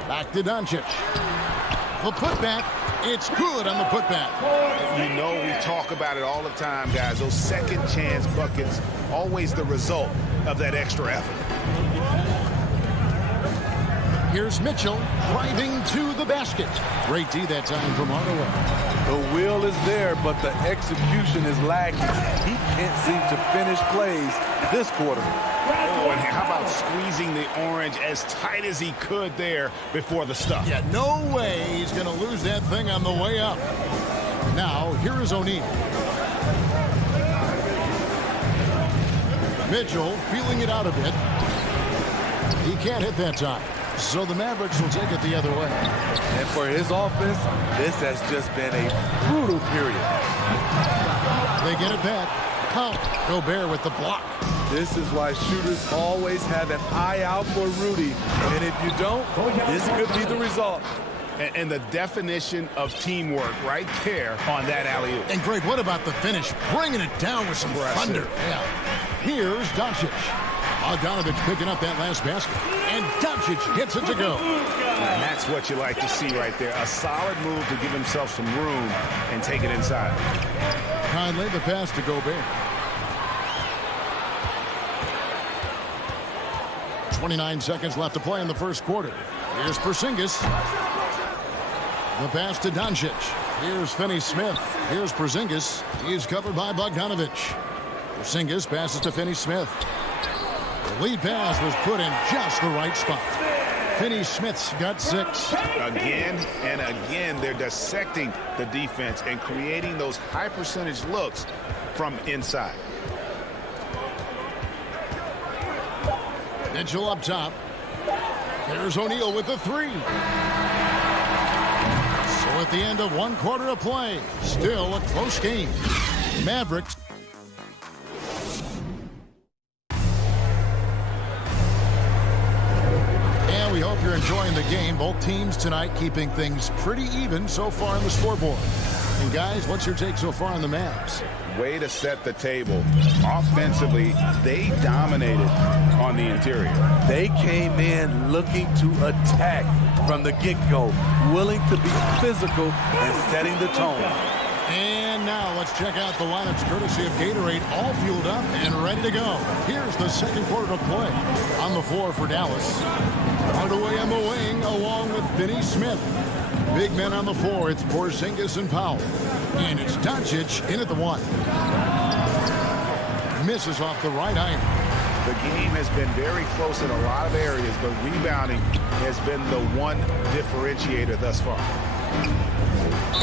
Back to Doncic. The putback. It's good on the putback. You know, we talk about it all the time, guys. Those second chance buckets, always the result of that extra effort. Here's Mitchell driving to the basket. Great D that time from Hardaway. The will is there, but the execution is lacking. He can't seem to finish plays this quarter. Oh, and how about squeezing the orange as tight as he could there before the stuff? Yeah, no way he's going to lose that thing on the way up. Now, here is O'Neal. Mitchell feeling it out a bit. He can't hit that time. So the Mavericks will take it the other way. And for his offense, this has just been a brutal period. They get it back. Count. Gobert with the block. This is why shooters always have an eye out for Rudy. And if you don't, this could be the result. And the definition of teamwork right there on that alley-oop. And Greg, what about the finish? Bringing it down with some thunder. Yeah. Here's Doncic. Bogdanovich picking up that last basket. And Doncic hits it to go. And that's what you like to see right there. A solid move to give himself some room and take it inside. Conley, the pass to Gobert. 29 seconds left to play in the first quarter. Here's Porzingis. The pass to Doncic. Here's Finney-Smith. Here's Porzingis. He's covered by Bogdanovich. Porzingis passes to Finney-Smith. The lead pass was put in just the right spot. Finney-Smith's got 6. Again and again, they're dissecting the defense and creating those high percentage looks from inside. Mitchell up top. There's O'Neal with the 3. So at the end of 1 quarter of play, still a close game. Mavericks. And we hope you're enjoying the game. Both teams tonight keeping things pretty even so far on the scoreboard. And guys, what's your take so far on the Mavs? Way to set the table. Offensively, they dominated on the interior. They came in looking to attack from the get-go, willing to be physical and setting the tone. And now let's check out the lineups courtesy of Gatorade, all fueled up and ready to go. Here's the second quarter of play. On the floor for Dallas. Hardaway on the wing along with Finney-Smith. Big men on the floor. It's Porzingis and Powell. And it's Doncic in at the 1. Misses off the right iron. The game has been very close in a lot of areas, but rebounding has been the one differentiator thus far.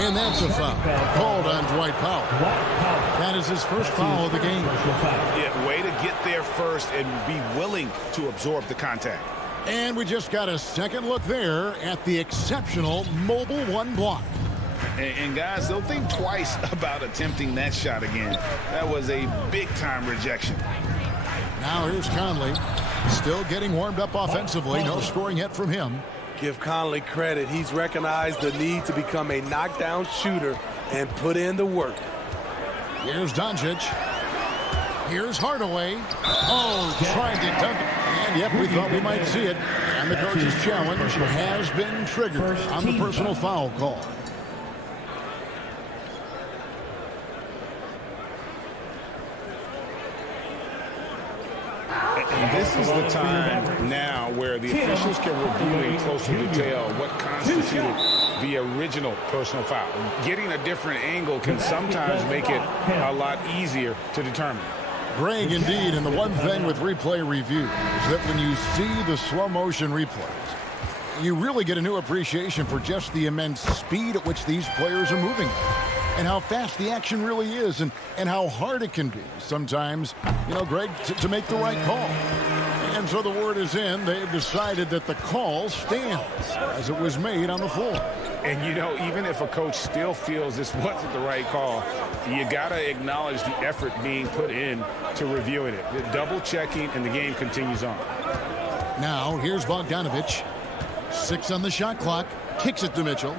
And that's a foul called on Dwight Powell. That is his first foul of the game. Yeah, way to get there first and be willing to absorb the contact. And we just got a second look there at the exceptional mobile 1 block. And guys, they'll think twice about attempting that shot again. That was a big-time rejection. Now here's Conley. Still getting warmed up offensively. No scoring yet from him. Give Conley credit. He's recognized the need to become a knockdown shooter and put in the work. Here's Doncic. Here's Hardaway. Oh, trying to dunk it. And yep, we thought we might see it. And the coach's challenge has been triggered on the personal foul call. And this is the time now where the officials can review in closer detail what constituted the original personal foul. Getting a different angle can sometimes make it a lot easier to determine. Greg, indeed, and the one thing with replay review is that when you see the slow motion replays, you really get a new appreciation for just the immense speed at which these players are moving and how fast the action really is and how hard it can be sometimes, you know, Greg, to make the right call. And so the word is in. They've decided that the call stands as it was made on the floor. And, you know, even if a coach still feels this wasn't the right call, you got to acknowledge the effort being put in to reviewing it. The double checking, and the game continues on. Now, here's Bogdanovich. 6 on the shot clock. Kicks it to Mitchell.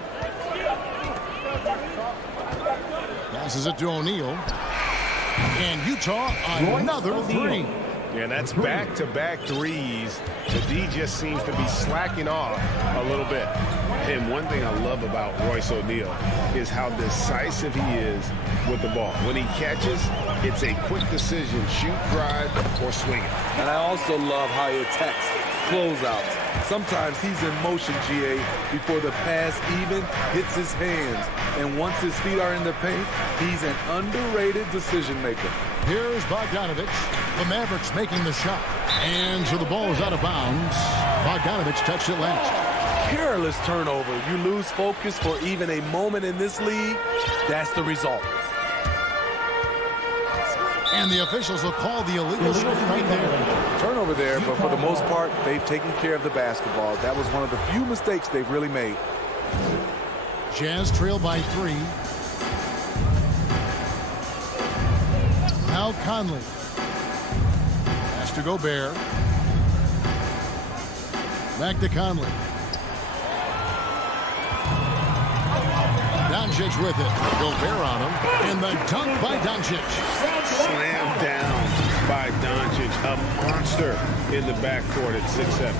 Passes it to O'Neal. And Utah, another 3. Yeah, that's back-to-back threes. The D just seems to be slacking off a little bit. And one thing I love about Royce O'Neal is how decisive he is with the ball. When he catches, it's a quick decision, shoot, drive, or swing it. And I also love how he attacks closeouts. Sometimes he's in motion, GA, before the pass even hits his hands. And once his feet are in the paint, he's an underrated decision maker. Here's Bogdanovich. The Mavericks making the shot. And so the ball is out of bounds. Bogdanovich touched it last. Careless turnover. You lose focus for even a moment in this league. That's the result. And the officials will call the illegal shot right there. Turnover there, but for the most part, they've taken care of the basketball. That was one of the few mistakes they've really made. Jazz trail by 3. Now Conley. Pass to Gobert. Back to Conley. Doncic with it. Gobert on him. And the dunk by Doncic. Slammed down by Doncic. A monster in the backcourt at 6'7".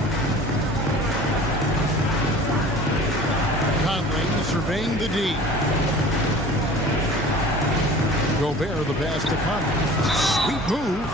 Conley surveying the D. Gobert the pass to Conley. Sweet move.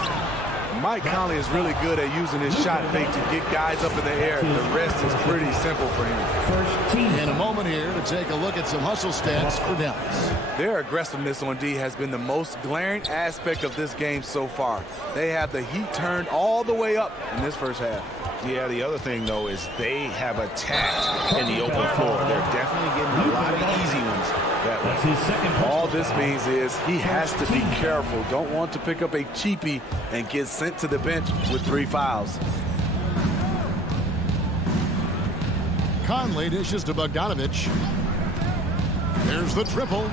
Mike Conley is really good at using his shot fake to get guys up in the air. The rest is pretty simple for him. In a moment here to take a look at some hustle stats for Dallas. Their aggressiveness on D has been the most glaring aspect of this game so far. They have the heat turned all the way up in this first half. Yeah, the other thing, though, is they have attacked in the open floor. They're definitely getting a lot of easy ones that way. All this means is he has to be careful. Don't want to pick up a cheapie and get sent to the bench with 3 fouls. Conley dishes to Bogdanovich. There's the triple.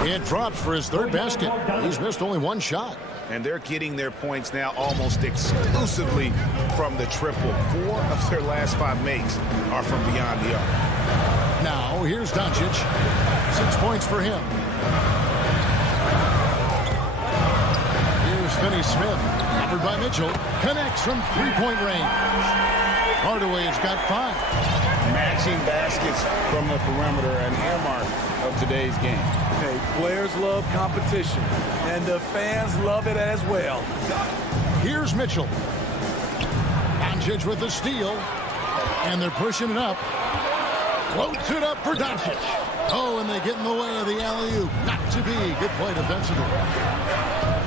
It drops for his third basket. He's missed only 1 shot. And they're getting their points now almost exclusively from the triple. 4 of their last 5 makes are from beyond the arc. Now, here's Doncic. 6 points for him. Here's Finney-Smith. Covered by Mitchell. Connects from 3-point range. Hardaway's got 5. Matching baskets from the perimeter, an earmark of today's game. Hey, players love competition, and the fans love it as well. Here's Mitchell. Doncic with the steal, and they're pushing it up. Floats it up for Doncic. Oh, and they get in the way of the alley-oop. Not to be. Good play defensively.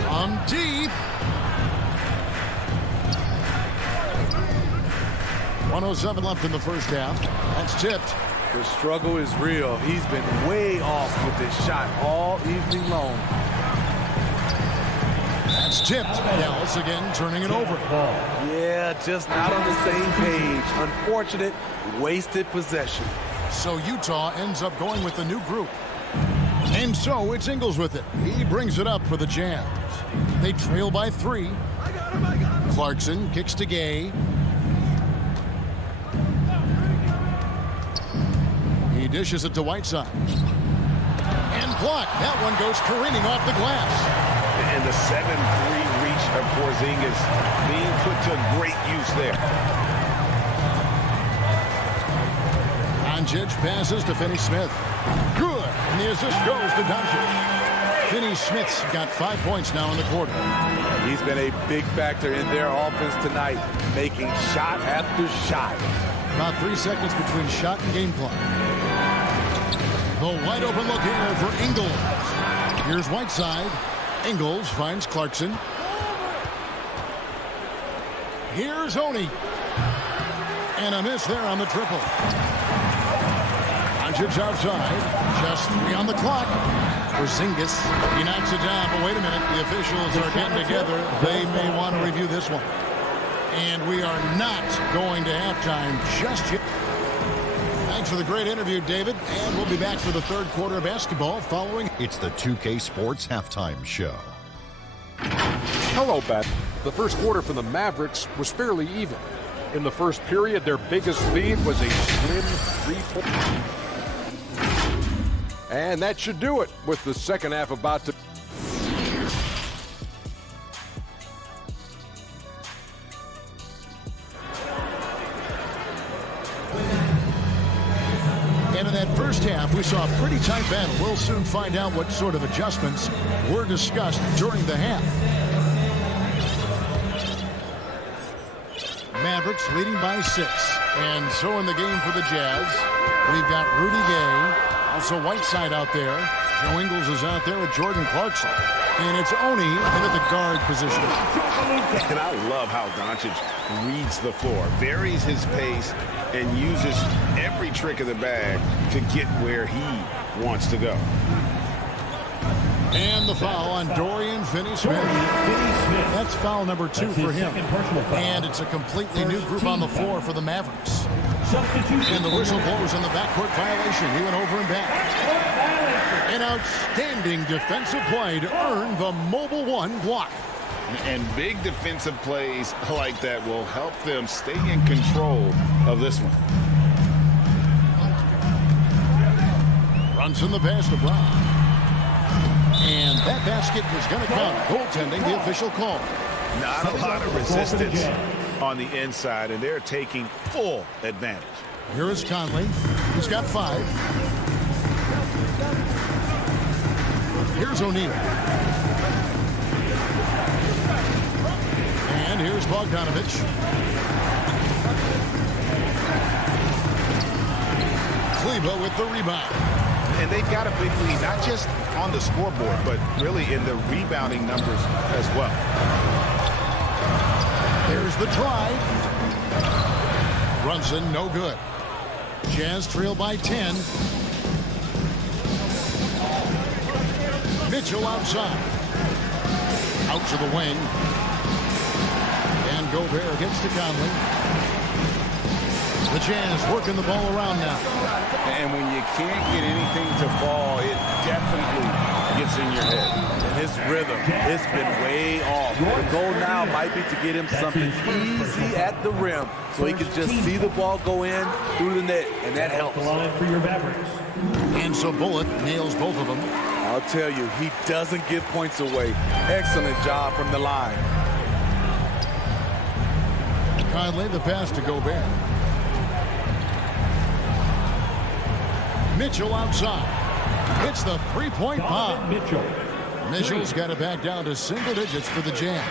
From deep. 1:07 left in the first half. That's tipped. The struggle is real. He's been way off with his shot all evening long. That's tipped. Dallas again turning it over. Yeah, just not on the same page. Unfortunate, wasted possession. So Utah ends up going with the new group. And so it's Ingles with it. He brings it up for the Jazz. They trail by 3. Clarkson kicks to Gay. He dishes it to Whiteside. And blocked. That one goes careening off the glass. And the 7-3 reach of Porzingis being put to great use there. Doncic passes to Finney-Smith. Good. And the assist goes to Doncic. Finney-Smith's got 5 points now in the quarter. He's been a big factor in their offense tonight, making shot after shot. About 3 seconds between shot and game clock. The wide open look here for Ingles. Here's Whiteside. Ingles finds Clarkson. Here's Oni. And a miss there on the triple. Doncic outside. Just 3 on the clock. Porzingis. He knocks it down. But wait a minute. The officials are getting together. They may want to review this one. And we are not going to halftime just yet. Thanks for the great interview, David. And we'll be back for the third quarter of basketball following. It's the 2K Sports Halftime Show. Hello, Beth. The first quarter for the Mavericks was fairly even. In the first period, their biggest lead was a slim 3-point. And that should do it with the second half about to... And in that first half, we saw a pretty tight battle. We'll soon find out what sort of adjustments were discussed during the half. Mavericks leading by 6. And so in the game for the Jazz, we've got Rudy Gay, also Whiteside out there. Joe Ingles is out there with Jordan Clarkson. And it's Oni in at the guard position. And I love how Doncic reads the floor, varies his pace, and uses every trick of the bag to get where he wants to go. And the foul on Dorian Finney-Smith. That's foul number 2 for him. And it's a completely new group on the floor for the Mavericks. And the whistle blows on the backcourt violation. He went over and back. An outstanding defensive play to earn the Mobile 1 block. And big defensive plays like that will help them stay in control of this one. Brunson the pass to Brown. And that basket is going to count. Goaltending, the official call. Not a lot of resistance on the inside, and they're taking full advantage. Here is Conley. He's got 5. Here's O'Neal. And here's Bogdanovich. Kleba with the rebound. And they've got a big lead, not just on the scoreboard, but really in the rebounding numbers as well. There's the drive. Brunson, no good. Jazz trail by 10. Mitchell outside. Out to the wing. And Gobert gets to Conley. The Jazz working the ball around now. And when you can't get anything to fall, it definitely gets in your head. And his rhythm, it's been way off. The goal now might be to get him something easy at the rim so he can just see the ball go in through the net, and that helps. For your Mavericks. And so Bullock nails both of them. I'll tell you, he doesn't give points away. Excellent job from the line. Conley the pass to Gobert. Mitchell outside. Hits the three-point bomb. Mitchell's got it back down to single digits for the Jazz.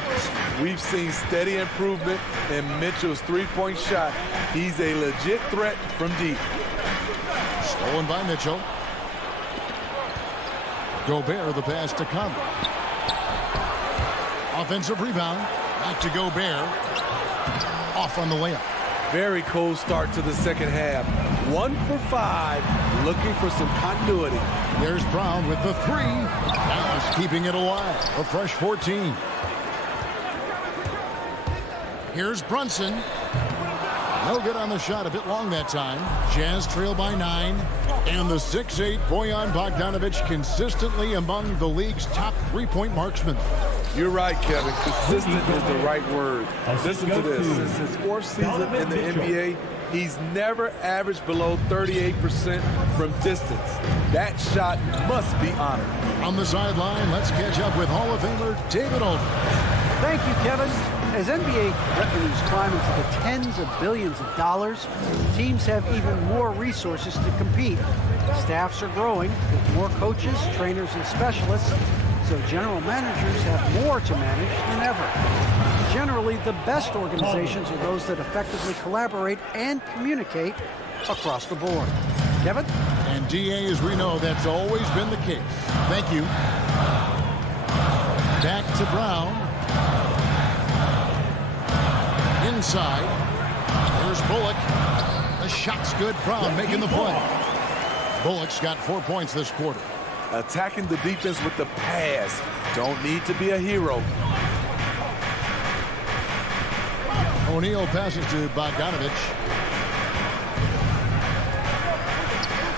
We've seen steady improvement in Mitchell's three-point shot. He's a legit threat from deep. Stolen by Mitchell. Gobert the pass to Conley. Offensive rebound. Back to Gobert. Off on the layup. Very cold start to the second half. 1 for 5, looking for some continuity. There's Brown with the 3. Dallas keeping it alive. A fresh 14. Here's Brunson. No good on the shot. A bit long that time. Jazz trail by 9. And the 6'8" Bojan Bogdanovich consistently among the league's top three-point marksmen. You're right, Kevin. Consistent is the right word. Listen to this. Since his 4th season in the NBA, he's never averaged below 38% from distance. That shot must be honored. On the sideline, let's catch up with Hall of Famer David Aldridge. Thank you, Kevin. As NBA revenues climb into the tens of billions of dollars, teams have even more resources to compete. Staffs are growing with more coaches, trainers, and specialists, so general managers have more to manage than ever. Generally, the best organizations are those that effectively collaborate and communicate across the board. Kevin? And DA, as we know, that's always been the case. Thank you. Back to Brown. Inside. Here's Bullock. The shot's good. Brown making the play. Bullock's got 4 points this quarter. Attacking the defense with the pass. Don't need to be a hero. O'Neal passes to Bogdanovich.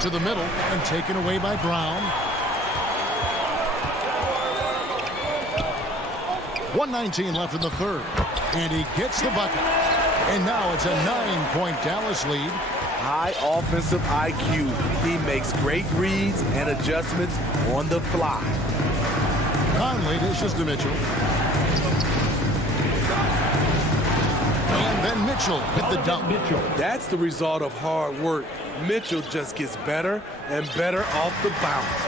To the middle and taken away by Brown. 1:19 left in the third. And he gets the bucket. And now it's a 9-point Dallas lead. High offensive IQ. He makes great reads and adjustments on the fly. Conley dishes to Mitchell. And then Mitchell with the dunk. That's the result of hard work. Mitchell just gets better and better off the bounce.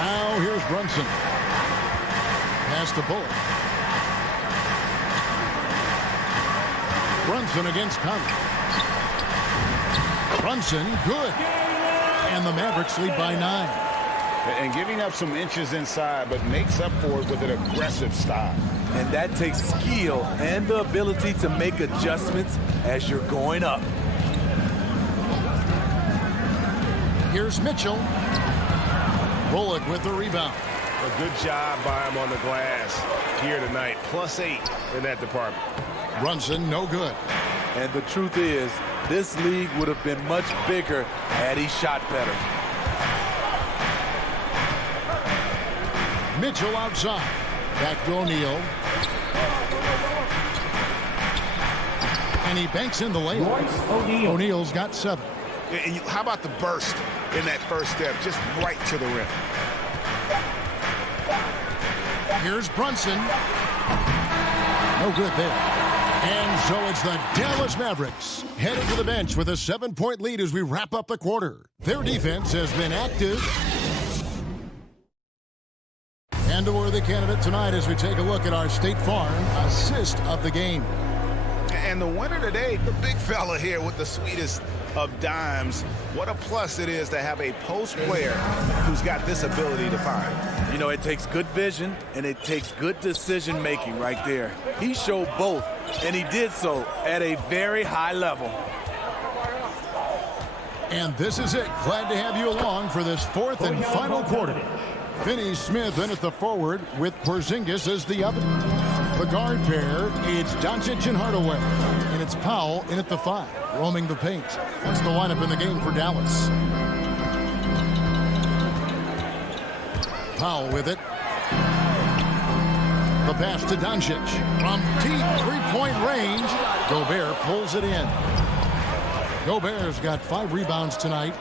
Now here's Brunson. Pass to Bullock. Brunson against Conley. Brunson, good. And the Mavericks lead by 9. And giving up some inches inside, but makes up for it with an aggressive style. And that takes skill and the ability to make adjustments as you're going up. Here's Mitchell. Bullock with the rebound. A good job by him on the glass here tonight. +8 in that department. Brunson, no good. And the truth is, this league would have been much bigger had he shot better. Mitchell outside. Back to O'Neal. And he banks in the layup. O'Neal's got 7. And how about the burst in that first step, just right to the rim? Here's Brunson. No good there. And so it's the Dallas Mavericks headed to the bench with a 7-point lead as we wrap up the quarter. Their defense has been active. And a worthy candidate tonight as we take a look at our State Farm assist of the game. And the winner today, the big fella here with the sweetest of dimes. What a plus it is to have a post player who's got this ability to find. You know, it takes good vision and it takes good decision making right there. He showed both, and he did so at a very high level. And this is it. Glad to have you along for this fourth and final quarter. Finney Smith in at the forward with Porzingis as the other. The guard pair, it's Doncic and Hardaway. And it's Powell in at the 5, roaming the paint. That's the lineup in the game for Dallas. Powell with it. The pass to Doncic. From deep three-point range, Gobert pulls it in. Gobert's got 5 rebounds tonight.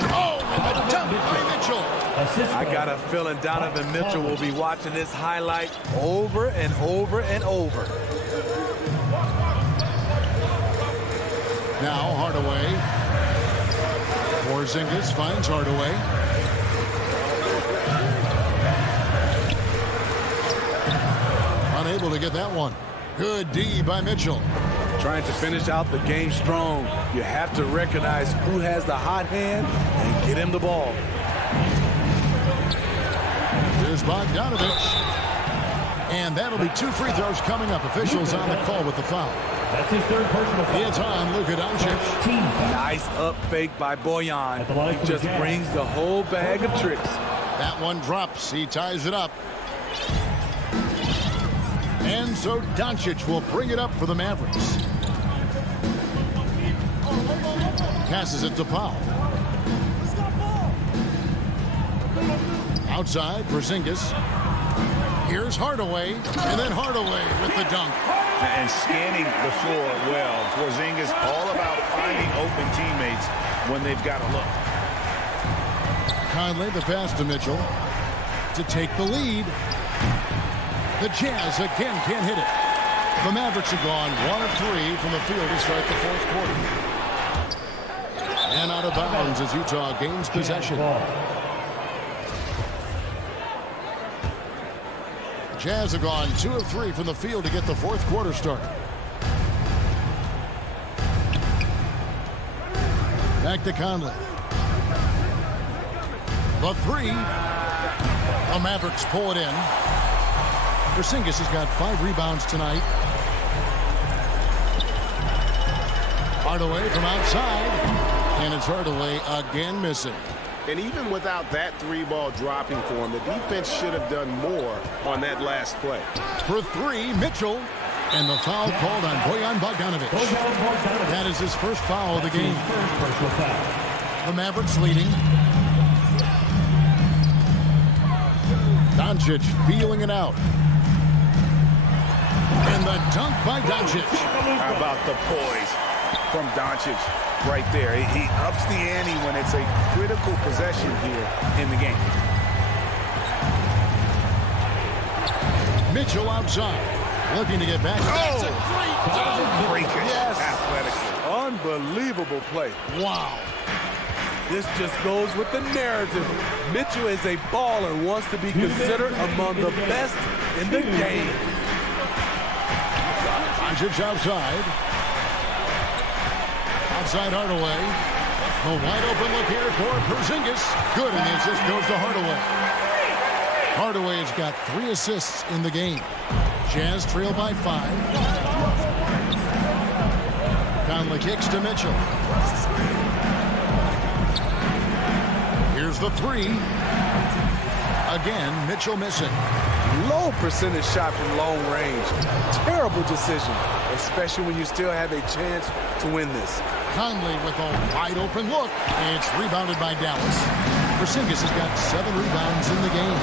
Oh, and the dunk by Mitchell. I got a feeling Donovan Mitchell will be watching this highlight over and over and over. Now Hardaway. Porzingis finds Hardaway. Unable to get that one. Good D by Mitchell. Trying to finish out the game strong. You have to recognize who has the hot hand and get him the ball. Here's Bogdanovich. And that'll be 2 free throws coming up. Officials on the call with the foul. That's his third personal foul. It's on Luka Doncic. Nice up fake by Bojan. He just brings the whole bag of tricks. That one drops. He ties it up. And so Doncic will bring it up for the Mavericks. Passes it to Powell. Outside, Porzingis. Here's Hardaway, and then Hardaway with the dunk. And scanning the floor well. Porzingis all about finding open teammates when they've got a look. Conley, the pass to Mitchell to take the lead. The Jazz again can't hit it. The Mavericks have gone 1 of 3 from the field to start the fourth quarter. And out of bounds as Utah gains possession. The Jazz have gone 2 of 3 from the field to get the fourth quarter started. Back to Conley. The 3. The Mavericks pull it in. Porzingis has got 5 rebounds tonight. Hardaway from outside. And it's Hardaway again missing. And even without that 3-ball dropping for him, the defense should have done more on that last play. For 3, Mitchell. And the foul called on Bojan Bogdanovich. That is his first foul of the game. The Mavericks leading. Doncic feeling it out. And the dunk by Doncic. How about the poise from Doncic right there? He ups the ante when it's a critical possession here in the game. Mitchell outside. Looking to get back. That's a great dunk. Freakish, yes. athletic. Unbelievable play. Wow. This just goes with the narrative. Mitchell is a baller, wants to be considered among the best in the game. Doncic outside. Outside Hardaway. A wide open look here for Porzingis. Good, and the assist goes to Hardaway. Hardaway has got 3 assists in the game. Jazz trail by 5. Conley kicks to Mitchell. Here's the 3. Again, Mitchell missing. Low percentage shot from long range. Terrible decision, especially when you still have a chance to win this. Conley with a wide open look. And it's rebounded by Dallas. Porzingis has got 7 rebounds in the game.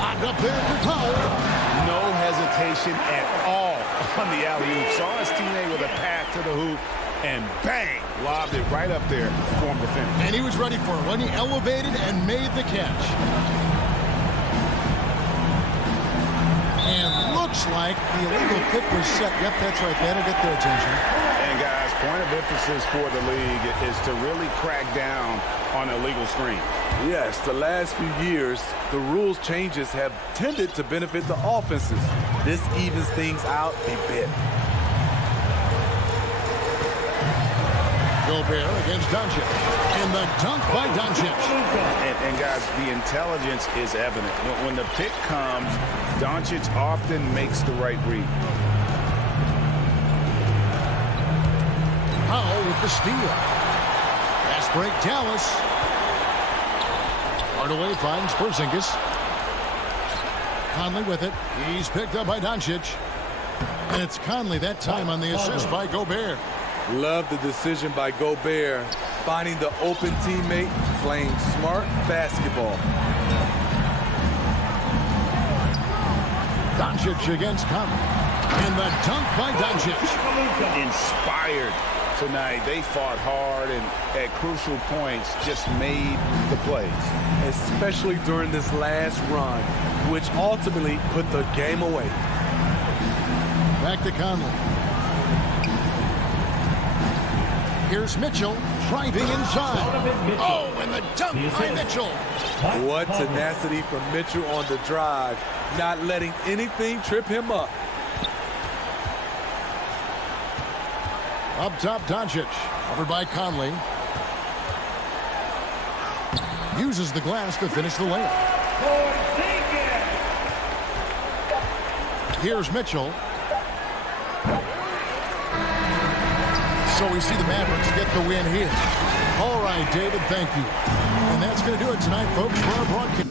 Locked up there for Powell. No hesitation at all on the alley-oop. Saw his teammate with a path to the hoop and bang, lobbed it right up there for him to finish. And he was ready for it when he elevated and made the catch. And looks like the illegal kick was set. Yep, that's right. That'll get their attention. And guys, point of emphasis for the league is to really crack down on illegal screens. Yes, the last few years, the rules changes have tended to benefit the offenses. This evens things out a bit. Gobert against Doncic. And the dunk by Doncic. And guys, the intelligence is evident. When the pick comes, Doncic often makes the right read. Powell with the steal. Fast break, Dallas. Hardaway finds Porzingis. Conley with it. He's picked up by Doncic. And it's Conley that time on the assist by Gobert. Love the decision by Gobert, finding the open teammate, playing smart basketball. Doncic against Conley. And the dunk by Doncic. Inspired tonight. They fought hard and at crucial points just made the plays. Especially during this last run, which ultimately put the game away. Back to Conley. Here's Mitchell driving inside. Oh, and the dunk by Mitchell. What tenacity from Mitchell on the drive, not letting anything trip him up. Up top, Doncic. Covered by Conley. Uses the glass to finish the layup. Here's Mitchell. So we see the Mavericks get the win here. All right, David, thank you. And that's going to do it tonight, folks, for our broadcast.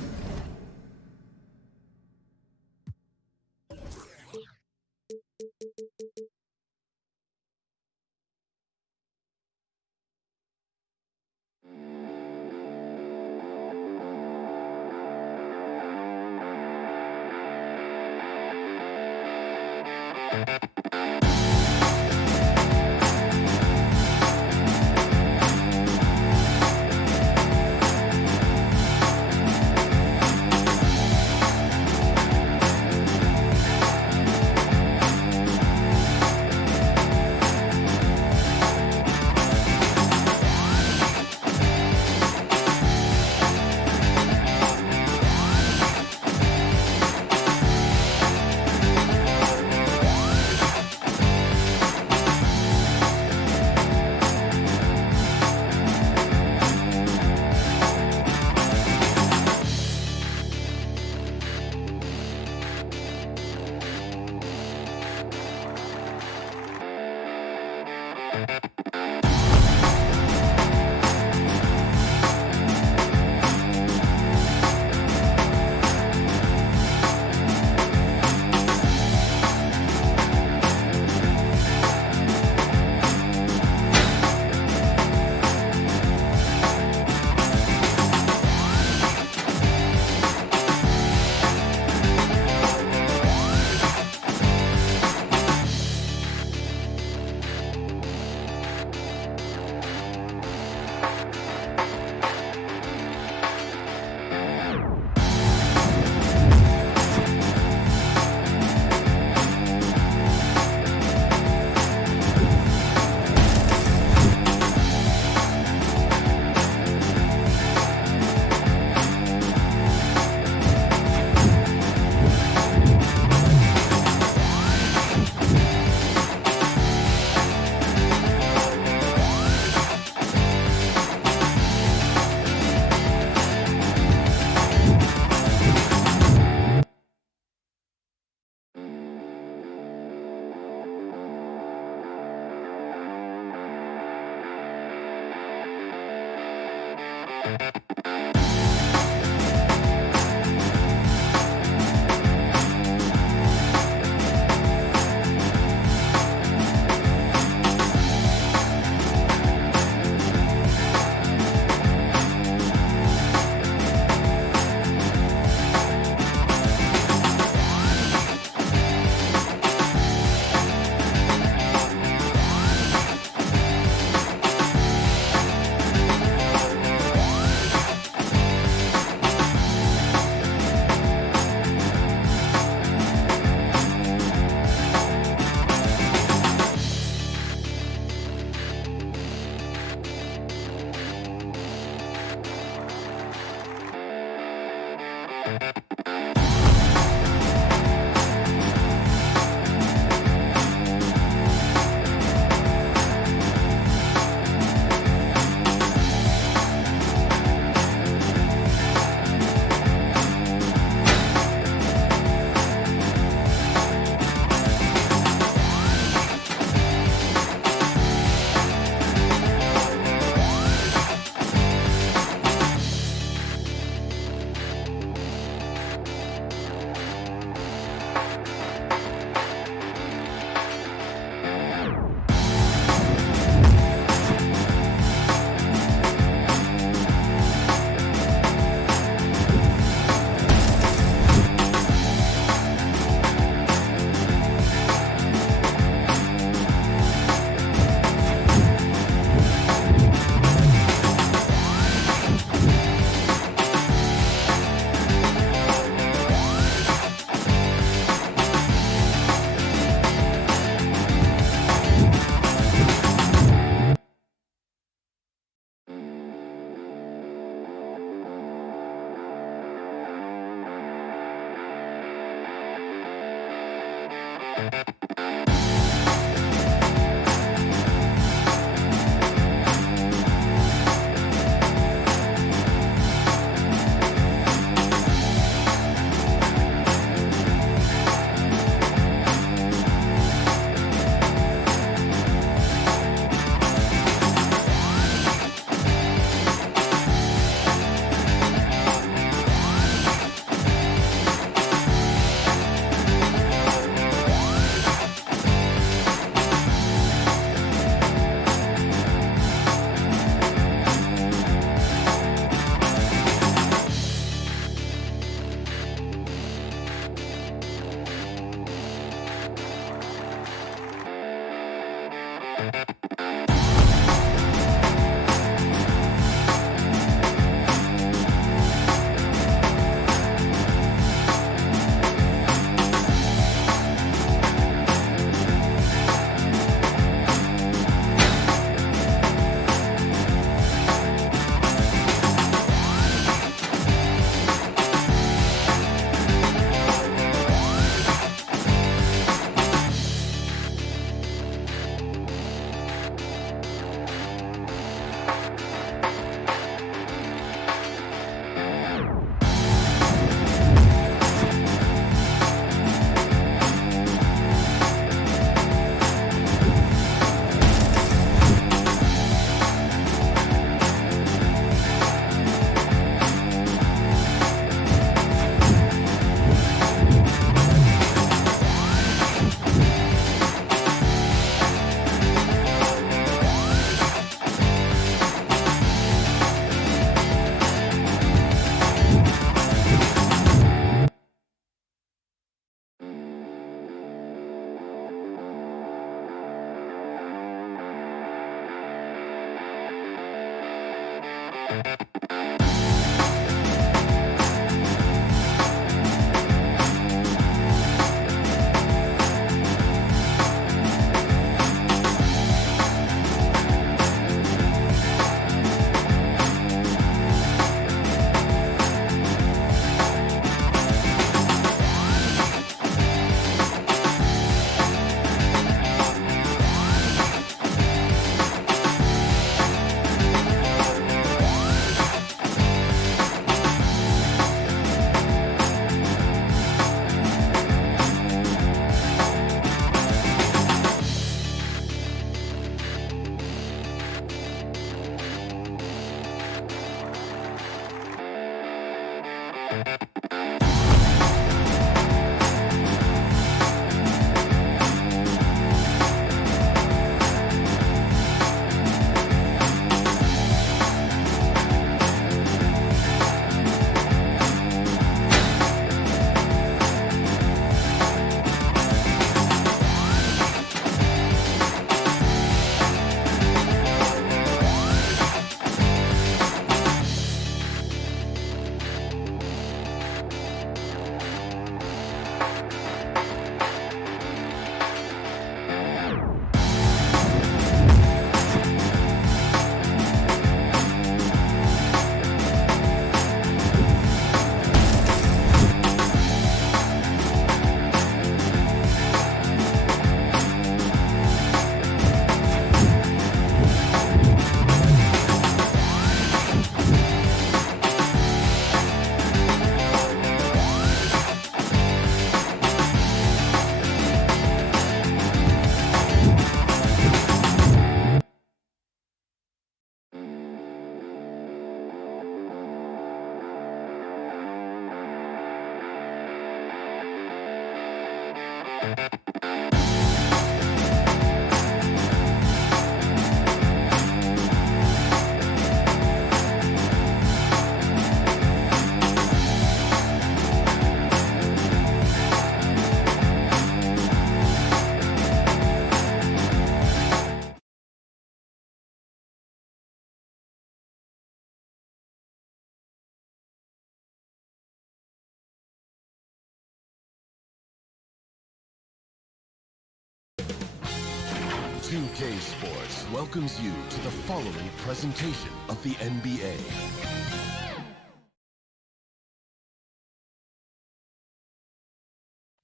2K Sports welcomes you to the following presentation of the NBA.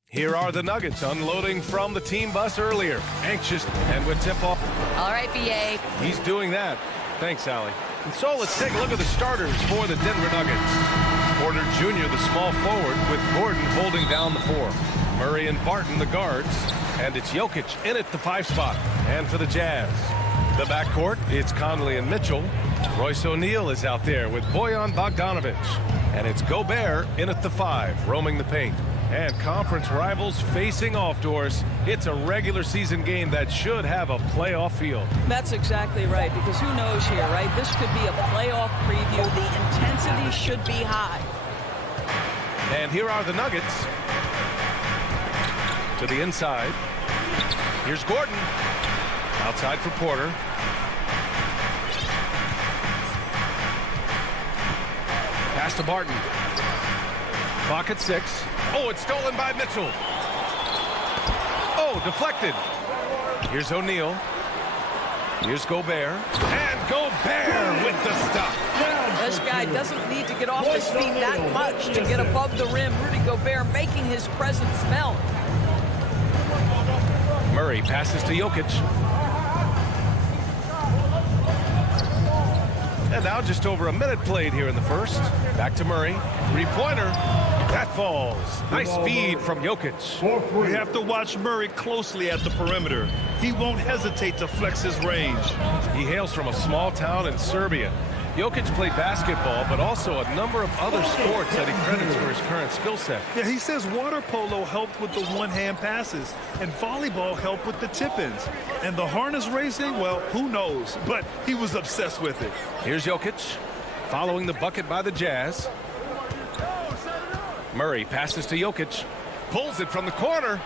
Here are the Nuggets unloading from the team bus earlier. Anxious and with tip-off. All right, BA. He's doing that. Thanks, Allie. And so let's take a look at the starters for the Denver Nuggets. Porter Jr., the small forward, with Gordon holding down the 4. Murray and Barton, the guards. And it's Jokic in at the 5 spot. And for the Jazz, the backcourt, it's Conley and Mitchell. Royce O'Neal is out there with Bojan Bogdanovic. And it's Gobert in at the 5, roaming the paint. And conference rivals facing off, Doris. It's a regular season game that should have a playoff feel. That's exactly right, because who knows here, right? This could be a playoff preview. The intensity should be high. And here are the Nuggets. To the inside. Here's Gordon. Outside for Porter. Pass to Barton. Clock at 6. Oh, it's stolen by Mitchell. Oh, deflected. Here's O'Neal. Here's Gobert. And Gobert with the stop. This guy doesn't need to get off his feet that much to get above the rim. Rudy Gobert making his presence felt. Murray passes to Jokic. And now just over a minute played here in the first. Back to Murray. 3-pointer. That falls. Nice feed from Jokic. We have to watch Murray closely at the perimeter. He won't hesitate to flex his range. He hails from a small town in Serbia. Jokic played basketball, but also a number of other sports that he credits for his current skill set. Yeah, he says water polo helped with the one-hand passes, and volleyball helped with the tip-ins. And the harness racing, well, who knows? But he was obsessed with it. Here's Jokic, following the bucket by the Jazz. Murray passes to Jokic, pulls it from the corner.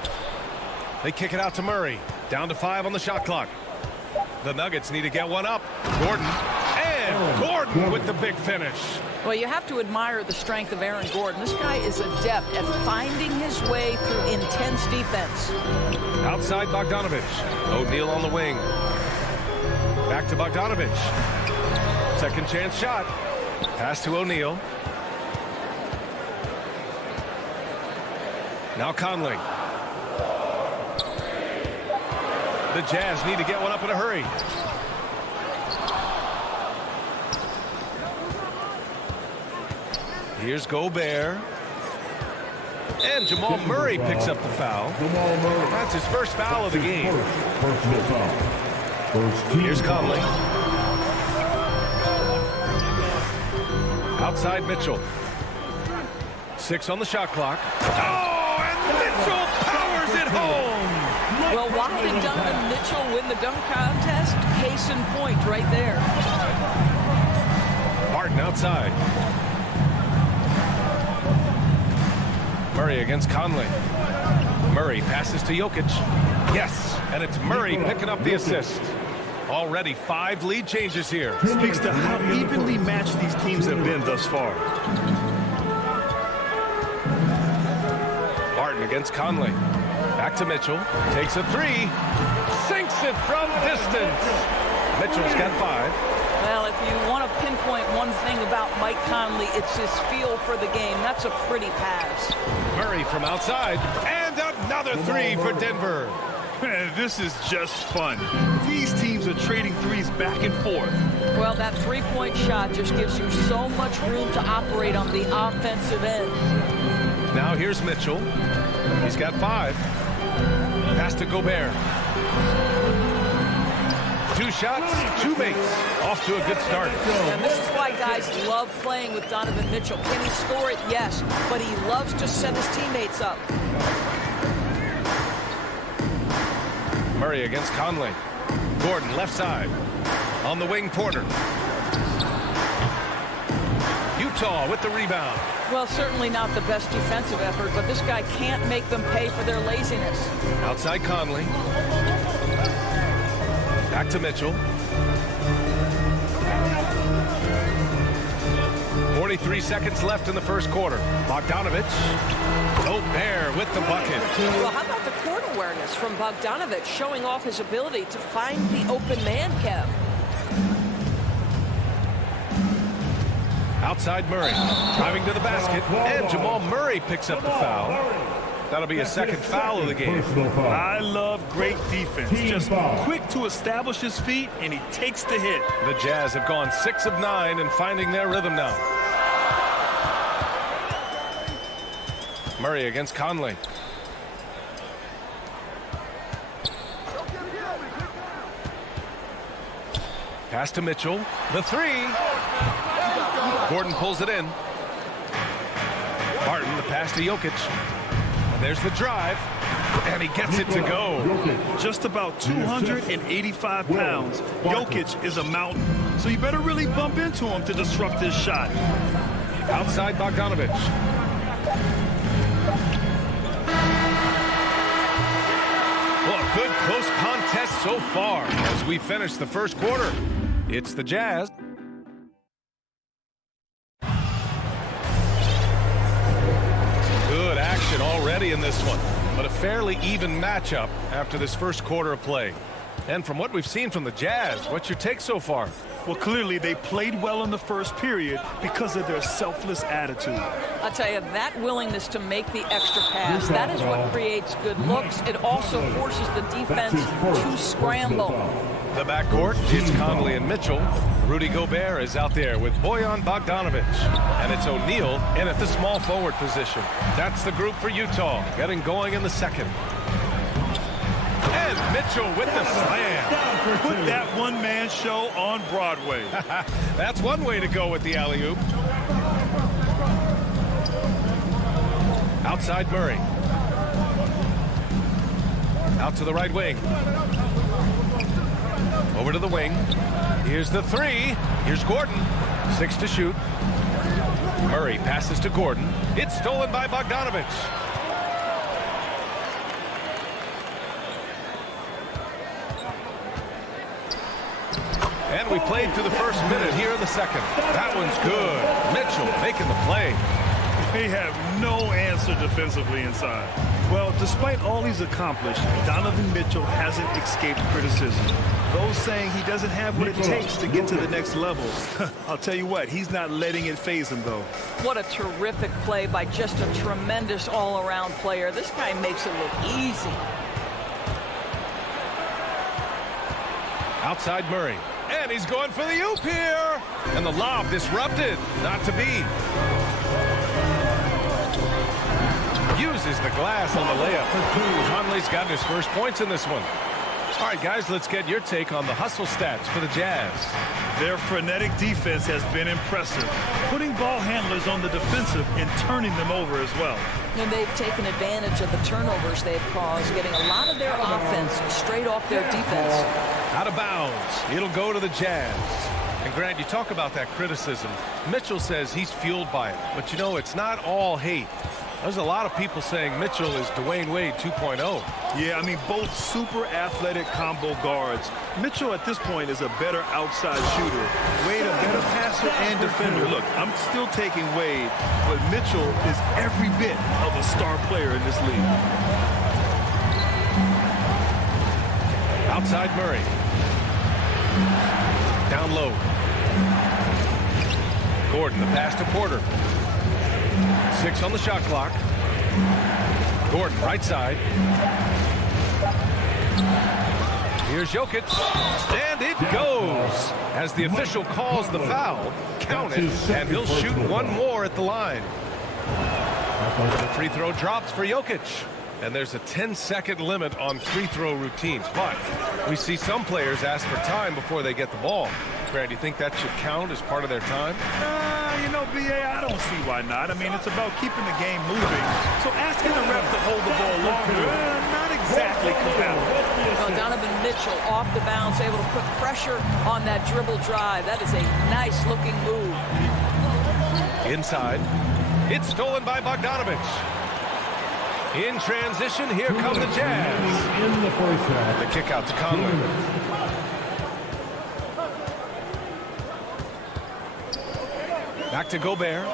They kick it out to Murray, down to 5 on the shot clock. The Nuggets need to get one up. Gordon. And Gordon with the big finish. Well, you have to admire the strength of Aaron Gordon. This guy is adept at finding his way through intense defense. Outside Bogdanovic. O'Neal on the wing. Back to Bogdanovic. Second chance shot. Pass to O'Neal. Now Conley. The Jazz need to get one up in a hurry. Here's Gobert. And Jamal Murray picks up the foul. That's his first foul of the game. Personal foul. Here's Conley. Outside Mitchell. 6 on the shot clock. Oh, and Mitchell powers it home. Well, why did Donovan Mitchell win the dunk contest? Case in point right there. Barton outside. Murray against Conley. Murray passes to Jokic. Yes, and it's Murray picking up the assist. Already 5 lead changes here. Speaks to how evenly matched these teams have been thus far. Barton against Conley. Back to Mitchell. Takes a 3. Sinks it from distance. Mitchell's got 5. Well, if you want to pinpoint one thing about Mike Conley, it's his feel for the game. That's a pretty pass. Murray from outside. And another 3 for Denver. Man, this is just fun. These teams are trading threes back and forth. Well, that three-point shot just gives you so much room to operate on the offensive end. Now here's Mitchell. He's got 5. Pass to Gobert. 2 shots, 2 makes. Off to a good start. And this is why guys love playing with Donovan Mitchell. Can he score it? Yes. But he loves to set his teammates up. Murray against Conley. Gordon left side. On the wing, Porter. Utah with the rebound. Well, certainly not the best defensive effort, but this guy can't make them pay for their laziness. Outside Conley. Back to Mitchell. 43 seconds left in the first quarter. Bogdanovich. Gobert with the bucket. Well, how about the court awareness from Bogdanovich, showing off his ability to find the open man, Kev? Outside Murray, driving to the basket, and Jamal Murray picks up the foul. That'll be a second foul of the game. I love great defense. Just quick to establish his feet, and he takes the hit. The Jazz have gone 6 of 9 and finding their rhythm now. Murray against Conley. Pass to Mitchell. The three. Gordon pulls it in. Barton, the pass to Jokic. And there's the drive. And he gets it to go. Just about 285 pounds. Jokic is a mountain. So you better really bump into him to disrupt his shot. Outside Bogdanovich. Well, a good close contest so far as we finish the first quarter. It's the Jazz. Good action already in this one, but a fairly even matchup after this first quarter of play. And from what we've seen from the Jazz, what's your take so far? Well, clearly they played well in the first period because of their selfless attitude. I'll tell you, that willingness to make the extra pass, that is what creates good looks. It also forces the defense to scramble. The backcourt, it's Conley and Mitchell. Rudy Gobert is out there with Bojan Bogdanovich. And it's O'Neal in at the small forward position. That's the group for Utah, getting going in the second. And Mitchell with the slam. Put that one-man show on Broadway. That's one way to go with the alley-oop. Outside Murray. Out to the right wing. Over to the wing. Here's the three. Here's Gordon. 6 to shoot. Murray passes to Gordon. It's stolen by Bogdanovich. And we played through the first minute here in the second. That one's good. Mitchell making the play. They have no answer defensively inside. Well, despite all he's accomplished, Donovan Mitchell hasn't escaped criticism. Those saying he doesn't have what it takes to get to the next level. I'll tell you what, he's not letting it faze him, though. What a terrific play by just a tremendous all-around player. This guy makes it look easy. Outside Murray. And he's going for the oop here. And the lob disrupted. Not to be. Uses the glass on the layup. Conley's gotten his first points in this one. All right, guys, let's get your take on the hustle stats for the Jazz. Their frenetic defense has been impressive, putting ball handlers on the defensive and turning them over as well. And they've taken advantage of the turnovers they've caused, getting a lot of their offense straight off their defense. Out of bounds. It'll go to the Jazz. And Grant, you talk about that criticism. Mitchell says he's fueled by it. But, you know, it's not all hate. There's a lot of people saying Mitchell is Dwayne Wade 2.0. Yeah, I mean, both super athletic combo guards. Mitchell at this point is a better outside shooter. Wade a better passer and defender. Look, I'm still taking Wade, but Mitchell is every bit of a star player in this league. Outside Murray. Down low. Gordon, the pass to Porter. 6 on the shot clock. Gordon, right side. Here's Jokic. And it goes. As the official calls the foul, count it, and he'll shoot one more at the line. The free throw drops for Jokic. And there's a 10-second limit on free throw routines. But we see some players ask for time before they get the ball. Brad, do you think that should count as part of their time? You know, B.A., I don't see why not. I mean, it's about keeping the game moving. So asking the ref to hold the ball longer, not exactly compatible. Well, Donovan Mitchell off the bounce, able to put pressure on that dribble drive. That is a nice-looking move. Inside. It's stolen by Bogdanovich. In transition, here come the Jazz. In the first half. The kick out to Conley. Back to Gobert.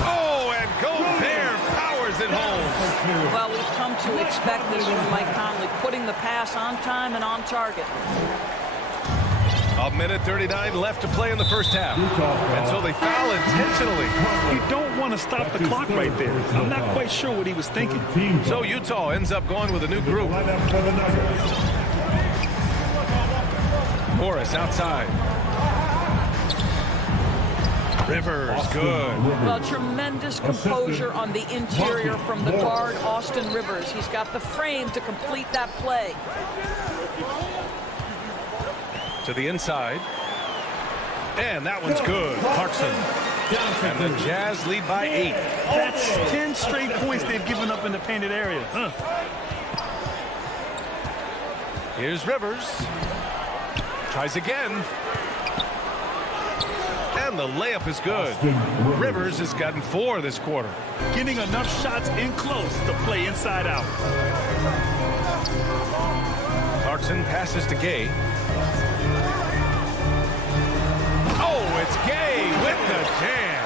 Oh, and Gobert powers it home. Well, we've come to expect this from Mike Conley, putting the pass on time and on target. A minute 39 left to play in the first half. And so they foul intentionally. You don't want to stop the clock right there. I'm not quite sure what he was thinking. So Utah ends up going with a new group. Morris outside. Rivers, good. Well, tremendous composure on the interior from the guard, Austin Rivers. He's got the frame to complete that play. To the inside. And that one's good. Clarkson. And the Jazz lead by 8. That's 10 straight points they've given up in the painted area. Here's Rivers. Tries again. And the layup is good. Rivers has gotten 4 this quarter. Getting enough shots in close to play inside out. Clarkson passes to Gay. Oh, it's Gay with the jam.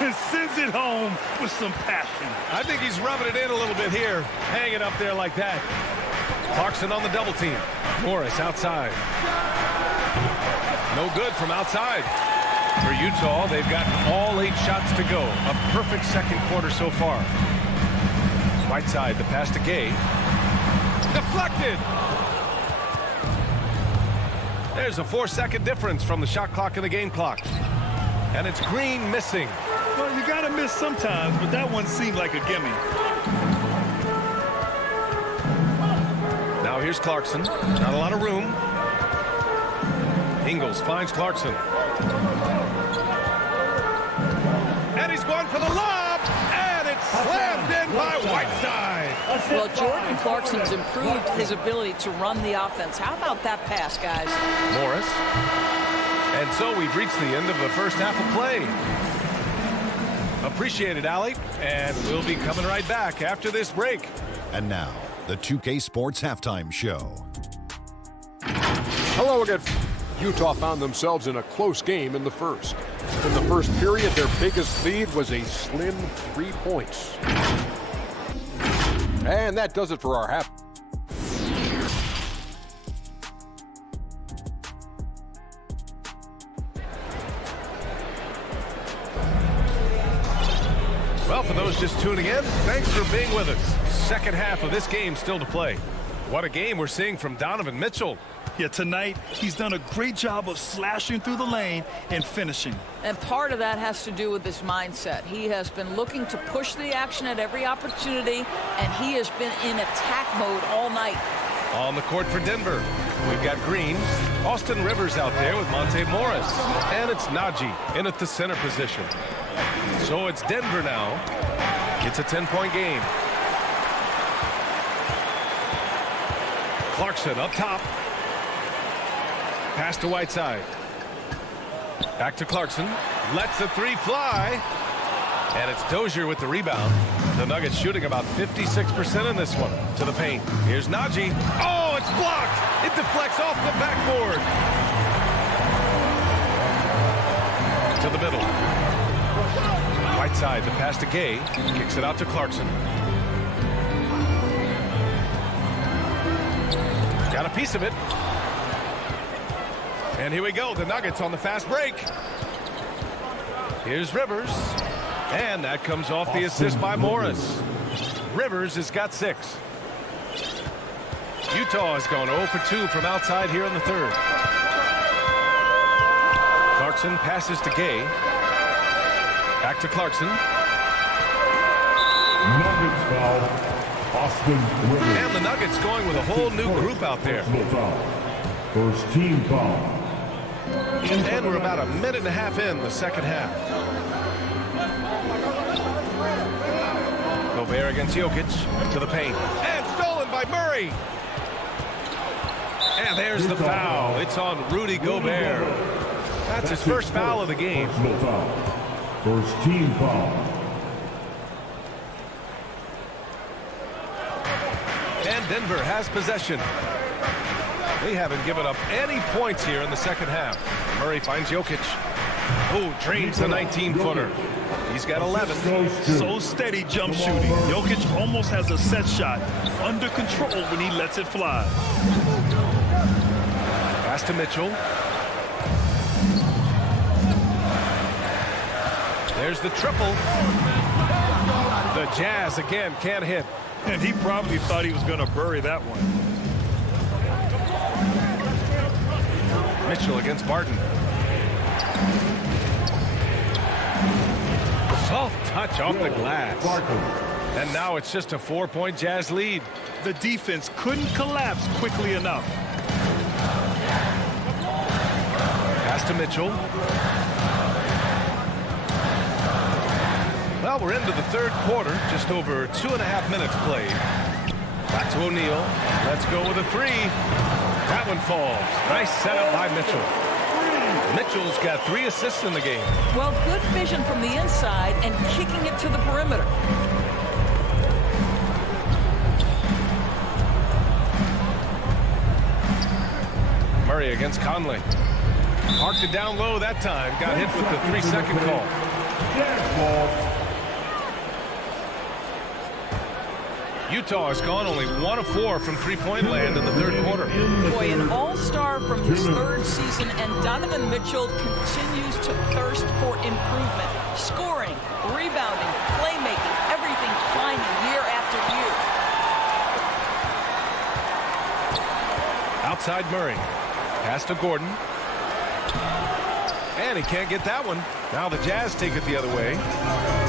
And sends it home with some passion. I think he's rubbing it in a little bit here. Hanging up there like that. Clarkson on the double team. Morris outside. No good from outside. For Utah, they've gotten all 8 shots to go. A perfect second quarter so far. Right side, the pass to Gay. Deflected. There's a 4-second difference from the shot clock and the game clock. And it's Green missing. Well, you got to miss sometimes, but that one seemed like a gimme. Now here's Clarkson. Not a lot of room. Ingles finds Clarkson. And he's going for the lob. And it's slammed in by Whiteside. Well, Jordan Clarkson's improved his ability to run the offense. How about that pass, guys? Morris. And so we've reached the end of the first half of play. Appreciate it, Allie. And we'll be coming right back after this break. And now, the 2K Sports Halftime Show. Hello again. Utah found themselves in a close game in the first. In the first period, their biggest lead was a slim 3 points. And that does it for our half. Well, for those just tuning in, thanks for being with us. Second half of this game still to play. What a game we're seeing from Donovan Mitchell. Yeah, tonight he's done a great job of slashing through the lane and finishing. And part of that has to do with his mindset. He has been looking to push the action at every opportunity, and he has been in attack mode all night. On the court for Denver, we've got Green, Austin Rivers out there with Monte Morris, and it's Najee in at the center position. So it's Denver now. It's a 10-point game. Clarkson up top. Pass to Whiteside. Back to Clarkson. Lets the 3 fly. And it's Dozier with the rebound. The Nuggets shooting about 56% in this one. To the paint. Here's Najee. Oh, it's blocked. It deflects off the backboard. To the middle. Whiteside, the pass to Gay. Kicks it out to Clarkson. Got a piece of it. And here we go, the Nuggets on the fast break. Here's Rivers. And that comes off the assist by Morris. Rivers has got 6. Utah has gone 0 for 2 from outside here in the third. Clarkson passes to Gay. Back to Clarkson. Nuggets foul. Austin Rivers. And the Nuggets going with a whole new group out there. First team foul. And we're about a minute and a half in the second half. Gobert against Jokic to the paint. And stolen by Murray. And there's the foul. It's on Rudy Gobert. That's his first foul of the game. Personal foul. First team foul. And Denver has possession. They haven't given up any points here in the second half. Murray finds Jokic. Oh, drains the 19-footer. He's got 11. So steady jump shooting. Jokic almost has a set shot under control when he lets it fly. Pass to Mitchell. There's the triple. The Jazz again can't hit. And he probably thought he was going to bury that one. Mitchell against Barton. Soft touch off the glass. And now it's just a 4-point Jazz lead. The defense couldn't collapse quickly enough. Pass to Mitchell. Well, we're into the third quarter. Just over 2.5 minutes played. Back to O'Neal. Let's go with a three. That one falls. Nice setup by Mitchell. Mitchell's got 3 assists in the game. Well, good vision from the inside and kicking it to the perimeter. Murray against Conley. Parked it down low that time. Got hit with the 3-second call. Utah has gone only 1 of 4 from three-point land in the third quarter. Boy, an all-star from his third season, and Donovan Mitchell continues to thirst for improvement. Scoring, rebounding, playmaking, everything climbing year after year. Outside Murray. Pass to Gordon. And he can't get that one. Now the Jazz take it the other way.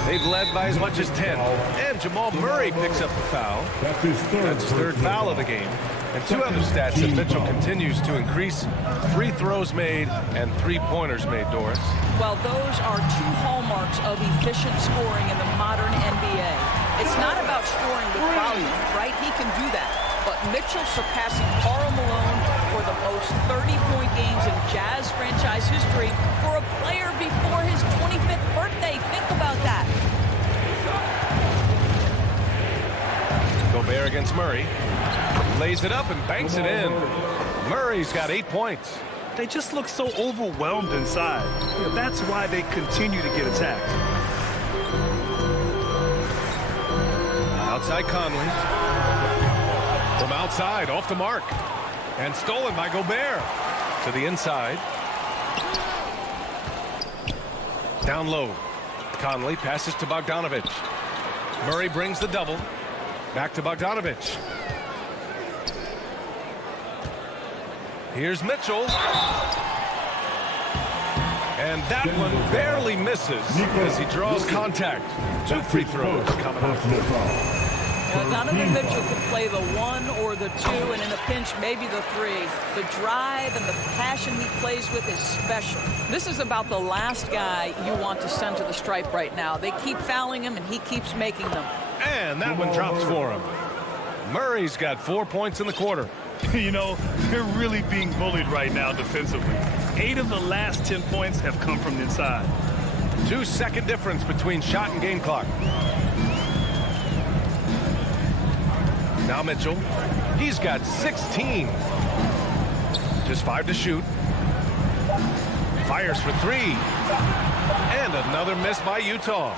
They've led by as much as 10. And Jamal Murray picks up the foul. That's his third foul of the game. And 2 other stats that Mitchell continues to increase: free throws made and 3-pointers made, Doris. Well, those are 2 hallmarks of efficient scoring in the modern NBA. It's not about scoring with volume, right? He can do that. But Mitchell surpassing Karl Malone for the most 30-point games in Jazz franchise history for a player before his 25th birthday. Think about that. Gobert against Murray. Lays it up and banks it in. Murray's got 8 points. They just look so overwhelmed inside. That's why they continue to get attacked. Outside Conley. From outside, off the mark. And stolen by Gobert. To the inside. Down low. Conley passes to Bogdanovich. Murray brings the double. Back to Bogdanovich. Here's Mitchell. And that one barely misses as he draws contact. 2 free throws coming up. Donovan Mitchell can play the 1 or the 2, and in a pinch, maybe the 3. The drive and the passion he plays with is special. This is about the last guy you want to send to the stripe right now. They keep fouling him, and he keeps making them. And that one drops for him. Murray's got 4 points in the quarter. You know, they're really being bullied right now defensively. 8 of the last 10 points have come from inside. 2-second difference between shot and game clock. Now Mitchell. He's got 16. Just 5 to shoot. Fires for 3. And another miss by Utah.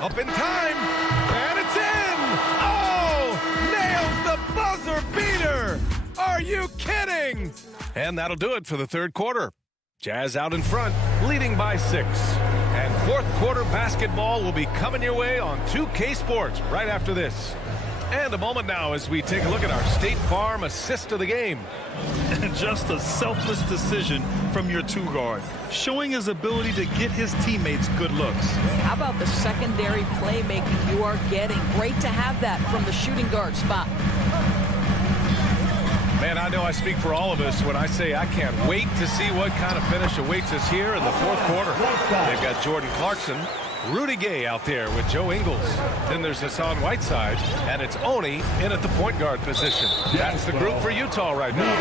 Up in time. And it's in. Oh! Nails the buzzer beater. Are you kidding? And that'll do it for the third quarter. Jazz out in front, leading by 6. And fourth quarter basketball will be coming your way on 2K Sports right after this. And a moment now as we take a look at our State Farm assist of the game. Just a selfless decision from your 2-guard, showing his ability to get his teammates good looks. How about the secondary playmaking you are getting? Great to have that from the shooting guard spot. Man, I know I speak for all of us when I say I can't wait to see what kind of finish awaits us here in the fourth quarter. They've got Jordan Clarkson, Rudy Gay out there with Joe Ingles. Then there's Hassan Whiteside, and it's Oni in at the point guard position. That's the group for Utah right now.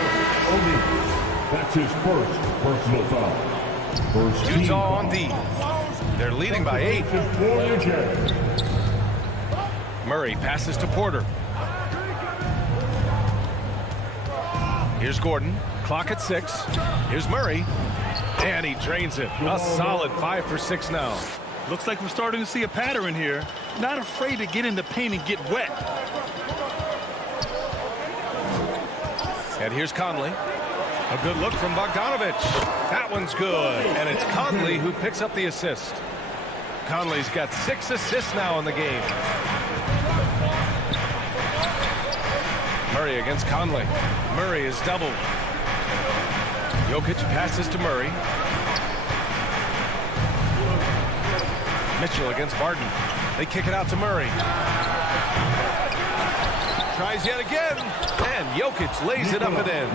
That's his first personal foul. Utah on D. They're leading by 8. Murray passes to Porter. Here's Gordon. Clock at 6. Here's Murray. And he drains it. A solid 5 for 6 now. Looks like we're starting to see a pattern here. Not afraid to get in the paint and get wet. And here's Conley. A good look from Bogdanovich. That one's good. And it's Conley who picks up the assist. Conley's got 6 assists now in the game. Murray against Conley. Murray is doubled. Jokic passes to Murray. Mitchell against Barton. They kick it out to Murray. Tries yet again. And Jokic lays it up and in.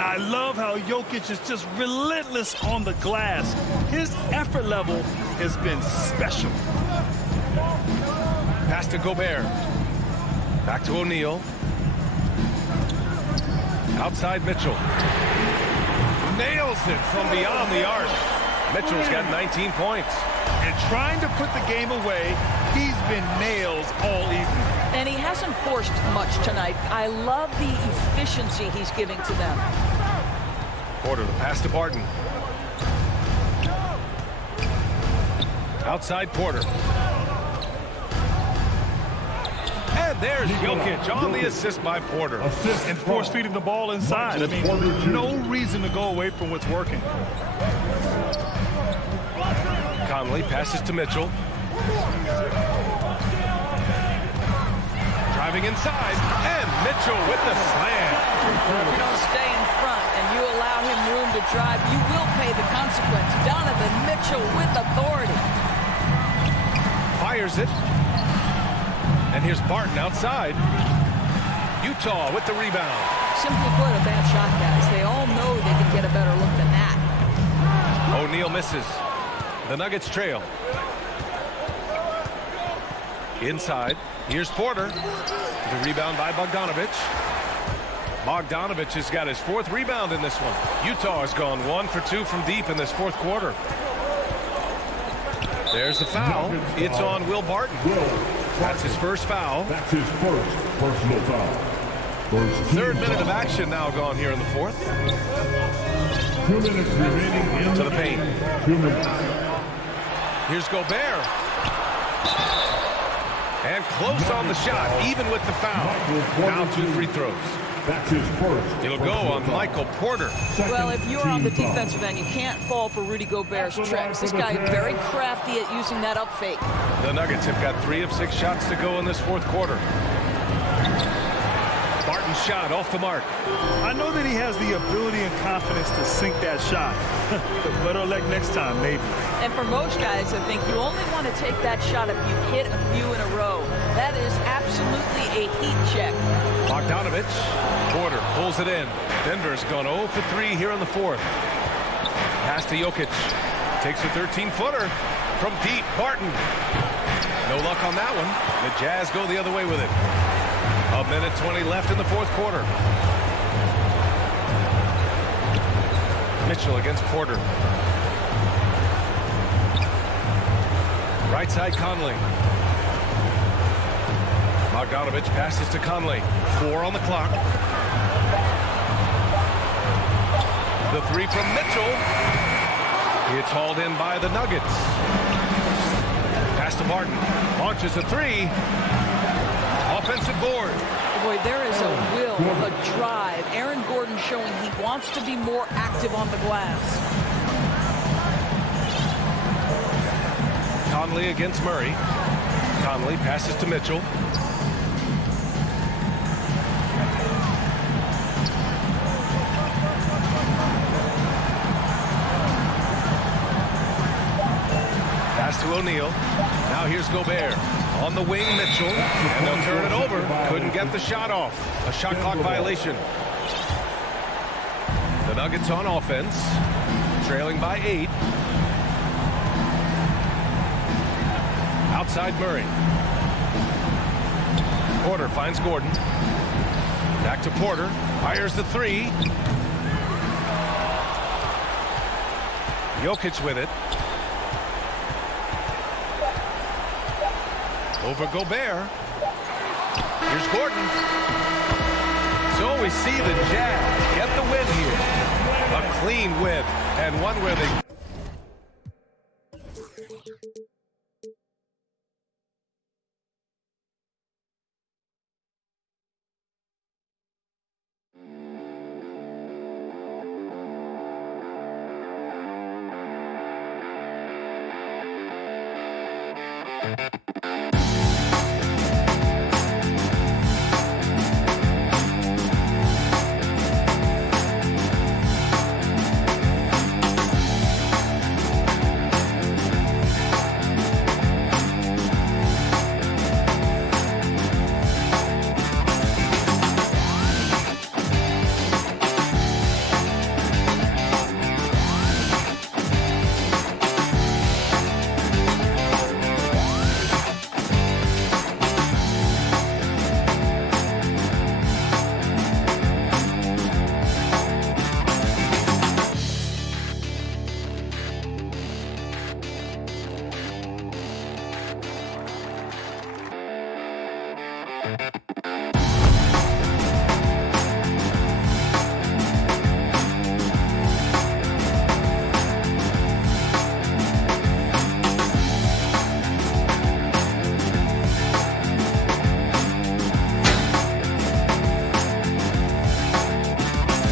I love how Jokic is just relentless on the glass. His effort level has been special. Pass to Gobert. Back to O'Neal. Outside Mitchell. Nails it from beyond the arc. Mitchell's got 19 points. And trying to put the game away, he's been nails all evening. And he hasn't forced much tonight. I love the efficiency he's giving to them. Porter, the pass to Barton. Outside Porter. And there's Jokic on the assist by Porter. And force feeding the ball inside. I mean, no reason to go away from what's working. Conley passes to Mitchell. Driving inside. And Mitchell with the slam. If you don't stay in front and you allow him room to drive, you will pay the consequence. Donovan Mitchell with authority. Fires it. And here's Barton outside. Utah with the rebound. Simply put, a bad shot, guys. They all know they can get a better look than that. O'Neal misses. The Nuggets trail. Inside. Here's Porter. The rebound by Bogdanovich. Bogdanovich has got his 4th rebound in this one. Utah has gone 1 for 2 from deep in this 4th quarter. There's the foul. It's on Will Barton. That's his first foul. That's his first personal foul. 3rd minute of action now gone here in the 4th. 2 minutes remaining to the paint. 2 minutes. Here's Gobert. And close on the shot, even with the foul. Now 2 free throws. That's his first. It'll go on Michael Porter. Well, if you're on the defensive end, you can't fall for Rudy Gobert's tricks. This guy is very crafty at using that up fake. The Nuggets have got 3 of 6 shots to go in this 4th quarter. Barton's shot off the mark. I know that he has the ability and confidence to sink that shot. Better luck next time, maybe. And for most guys, I think you only want to take that shot if you've hit a few in a row. That is absolutely a heat check. Bogdanovich. Porter pulls it in. Denver's gone 0 for 3 here in the 4th. Pass to Jokic. Takes a 13-footer from deep. Barton. No luck on that one. The Jazz go the other way with it. 1:20 left in the 4th quarter. Mitchell against Porter. Right side Conley. Bogdanovich passes to Conley. 4 on the clock. The 3 from Mitchell. It's hauled in by the Nuggets. Pass to Barton. Launches a 3. Offensive board. Boy, there is a will, a drive. Aaron Gordon showing he wants to be more active on the glass. Conley against Murray. Conley passes to Mitchell. Pass to O'Neal. Now here's Gobert. On the wing, Mitchell. And they'll turn it over. Couldn't get the shot off. A shot clock violation. Nuggets on offense, trailing by 8. Outside Murray. Porter finds Gordon. Back to Porter. Fires the 3. Jokic with it. Over Gobert. Here's Gordon. So we see the Jazz get the win here. A clean win, and one where they... you